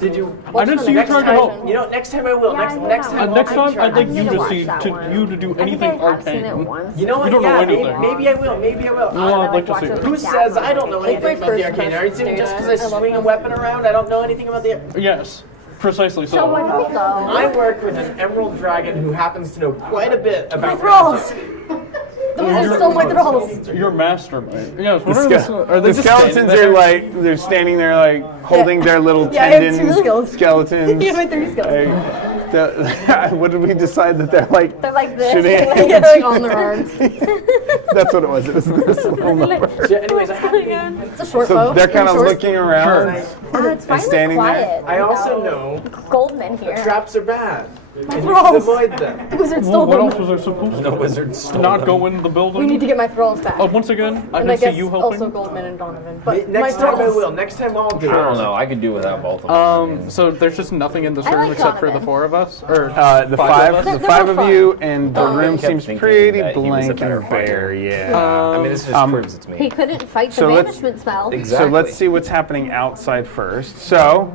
Did you? I didn't see you Next trying to time, help. you know, next time I will. Yeah, Next I know. time. Next I'll time, I'd like you need to to watch see that one. you to do I think anything I have seen it arcane. once. You know what? You don't know Yeah, anything. maybe I will. Maybe I will. Well, I'd like to see watch it. Who says I don't know Like my anything about the first arcane arts? person Just data. because I I love swing a them. weapon around, I don't know anything about the. Yes, precisely So where do we go? I work with an emerald dragon who happens to know quite a bit about Thralls! The wizard stole my thralls! Your mastermind. Yes, what The, are they the just standing skeletons there? are like they're standing there like holding their little Yeah, I have tendon two skeletons. skeletons. You have my 3 skeletons. What did we decide that they're like? They're like this. shenanigans? Yeah, they're like on their arms. That's what it was. It was this little number. Yeah, anyways, I have It's a short So bow. they're kind of Short. looking around It's and finally standing there. quiet. I also without know Goldman here. traps are bad. And you should thralls. avoid them. The wizard Well, stole what them. else was I supposed No to wizards stole not them. go in the building? We need to get my thralls back. Once again, I and I can guess see you helping. also Goldman and Donovan. But Next my time I thralls. will. Next time I'll do I don't it. know. I could do without both of them. So there's just nothing in this I room like except for the Donovan. 4 of us, or The of five us? the They're 5 both of fine. you, and the room I kept seems thinking pretty that he was a blank better and bare. Yeah. I mean, this just proves it's me. He couldn't fight the So let's- banishment spell. Exactly. So let's see what's happening outside first. So,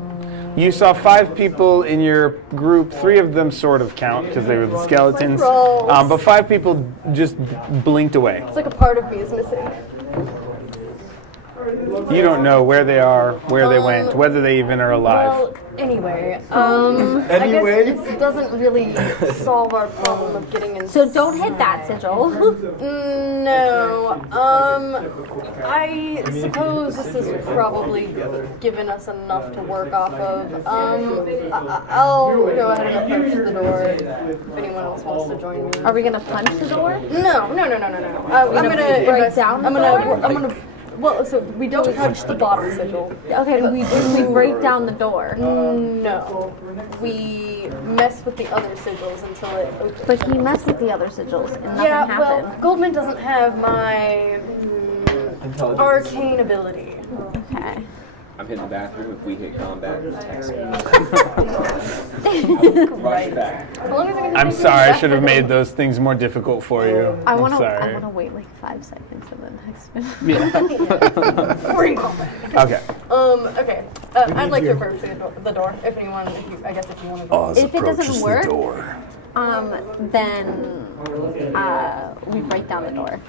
you saw 5 people in your group. 3 of them sort of count because they were the skeletons. Trolls. But 5 people just blinked away. It's like a part of me is missing. You don't know where they are, where they went, whether they even are alive. Well, anyway, Anyway? I guess this doesn't really solve our problem of getting in. So don't hit that sigil. No. I suppose this has probably given us enough to work off of. I'll go ahead and approach the door if anyone else wants to join me. Are we gonna punch the door? No. I'm gonna break down the door? I'm gonna. Well, so we don't touch the bottom sigil. Okay, but we break down the door. No. We mess with the other sigils until it opens. But he messed with the other sigils and nothing Yeah, happened. well, Goldman doesn't have my arcane ability. Okay. I'm hitting the bathroom. If we hit combat, text me. Right. As long as I can I'm make it sorry, I back should have to made the- those things more difficult for you. I I'm wanna sorry. wait like 5 seconds and then text me. We're in combat. Okay. Okay. I'd like to approach the door. If you want to go. If it doesn't work, then we break down the door.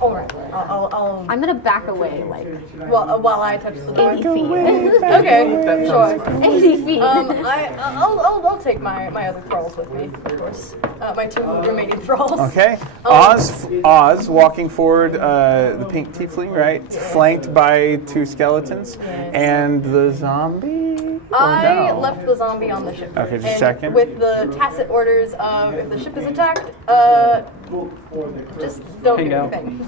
All right. I'll I'm gonna back away like while I touch the door. 80 feet. Okay. Sure. 80 feet. I'll take my other thralls with me, of course. My 2 remaining thralls. Okay. Oz walking forward, the pink tiefling, right? Flanked by 2 skeletons. And the zombie? Or I no? left the zombie on the ship. Okay, just and checking. With the tacit orders of if the ship is attacked, just don't Hang do out. anything.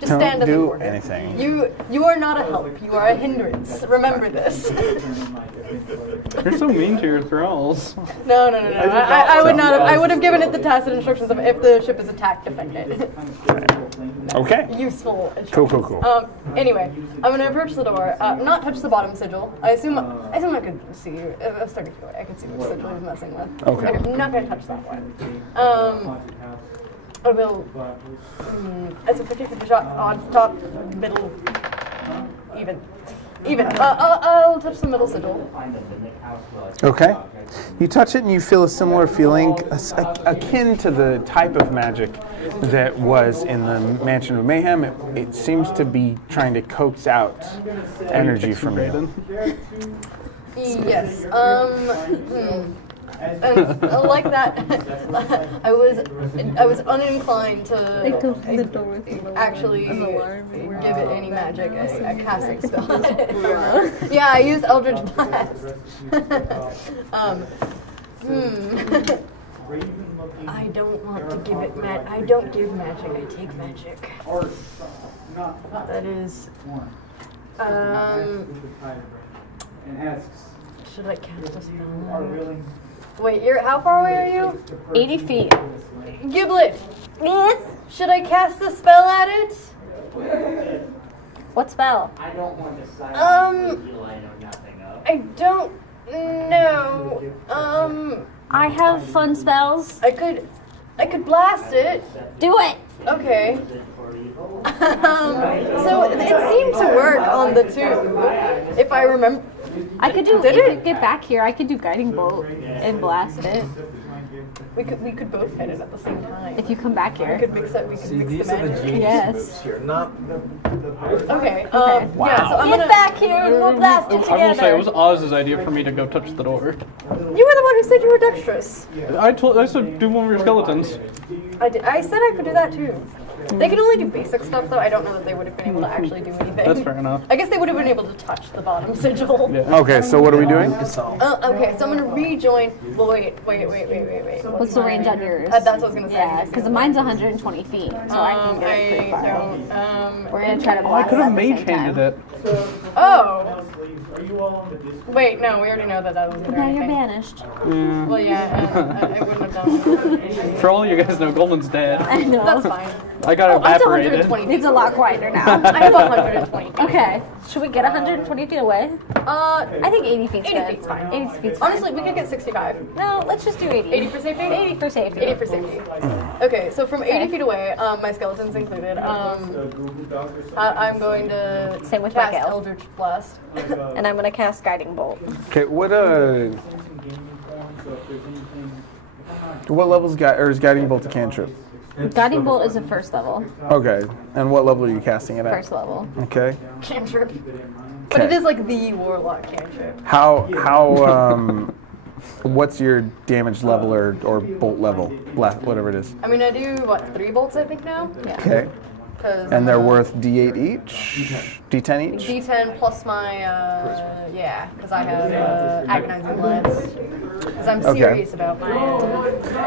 Just Don't stand at the do door. anything. You are not a help. You are a hindrance. Remember this. You're so mean to your thralls. No. I would not have. I would have given it the tacit instructions of if the ship is attacked, defend it. Okay. Useful instructions. Cool. Anyway, I'm gonna approach the door. Not touch the bottom sigil. I assume I could see you. I was 30 feet away. I could see what sigil he's messing with. Okay. I'm not gonna touch that one. I will. As a 50-50 shot, odds, top, middle, even. I'll touch the middle sigil. Okay. You touch it and you feel a similar feeling akin to the type of magic that was in the Mansion of Mayhem. It seems to be trying to coax out energy from you. Yes. And like that, I was uninclined to actually give it any magic. I cast a spell. Yeah, I used Eldritch Blast. I don't want to give it I don't give magic. I take magic. That is. Should I cast a spell? Wait, how far away are you? 80 feet. Giblet! Yes? Should I cast a spell at it? What spell? I don't know. I have fun spells. I could blast it. Do it. Okay. So it seemed to work on the 2, if I remember. I could do. Did if it? you get back here, I could do guiding bolt and blast it. We could both hit it at the same time. If you come back We here. could mix it. We could See, mix these the are the magic. genius Yes. moves here, not Okay. Okay. Yeah. So I'm Get gonna. back here and we'll blast it I will say it together. was Oz's idea for me to go touch the door. You were the one who said you were dexterous. I said do one of your skeletons. I did. I said I could do that too. They can only do basic stuff, though. I don't know that they would have been able to actually do anything. That's fair enough. I guess they would have been able to touch the bottom sigil. Yeah. Okay, so what are we doing? Okay, so I'm gonna rejoin. Well, wait. What's the range on yours? That's what I was gonna say. Yeah, because mine's 120 feet, so I can get it pretty far. We're gonna try to Oh, I blast could it have at the mage same time. handed it. Oh. Are you all on the Discord? Wait, no, we already know that was gonna do Now you're anything. banished. Well, yeah, I wouldn't have done For all you guys know, Golden's dead. I know. That's fine. I got Oh, it's evaporated. 120 It's a lot quieter now. I have 120. Okay. Should we get 120 feet away? I think 80 feet's 80 good. feet's fine. 80 feet's fine. Honestly, we could get 65. No, let's just do 80. 80 for safety? 80 for safety. 80 for safety. Okay, so from 80 feet away, my skeleton's included. I'm going to Same with my cast Gale. Eldritch Blast. And I'm gonna cast Guiding Bolt. Okay, what level's is guiding bolt a cantrip? Guiding Bolt is a first level. Okay, and what level are you casting it at? First level. Okay. Cantrip. But it is like the warlock cantrip. How what's your damage level or bolt level, whatever it is? I mean, I do, 3 bolts, I think, now? Yeah. Okay. And they're worth D8 each? D10 each? D10 plus my, because I have agonizing blast. Because I'm serious about my...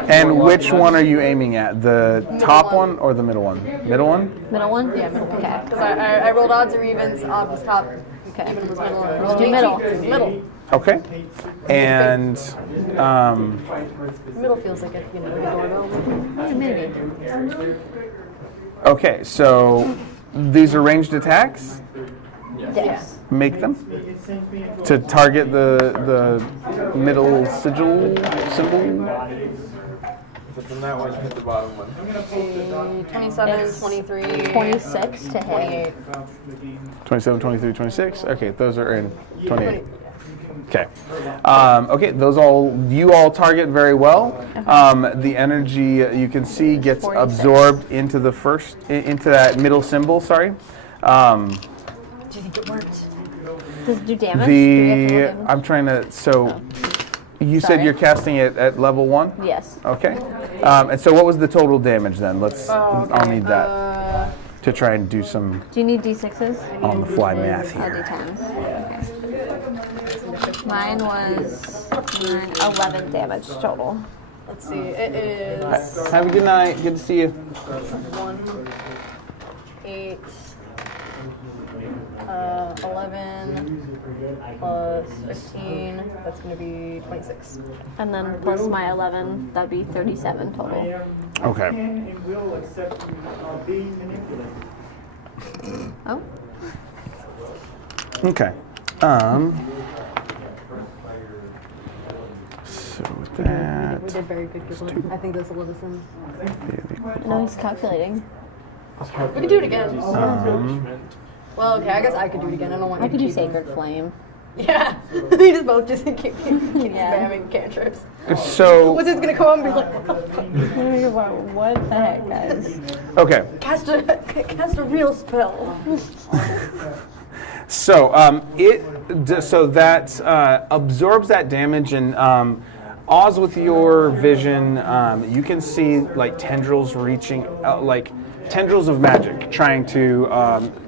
And which one are you aiming at? The top one or the middle one? Middle one? Middle one? Yeah, middle one. Okay. Because I rolled odds or evens, odd was top, even was middle. Let's do middle. Middle. Okay. And Middle feels like a, the doorbell. Maybe. okay, so these are ranged attacks? Yes. Make them to target the middle sigil symbol. But then that one hit the bottom one. 27, It's 23, 26 to hit. 27, 23, 26. Okay, those are in 28. Okay. Okay, you all target very well. The energy you can see gets 46. absorbed into into that middle symbol. Sorry. Do you think it worked? Does it do damage? Do we have to look in? I'm trying to. So, you said Sorry. you're casting it at level 1. Yes. Okay. And so, what was the total damage then? I'll need that to try and do some Do you need d6s? on the fly math Oh, here. d10s. Okay. Mine was 11 damage total. Let's see, it is Have a good night. Good to see you. 1, 8, 11, plus 15, that's going to be 26. And then plus my 11, that'd be 37 total. Okay. And will accept being manipulated. Oh. Okay. So with that, We did very good, Giblin. I think that's a little sim. No, he's calculating. We could do it again. Well, okay, I guess I could do it again. I don't want I you could to do keep... Sacred Flame. Yeah. We just both just keep Yeah. spamming cantrips. so What's it gonna come up and be like, What the heck, guys? okay. cast a real spell. So that absorbs that damage, and Oz, with your vision, you can see like tendrils reaching, like tendrils of magic trying to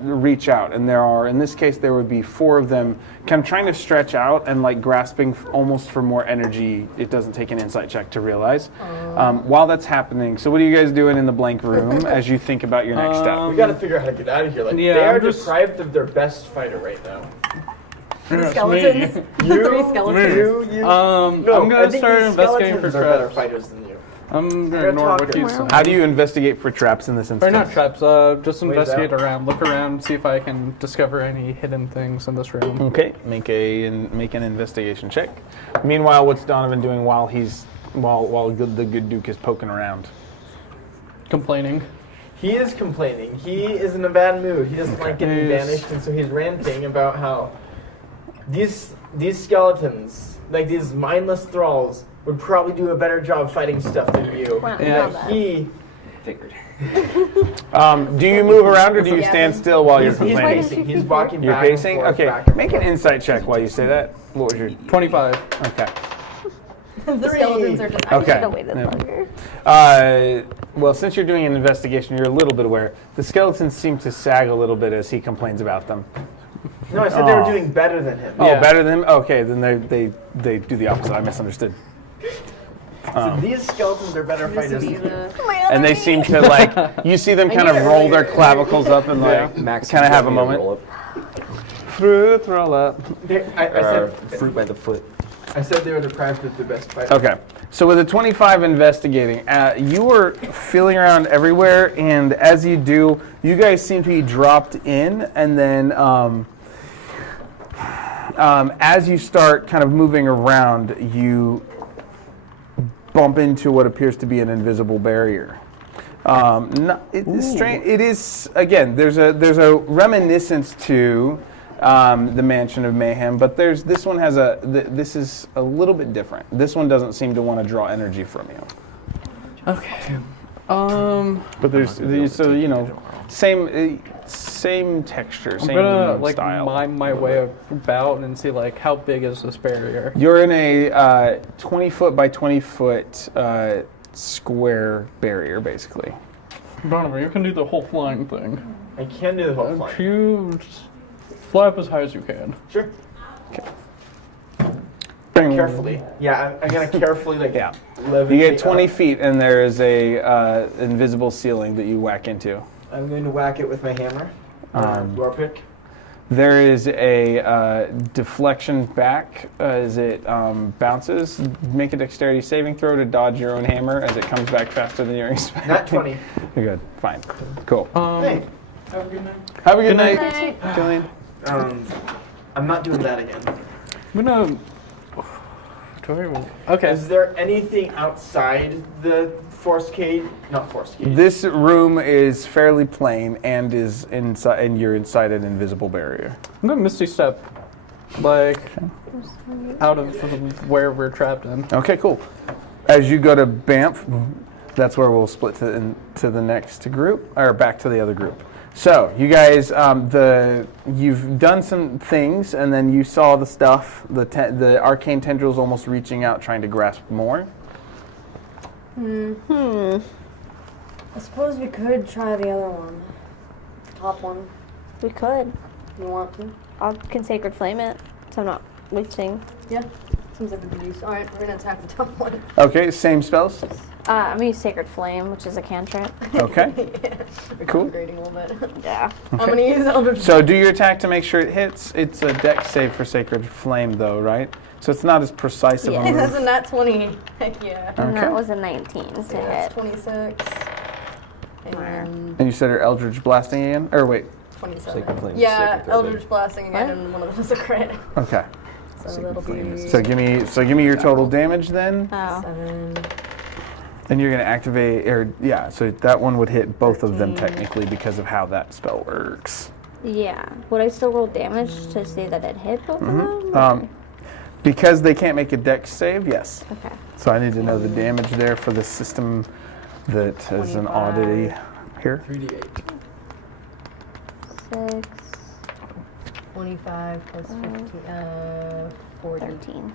reach out, and in this case there would be 4 of them, kind of trying to stretch out and like grasping almost for more energy. It doesn't take an insight check to realize. While that's happening, so what are you guys doing in the blank room as you think about your next step? We gotta figure out how to get out of here. Like, Yeah, they are I'm just- deprived of their best fighter right now. The skeletons. The 3 skeletons. No, I'm I gonna think start these investigating for skeletons are better traps. fighters than you. I'm gonna We're ignore what talking. you said. How do you investigate for traps in this Or instance? not traps, just Ways investigate out. around, look around, see if I can discover any hidden things in this room. Okay, make an investigation check. Meanwhile, what's Donovan doing while the good Duke is poking around? Complaining. He is complaining. He is in a bad mood. He doesn't like getting Yes. banished, and so he's ranting about how these skeletons, like these mindless thralls, would probably do a better job fighting stuff than you. Well, Yeah. not He Figured. Do you move around or do you stand still while you're he's complaining? pacing. He's walking You're back pacing? and forth, Okay, back and make an forth. insight check while you say that. What was your... 25. Okay. The skeletons are just. I Okay. should have waited Yeah. longer. Well, since you're doing an investigation, you're a little bit aware. The skeletons seem to sag a little bit as he complains about them. No, I said they were doing better than him. Oh, Yeah. better than him? Okay, then they do the opposite. I misunderstood. So these skeletons are better fighters than you. And they seem to like, you see them kind of roll their clavicles up and like, Max, kind of have a roll moment. up. Fruit roll up. I Or said fruit by the foot. I said they were deprived of the best fighters. Okay, so with a 25 investigating, you are feeling around everywhere, and as you do, you guys seem to be dropped in, and then as you start kind of moving around, you bump into what appears to be an invisible barrier. It's strange. It is, again, there's a reminiscence to the Mansion of Mayhem, but this one has this is a little bit different. This one doesn't seem to want to draw energy from you. Okay. But so you know, same texture, I'm same gonna like style. mime my way about and see like how big is this barrier. You're in a 20 foot by 20 foot square barrier, basically. Donovan, you can do the whole flying thing. I can do the whole flying. You just fly up as high as you can. Sure. Carefully. Yeah, I'm gonna carefully like Yeah. levitate You get 20 up. feet, and there is a invisible ceiling that you whack into. I'm going to whack it with my hammer. War pick. There is a deflection back as it bounces. Make a dexterity saving throw to dodge your own hammer as it comes back faster than you're expecting. Not 20. You're good. Fine. Cool. Hey, have a good night. Have a good good night, night. Killian. I'm not doing that again. I'm gonna. Okay. Is there anything outside the force cage? Not force cage. This room is fairly plain and is inside, and you're inside an invisible barrier. I'm gonna Misty Step, like out of where we're trapped in. Okay, cool. As you go to Banff, that's where we'll split to the next group, or back to the other group. So, you guys, you've done some things, and then you saw the stuff, the arcane tendrils almost reaching out, trying to grasp more. I suppose we could try the other one. Top one. We could. You want to? I can Sacred Flame it, so I'm not wasting. Yeah. Seems like a good use. Alright, we're gonna attack the top one. Okay, same spells. I'm gonna use Sacred Flame, which is a cantrip. Okay. We're Cool. downgrading a little bit. Yeah. I'm gonna use Eldritch. So do your attack to make sure it hits. It's a dex save for Sacred Flame, though, right? So it's not as precise of a Yeah. move. That's a nat 20. Heck yeah. And Okay. that was a 19 to So that's hit. 26. And And you said her Eldritch Blasting again? Or wait, 27. Sacred Flame, Yeah, Sacred Flame. Eldritch Blasting again, What? and one of them is a crit. okay. So Sacred that'll Flame be is- So give me your total damage then. Oh. 7. And you're gonna activate, so that one would hit both of them 13. technically because of how that spell works. Yeah. Would I still roll damage to say that it hit both of them? Because they can't make a dex save, yes. Okay. So I need to know the damage there for the system that is an 25. oddity here. 3d8. 6, 25 plus 15, 40. 13.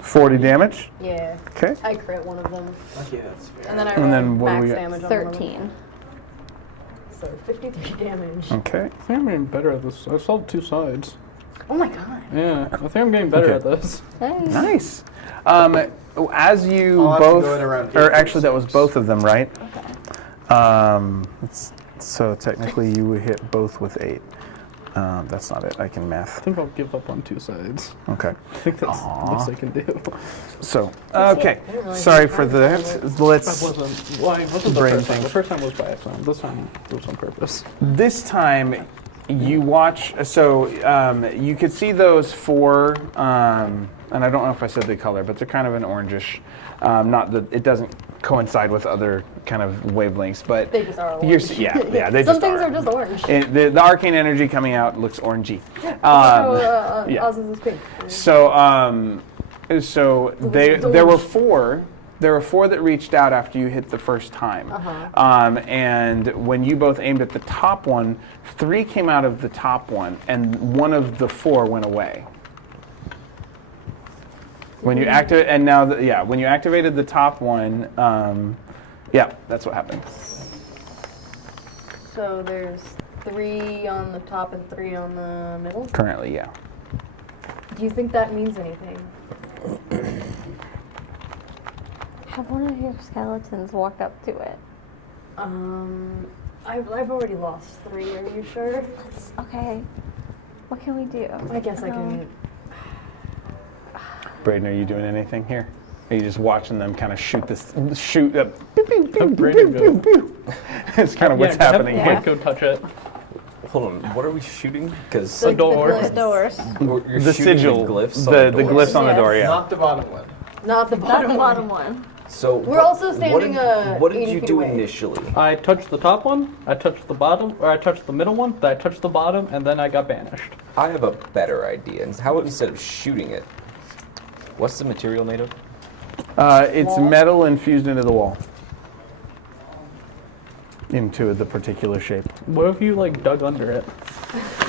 40 damage. Yeah. Okay. I crit one of them. Okay, that's fair. And then I And rolled then what do max we got? damage on one of them. 13. So 53 damage. Okay. I think I'm getting better at this. I saw two sides. Oh my god. Yeah, I think I'm getting better Okay. at this. Hey. Nice. As you I'll have to both, go in around or eight actually that was strokes. both of them, right? So technically you would hit both with 8. That's not it. I can I math. think I'll give up on two sides. Okay. I think that's the best I can do. So okay. Sorry for that. That Let's. wasn't. Why? Wasn't the Brain first time? thing. The first time was by accident. This time it was on purpose. This time, you watch. So you could see those 4, and I don't know if I said the color, but they're kind of an orangish. Not that it doesn't coincide with other kind of wavelengths, but They just are you're, orange. yeah, they Some just things are. are just orange. The arcane energy coming out looks orangey. Yeah. Oz is pink. So there were four. There were four that reached out after you hit the first time. And when you both aimed at the top one, 3 came out of the top one, and one of the 4 went away. When you activate, and now, when you activated the top one, that's what happened. So there's 3 on the top and 3 on the middle. Currently, yeah. Do you think that means anything? Have one of your skeletons walk up to it. I've already lost 3. Are you sure? Okay. What can we do? I guess I can. Braden, are you doing anything here? Are you just watching them kind of shoot up? It's kind of what's happening here. Go touch it. Hold on, what are we shooting? Because The door. The doors. you're The shooting sigil, the glyphs. the on the doors. glyphs on the door, yeah. Not the bottom one. Not the Not bottom the one. bottom one. So We're also standing, What did 80 you feet do away. initially? I touched the top one, I touched the bottom, or I touched the middle one, then I touched the bottom, and then I got banished. I have a better idea. And how about instead of shooting it, what's the material made of? It's metal infused into the wall. Into the particular shape. What if you like dug under it?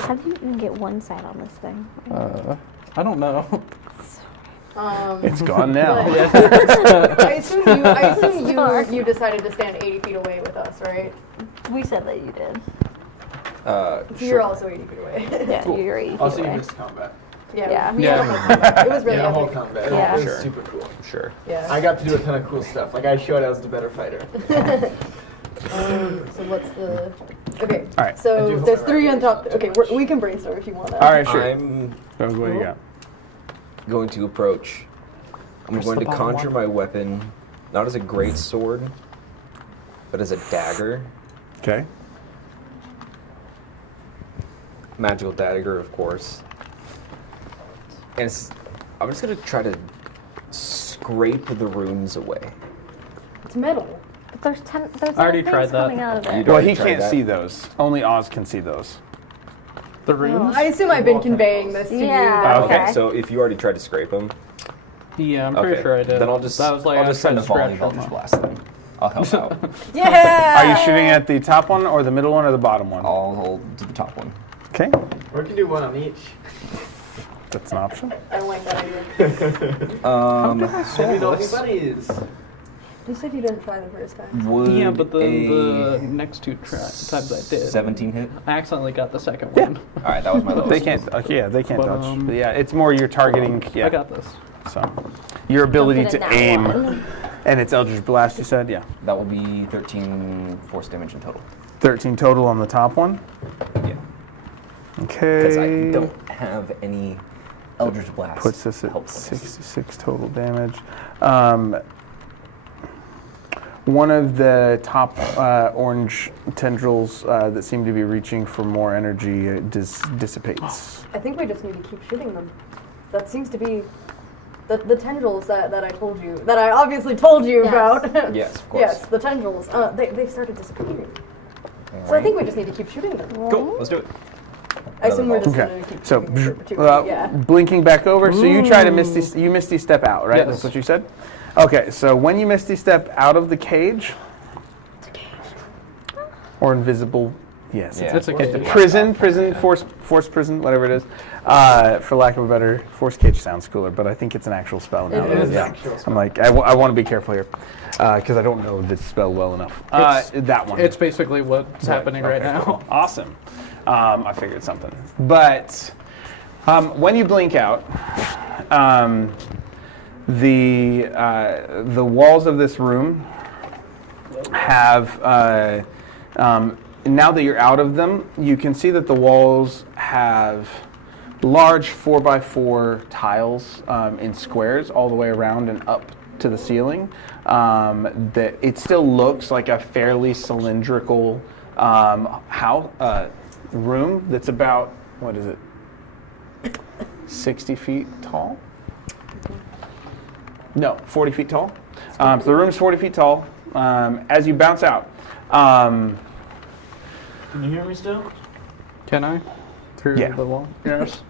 How do you even get one side on this thing? I don't know. It's gone now. I assume you decided to stand 80 feet away with us, right? We said that you did. So you're also 80 feet away. Yeah, you're 80 feet Also, you away. missed combat. Yeah. It was really The whole epic. combat. Yeah. It was Sure. super cool. Sure. Yeah. I got to do a ton of cool stuff. Like, I showed I was the better fighter. So what's the? Okay. All right. I do So hope there's I 3 on write top. these Okay, much. we can brainstorm if you want. All right, sure. I'm What do you got? going to approach. I'm going the to bottom conjure one? my weapon, not as a great sword, but as a dagger. Okay. Magical dagger, of course. And I'm just going to try to scrape the runes away. It's metal. But there's I already things tried that. coming out of You it. don't- Well, already he tried can't that? see those. Only Oz can see those. The runes? I assume I've been conveying this to Yeah. you. Okay. So if you already tried to scrape them, Yeah, I'm pretty sure I did. then I'll just That was like I'll I just tried send to a volley scratch of them Eldritch off. Blast then. I'll help out. Yeah. Are you shooting at the top one or the middle one or the bottom one? I'll do the top one. Okay. Or we can do one on each. That's an option. I don't like that idea. Maybe they'll be let's- buddies. You said you didn't try the first time. Would Yeah, but then the a next 2 times I did, 17 hit? I accidentally got the second one. All right, that was my lowest. They can't. Okay, yeah, they can't But, touch. But yeah, it's more your targeting. Yeah. I got this. So, your ability Don't get to in that aim, one. and it's Eldritch Blast. You said, yeah. That will be 13 force damage in total. 13 total on the top one. Yeah. Okay. Because I don't have any Eldritch Blast. Puts us at help bonus. 66 total damage. One of the top orange tendrils that seem to be reaching for more energy dissipates. I think we just need to keep shooting them. That seems to be the tendrils that I told you, that I obviously told you Yes. about. Yes, of course. Yes, the tendrils. They started disappearing. So I think we just need to keep shooting them. Cool, let's do it. I assume we're just Okay, going to keep so shooting in perpetuity. Yeah. blinking back over. So you try to misty step out, right? Yes. That's what you said. Okay, so when you misty step out of the cage, or invisible, yes, Yeah. It's a cage. prison, force prison, whatever it is. For lack of a better, force cage sounds cooler, but I think it's an actual spell now. It is Yeah. an actual I'm like, I want to be careful here because I don't know this spell well enough. That one. It's basically what's happening right Okay, now. cool. Awesome. I figured something. But when you blink out, the walls of this room have, now that you're out of them, you can see that the walls have large 4x4 tiles in squares all the way around and up to the ceiling. That it still looks like a fairly cylindrical room that's about, what is it, 60 feet tall? No, 40 feet tall. So the room's 40 feet tall. As you bounce out, Can you hear me still? Can I? Through Yeah. the wall? Yes.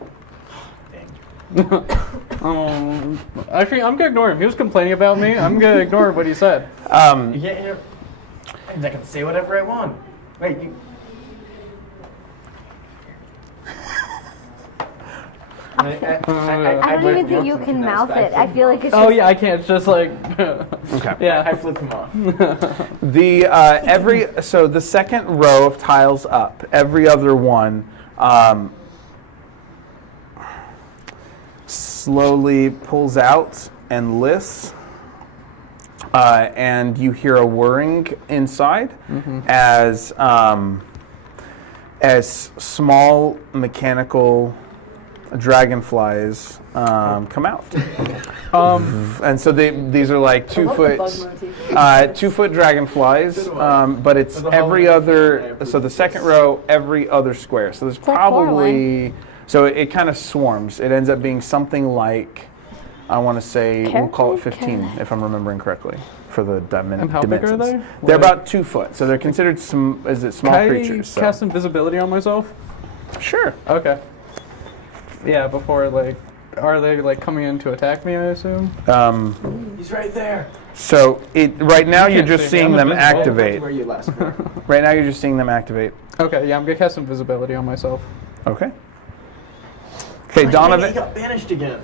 Actually, I'm gonna ignore him. He was complaining about me. I'm gonna ignore what he said. You can't hear. I can say whatever I want. Wait, you. I don't even think you can mouth it. I feel like it's Oh just yeah, I can't. It's just like. okay. Yeah. I flip him off. So the second row of tiles up, every other one slowly pulls out and lifts, and you hear a whirring inside as small mechanical dragonflies come out. And so these are like 2 foot, 2 foot dragonflies, but it's every other. So the second row, every other square. So there's probably. So it kind of swarms. It ends up being something like, I want to say, we'll call it 15 if I'm remembering correctly for the dimensions. And how big are they? They're about 2 foot. So they're considered small creatures. Can I cast invisibility on myself? Sure. Okay. Yeah, before like, are they like coming in to attack me? I assume. He's right there. So right now you're can't just see me. seeing I'm them invisible. activate. Where you last were. Right now you're just seeing them activate. Okay, yeah, I'm gonna cast invisibility on myself. Okay. Okay, Donovan. He got banished again.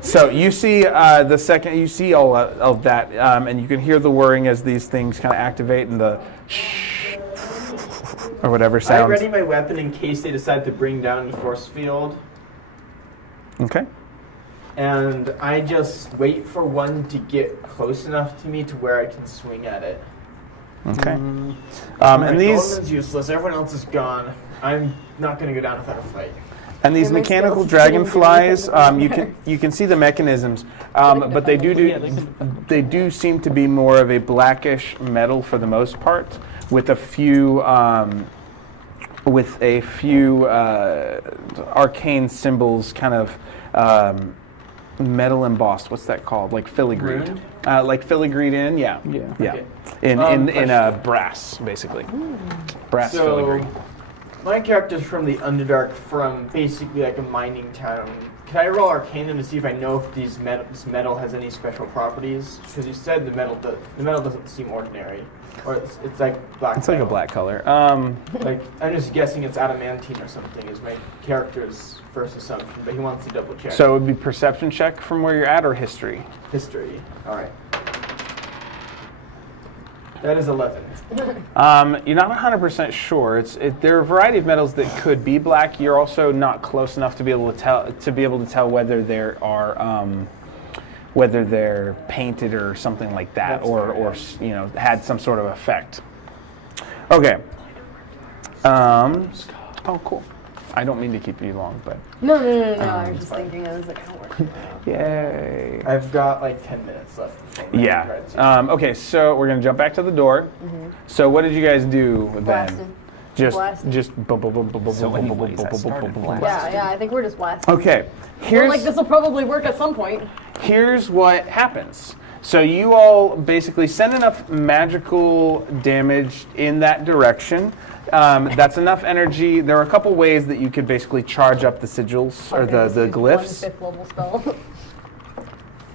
So you see the second you see all of that, and you can hear the whirring as these things kind of activate and the or whatever I sounds. ready my weapon in case they decide to bring down the force field, Okay. and I just wait for one to get close enough to me to where I can swing at it. Okay. Alright, And these Goldman's useless. Everyone else is gone. I'm not going to go down without a fight. and these mechanical dragonflies, you can see the mechanisms, but they do seem to be more of a blackish metal for the most part, with a few arcane symbols, kind of metal embossed. What's that called? Like filigreed. Like filigreed in, yeah. Okay. In brass, basically. Brass filigree. My character's from the Underdark, from basically like a mining town. Can I roll Arcana to see if I know if this metal has any special properties? Because you said the metal doesn't seem ordinary, or it's like black. It's like a metal. black color. Like I'm just guessing it's adamantine or something. Is my character's first assumption, but he wants to double check. So it would be perception check from where you're at, or history? History. All right. That is 11. You're not 100% sure. There are a variety of metals that could be black. You're also not close enough to be able to tell whether they're painted or something like that, or had some sort of effect. Okay. Oh, cool. I don't mean to keep you long, but No. I was just thinking, I was like, how works it out? yay. I've got like 10 minutes left. Yeah. Okay, so we're gonna jump back to the door. So what did you guys do then? Blasted. Blasted. Just boom, boom, boom, boom, boom, So boom, boom, anyways, boom, I boom, started boom, boom, boom. blasting. Yeah, I think we're just blasting. Okay. We're like, this will probably work at some point. Here's what happens. So you all basically send enough magical damage in that direction. That's enough energy. There are a couple ways that you could basically charge up the sigils or the glyphs. 1/5 level spell.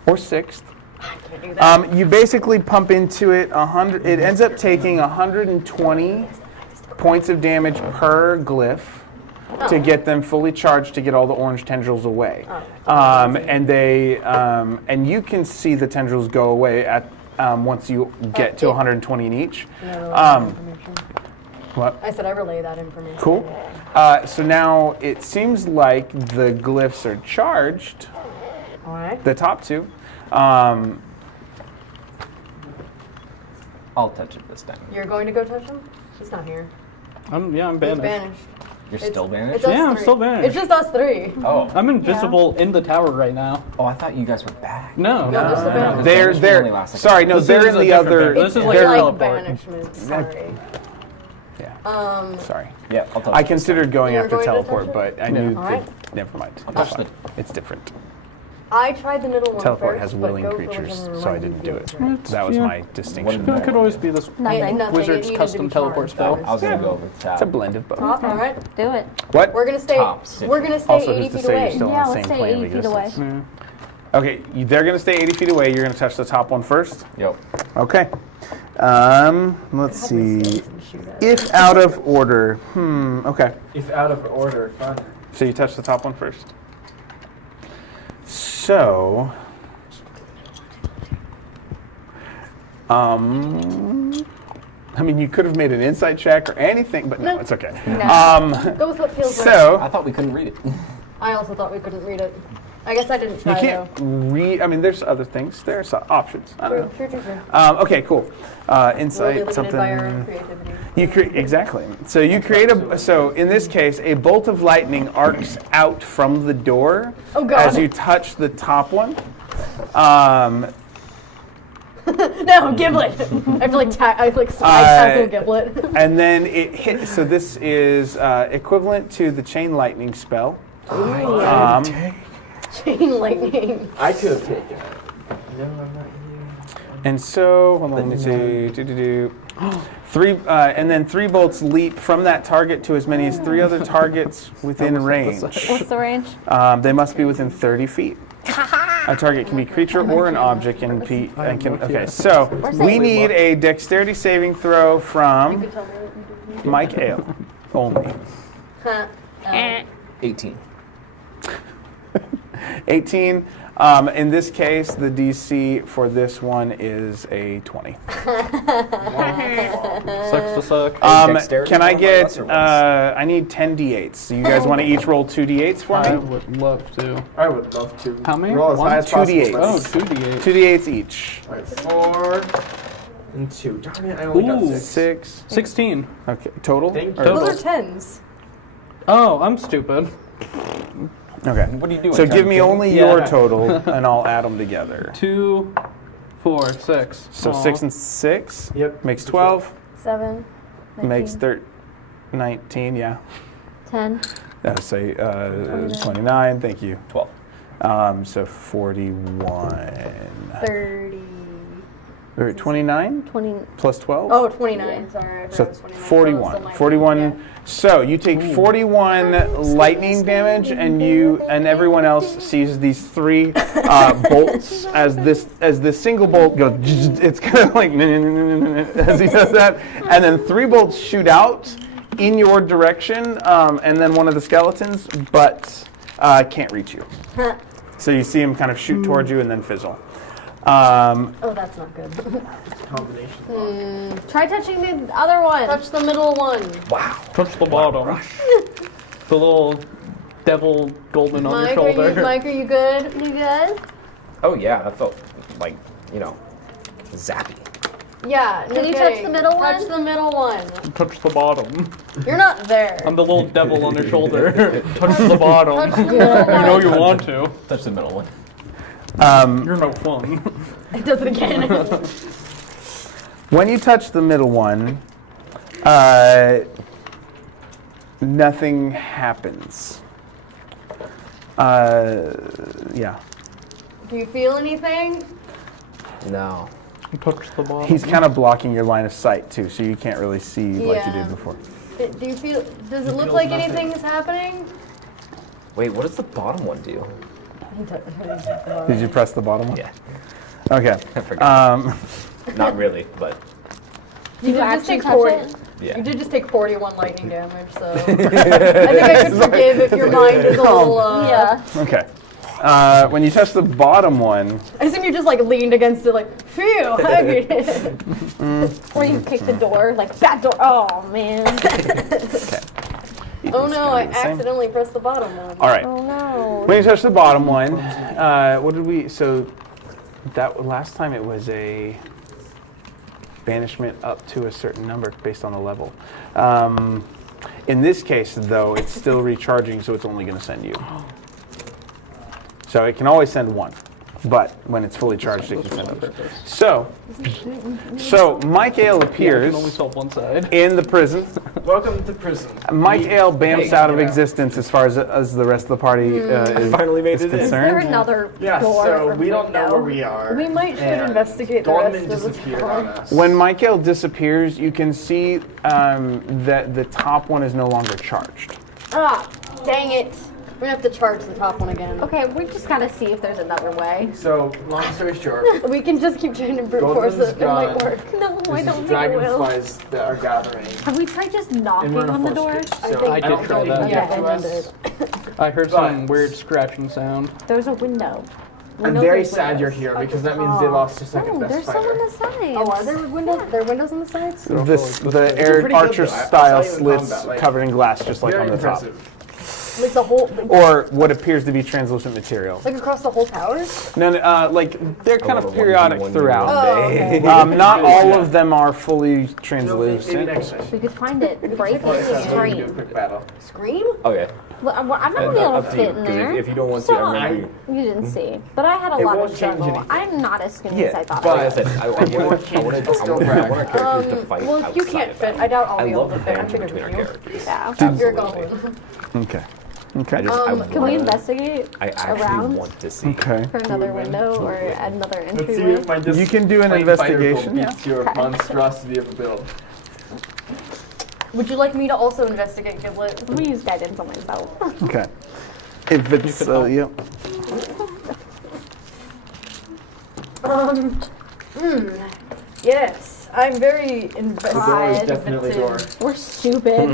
Or 6th. I can't do that. You basically pump into it 100. It ends up taking 120 points of damage per glyph to get them fully charged to get all the orange tendrils away. And you can see the tendrils go away at once you get to 120 in each. What? I said I relay that information. Cool. So now it seems like the glyphs are charged. All right. The top two. I'll touch it this time. You're going to go touch him? He's not here. I'm He's banished. banished. You're still banished? It's us Yeah, I'm three. still banished. It's just us three. Oh. I'm invisible in the tower right now. Oh, I thought you guys were back. No. No, they're still banished. They're sorry, no, This they're is in a the different other. ban- this is like It's a like teleport. banishment. Sorry. Yeah. Sorry. Yeah, I'll touch I it. considered going You were after going to teleport, touch but I knew Alright. that. Never mind. touch it. It's different. I tried the middle one Teleport first, has but willing go for creatures, whichever so I one didn't you do it. feel. That was Yeah. my distinction. It could always be this Nothing. Wizard's It needed custom to be teleport spell. charged. I was gonna go over the top. It's a blend of both. Top, all right. Do it. What? We're gonna stay. Tops. We're gonna stay Also, 80 who's to feet say away. you're still Yeah, on the let's same stay plane 80 of feet away. existence? Okay, they're going to stay 80 feet away. You're going to touch the top one first? Yep. Okay. Let's see. If out of order. Okay. If out of order, fine. So you touch the top one first. So, I mean, you could have made an insight check or anything, but no, it's okay. Go with what feels right. So, I thought we couldn't read it. I also thought we couldn't read it. I guess I didn't you try can't read. I mean, there's other things. There's options. I don't know. True. Okay, cool. We'll be Insight, limited something. by our own creativity. You create exactly. So you create a. So in this case, a bolt of lightning arcs out from the door Oh, God. as you touch the top one. No, Giblet. I feel like I tackle Giblet. And then it hits. So this is equivalent to the chain lightning spell. Chain lightning. I could have taken it. No, I'm not here. And so, hold on, let me see. Three, and then 3 bolts leap from that target to as many as 3 other targets within range. What's the range? They must be within 30 feet. A target can be creature or an object and can. Okay, so we need a dexterity saving throw from Mike Ale only. 18. 18. In this case, the DC for this one is a 20. Sucks to suck. Dexterity Can I or get? lesser ones? I need 10 d8s. So you guys want to each roll 2 d8s for I me? would love to. I would love to. How many? Roll as One, high as 2 possible. d8s. Oh, 2d8. 2 d8s each. All right, 4 and 2. Darn it, I only got Ooh. 6. 6. 16. Okay, total. Thank Or- you. Those are tens. Oh, I'm stupid. Okay. What are you doing? So Trying give to me kill only Yeah. your total, and I'll add them together. 2, 4, 6. So Aw. 6 and 6 Yep. makes 12. 7. 19, Makes 19. Yeah. 10. That would say 29. Thank you. 12. So 41. 30. Or 29 20. plus 12. Oh, 29. Sorry. I So forgot it was 29. 41. So it's still 41. 19, So you take 41 lightning damage, and everyone else sees these 3 bolts as this single bolt goes. It's kind of like as he does that, and then 3 bolts shoot out in your direction, and then one of the skeletons, but can't reach you. So you see him kind of shoot towards you and then fizzle. Oh, that's not good. Combination. Try touching the other one. Touch the middle one. Wow. Touch the bottom. The little devil golden on your Mike, shoulder. Mike, are you good? You good? Oh yeah, that felt like, zappy. Yeah. Can you touch the middle one? Touch the middle one. Touch the bottom. You're not there. I'm the little devil on your shoulder. Touch the bottom. Touch the middle You know one. you want to. Touch the middle one. You're no fun. It does it again. When you touch the middle one, nothing happens. Yeah. Do you feel anything? No. Touch the bottom. He's kind of blocking your line of sight too, so you can't really see like you Yeah. did before. Do you feel? Does it look like anything is happening? Wait, what does the bottom one do? Did you press the bottom one? Yeah. Okay. I forgot. Not really, but You did just actually take touch 40. it? yeah. You did just take 41 lightning damage, so I think I could forgive if your mind is a little. Yeah. Okay. When you touch the bottom one, I assume you just like leaned against it, like, phew. Or you kick the door, like, that door. Oh, man. Oh no, I It's gonna be the same. accidentally pressed the bottom one. all right. Oh, no. When you touch the bottom one, what did we? So that last time it was a banishment up to a certain number based on the level. In this case, though, it's still recharging, so it's only going to send you. So it can always send 1. but when it's fully charged, it can send those. So Mike Ale Yeah, I appears can only solve one side. in the prison. Welcome to prison. Mike Ale bamps out of existence as far as the rest of the party is, finally made is it in. Is there concerned. another Yeah, door? so or we don't know window? where we are. We might should and investigate the Dorman rest of the disappeared on town. us. When Mike Ale disappears, you can see that the top one is no longer charged. Ah, dang it. We're gonna have to charge the top one again. Okay, we just gotta see if there's another way. So, long story short, We can just keep trying to brute force Goldman's it. It might gone. work. No, I there's don't these think it will. dragonflies that are gathering. Have we tried just knocking And we're in a on the forest door? cave, so I did don't try think that. they can Yeah, get to and us. I heard some But- weird scratching sound. There's a window. We I'm know very there's sad you're windows. here because that means they lost just like a No, best there's some fighter. on the sides. Oh, are there windows? There are windows on the sides? The You're air pretty good, archer though. I style saw you in slits combat, like, covered in glass, just like Very on the top. impressive. Like the whole, Or what appears to be translucent material. like across the whole tower? No, like they're kind of periodic throughout. Oh, okay. Not all of them are fully Maybe translucent. next session. We could find it, break it, Next and session we can do a scream. quick battle. Scream? Okay. Well, I'm not gonna be able Up to to fit you, in 'cause there. if you don't want to, I Stop. remember You didn't see, but I had a It lot won't of change struggle. anything. I'm not as skinny Yeah, as I thought. but I like I was. said, I wanted characters to fight Well, if you outside can't of fit, that. I doubt I'll I be able love to the fit. I'm banter bigger between our than you. characters. Yeah. You're a goblin. Okay. Okay. Can we investigate I actually around want to see. Okay. for another window or another Let's see entryway? if my You can do an investigation. beats your monstrosity of a build. Would you like me to also investigate Giblet? I'm gonna use guidance on myself. Okay. If it's yeah. Yes, I'm very The door is definitely a door. We're stupid.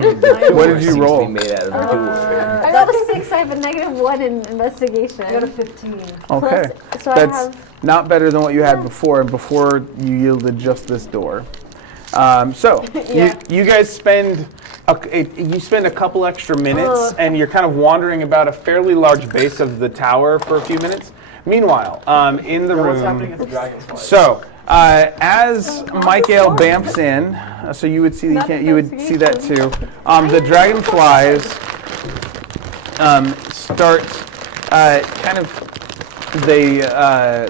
What did you Seems to roll? be made out of doors. I got a 6. I have a -1 in investigation. I got a 15. Okay. Plus, so I That's have. not better than what you had before, and before you yielded just this door. So Yeah. you guys spend a couple extra minutes, and you're kind of wandering about a fairly large base of the tower for a few minutes. Meanwhile, in the What's happening room. at the dragonflies? So as Michael bamps in, so you would see you would see that too. The dragonflies start kind of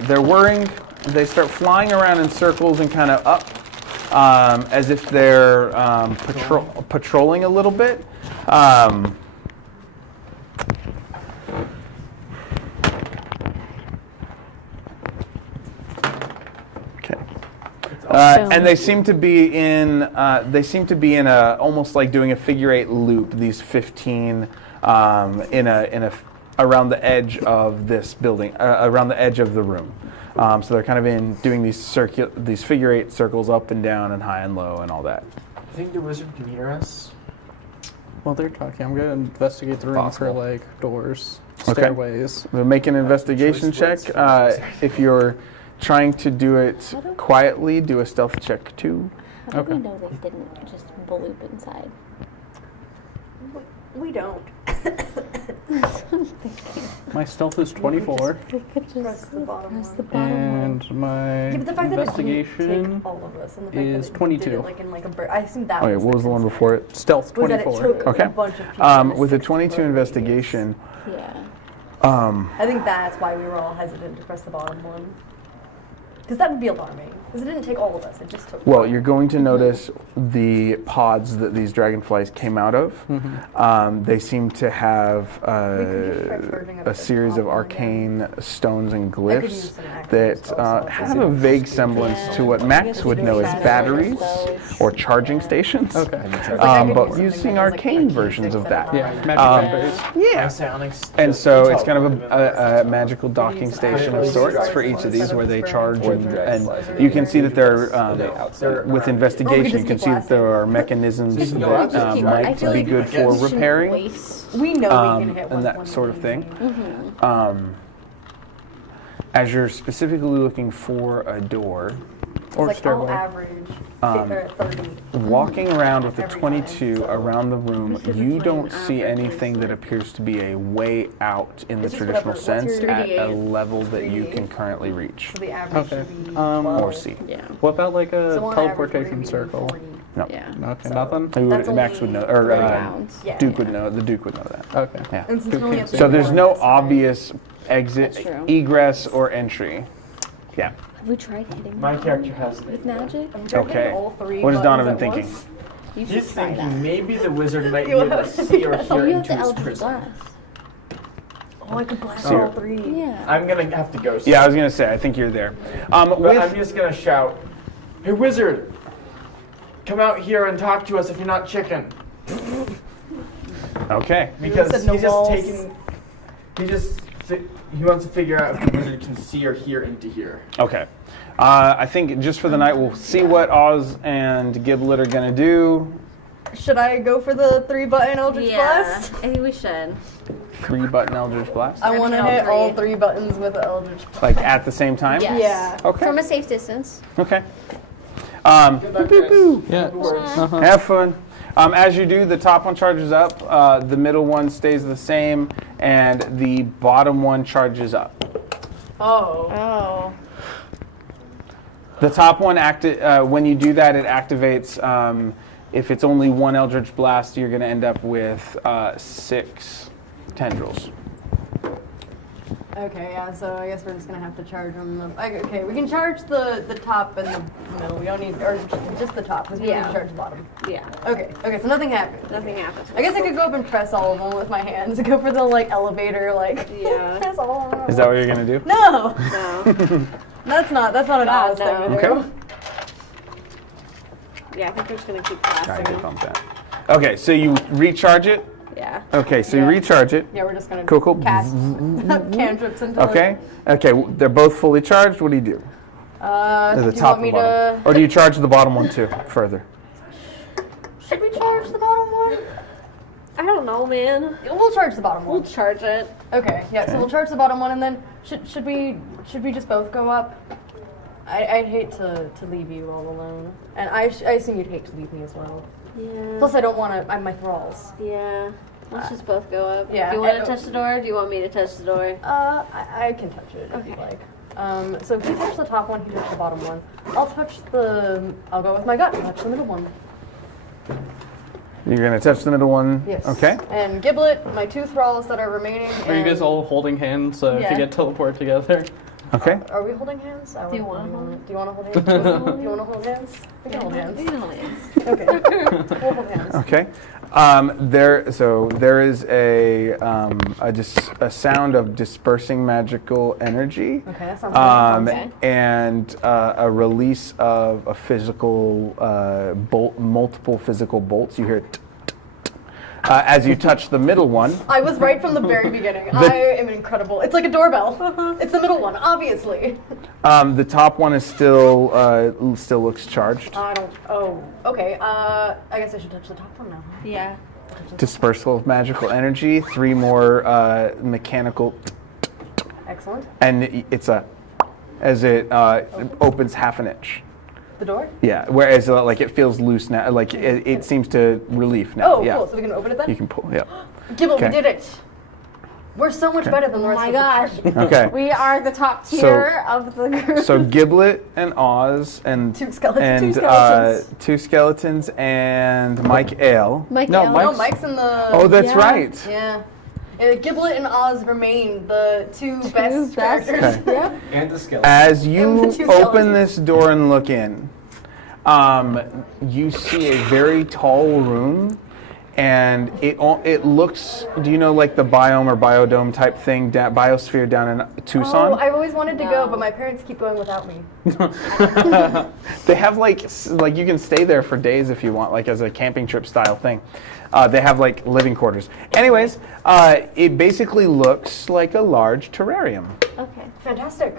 they're whirring. They start flying around in circles and kind of up. As if they're patrolling a little bit. Okay. And they seem to be in a almost like doing a figure 8 loop. These 15 around the edge of this building, around the edge of the room. So they're kind of doing these figure 8 circles up and down and high and low and all that. I think the wizard can hear us. While they're talking, I'm gonna investigate the room Possible. for like doors, Okay. stairways. We'll make an investigation check. If you're trying to do it quietly, do a stealth check too. How do we know they didn't just bloop inside? We don't. My stealth is 24, They could just Press the bottom press one. the bottom one. and my Yeah, but the fact that it didn't investigation take all of us, and the fact is that it 22. did it like in like a bird. I assume that Okay, was what the was the one concern. before it? stealth Was that it 24. took Okay. a bunch of people in a With a 6 22 foot investigation, Yeah. I think that's why we were all hesitant to press the bottom one. Because that would be alarming. Because it didn't take all of us, it just took well, one. you're going to notice the pods that these dragonflies came out of. They seem to have a series of arcane stones and glyphs that have a vague semblance to what Max would know as batteries or charging stations. Okay. But using arcane versions of that. Yeah, magic numbers. Yeah. Psionics. And so it's kind of a magical docking station of sorts for each of these where they charge, and you can see that there, with investigation, you can see that there are mechanisms that might be good for repairing We know we can hit and one that sort of thing. As you're specifically looking for a door, Or like stairway. I'll average 30. walking around with a 22 around the room, you don't see anything that appears to be a way out in the It's just traditional whatever. What's sense your at a 38? level that you 38? can currently reach So the average Okay. should be Or 12. see. Yeah. What about like a So on average, we're teleportation gonna be circle? 40. No. Yeah. Okay, So- nothing? Who would- That's Max would know, only or 3 rounds. Yeah, Duke yeah. would know. The Duke would know that. Okay. Yeah. And since Duke we only can't have see So there's no one on this side- obvious exit, That's true. egress, or entry. Yeah. Have we tried hitting My that character has. with magic? Okay. all three What is buttons Donovan at thinking? once. You should He's try that. thinking maybe the wizard might be You able to have- see or Oh, hear you have the into his Eldritch prison. Blast. Oh, I could blast So- all three. Yeah. I'm gonna have to go. Soon. Yeah, I was gonna say. I think you're there. But With I'm just gonna shout, "Hey, wizard! Come out here and talk to us if you're not chicken." okay. Because said no he's just walls. taking. He wants to figure out if the wizard can see or hear into here. Okay. I think just for the night, we'll see what Oz and Giblet are gonna do. Should I go for the 3-button Eldritch Yeah, Blast? I think we should. 3-button Eldritch Blast. I want to all hit three. all 3 buttons with the Eldritch Blast. Like at the same time. Yes. Yeah. Okay. From a safe distance. Okay. Yeah. Have fun. As you do, the top one charges up, the middle one stays the same, and the bottom one charges up. Oh. Oh. The top one, when you do that, it activates. If it's only one Eldritch Blast, you're going to end up with 6 tendrils. Okay, yeah, so I guess we're just going to have to charge them. Okay, we can charge the top and the middle. We don't need, or just the top, because we don't need to charge the bottom. Yeah. Okay, so nothing happened. Nothing happens. I guess I could go up and press all of them with my hands. Go for the, elevator, Yeah. press all of them. Is that what you're going to do? No! No. That's not an Oz thing to do. Okay. Yeah, I think we're just gonna keep I blasting can them. bump that. Okay, so you recharge it. Yeah. Okay, so you Yeah. recharge it. Yeah, we're just going to Cool, cool. cast cantrips until Okay. Okay, they're both fully charged. What do you do? Do To the you top want me and bottom. to... Or do you charge the bottom one too, further? Should we charge the bottom one? I don't know, man. We'll charge the bottom We'll one. charge it. Okay, yeah, so we'll charge the bottom one, and then should we just both go up? I'd hate to leave you all alone, and I assume you'd hate to leave me as well. Yeah. Plus, I don't want to. I'm my thralls. Yeah. Let's just both go up. Yeah, Do you want I- to touch the door? Or do you want me to touch the door? I can touch it if you like. So if you touch the top one, you touch the bottom one. I'll go with my gut and touch the middle one. You're gonna touch the middle one. Yes. Okay. And Giblet, my 2 thralls that are remaining. Are you guys and- all holding hands Yeah. to get teleported together? Okay. Are we holding hands? Do you want to hold it? Do you want to hold hands? Do you want to hold hands? We can hold hands. We can hold hands. Okay. We'll hold hands. Okay. There is a sound of dispersing magical energy. Okay, that sounds good. Okay. And a release of a physical multiple physical bolts. You hear as you touch the middle one. I was right from the very beginning. I am incredible. It's like a doorbell. It's the middle one, obviously. The top one is still looks charged. I don't. Oh, okay. I guess I should touch the top one now. Yeah. Dispersal of magical energy. 3 more mechanical, Excellent. and it's as it opens half an inch. The door? Yeah. Whereas it feels loose now. Like it seems to relief now. Oh, yeah. cool. So we can open it then? You can pull. Yeah. Gibble, Okay. we did it. We're so much better than the Oh rest my of gosh. the Okay. We are the top tier of the group. So Giblet and Oz and 2 skeletons. and 2 skeletons. 2 skeletons and Mike Ale. Mike No, Allen. No, Mike's in the. Oh, that's Yeah. right. Yeah. Giblet and Oz remain the 2 best best. characters. Okay. Yep. And the skeleton. As And you the 2 open skeletons. this door and look in, you see a very tall room, and it looks. Do you know the biome or biodome type thing, biosphere down in Tucson? Oh, I've always wanted to go, No. but my parents keep going without me. They have you can stay there for days if you want, as a camping trip style thing. They have living quarters. Anyways, it basically looks like a large terrarium. Okay. Fantastic.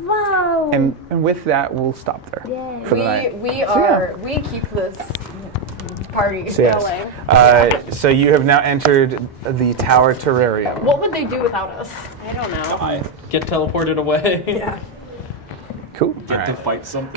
Wow. And with that, we'll stop there Yay. for the night. We keep this party So, yes. going. So you have now entered the tower terrarium. What would they do without us? I don't know. I get teleported away. Yeah. Cool. Get to fight something.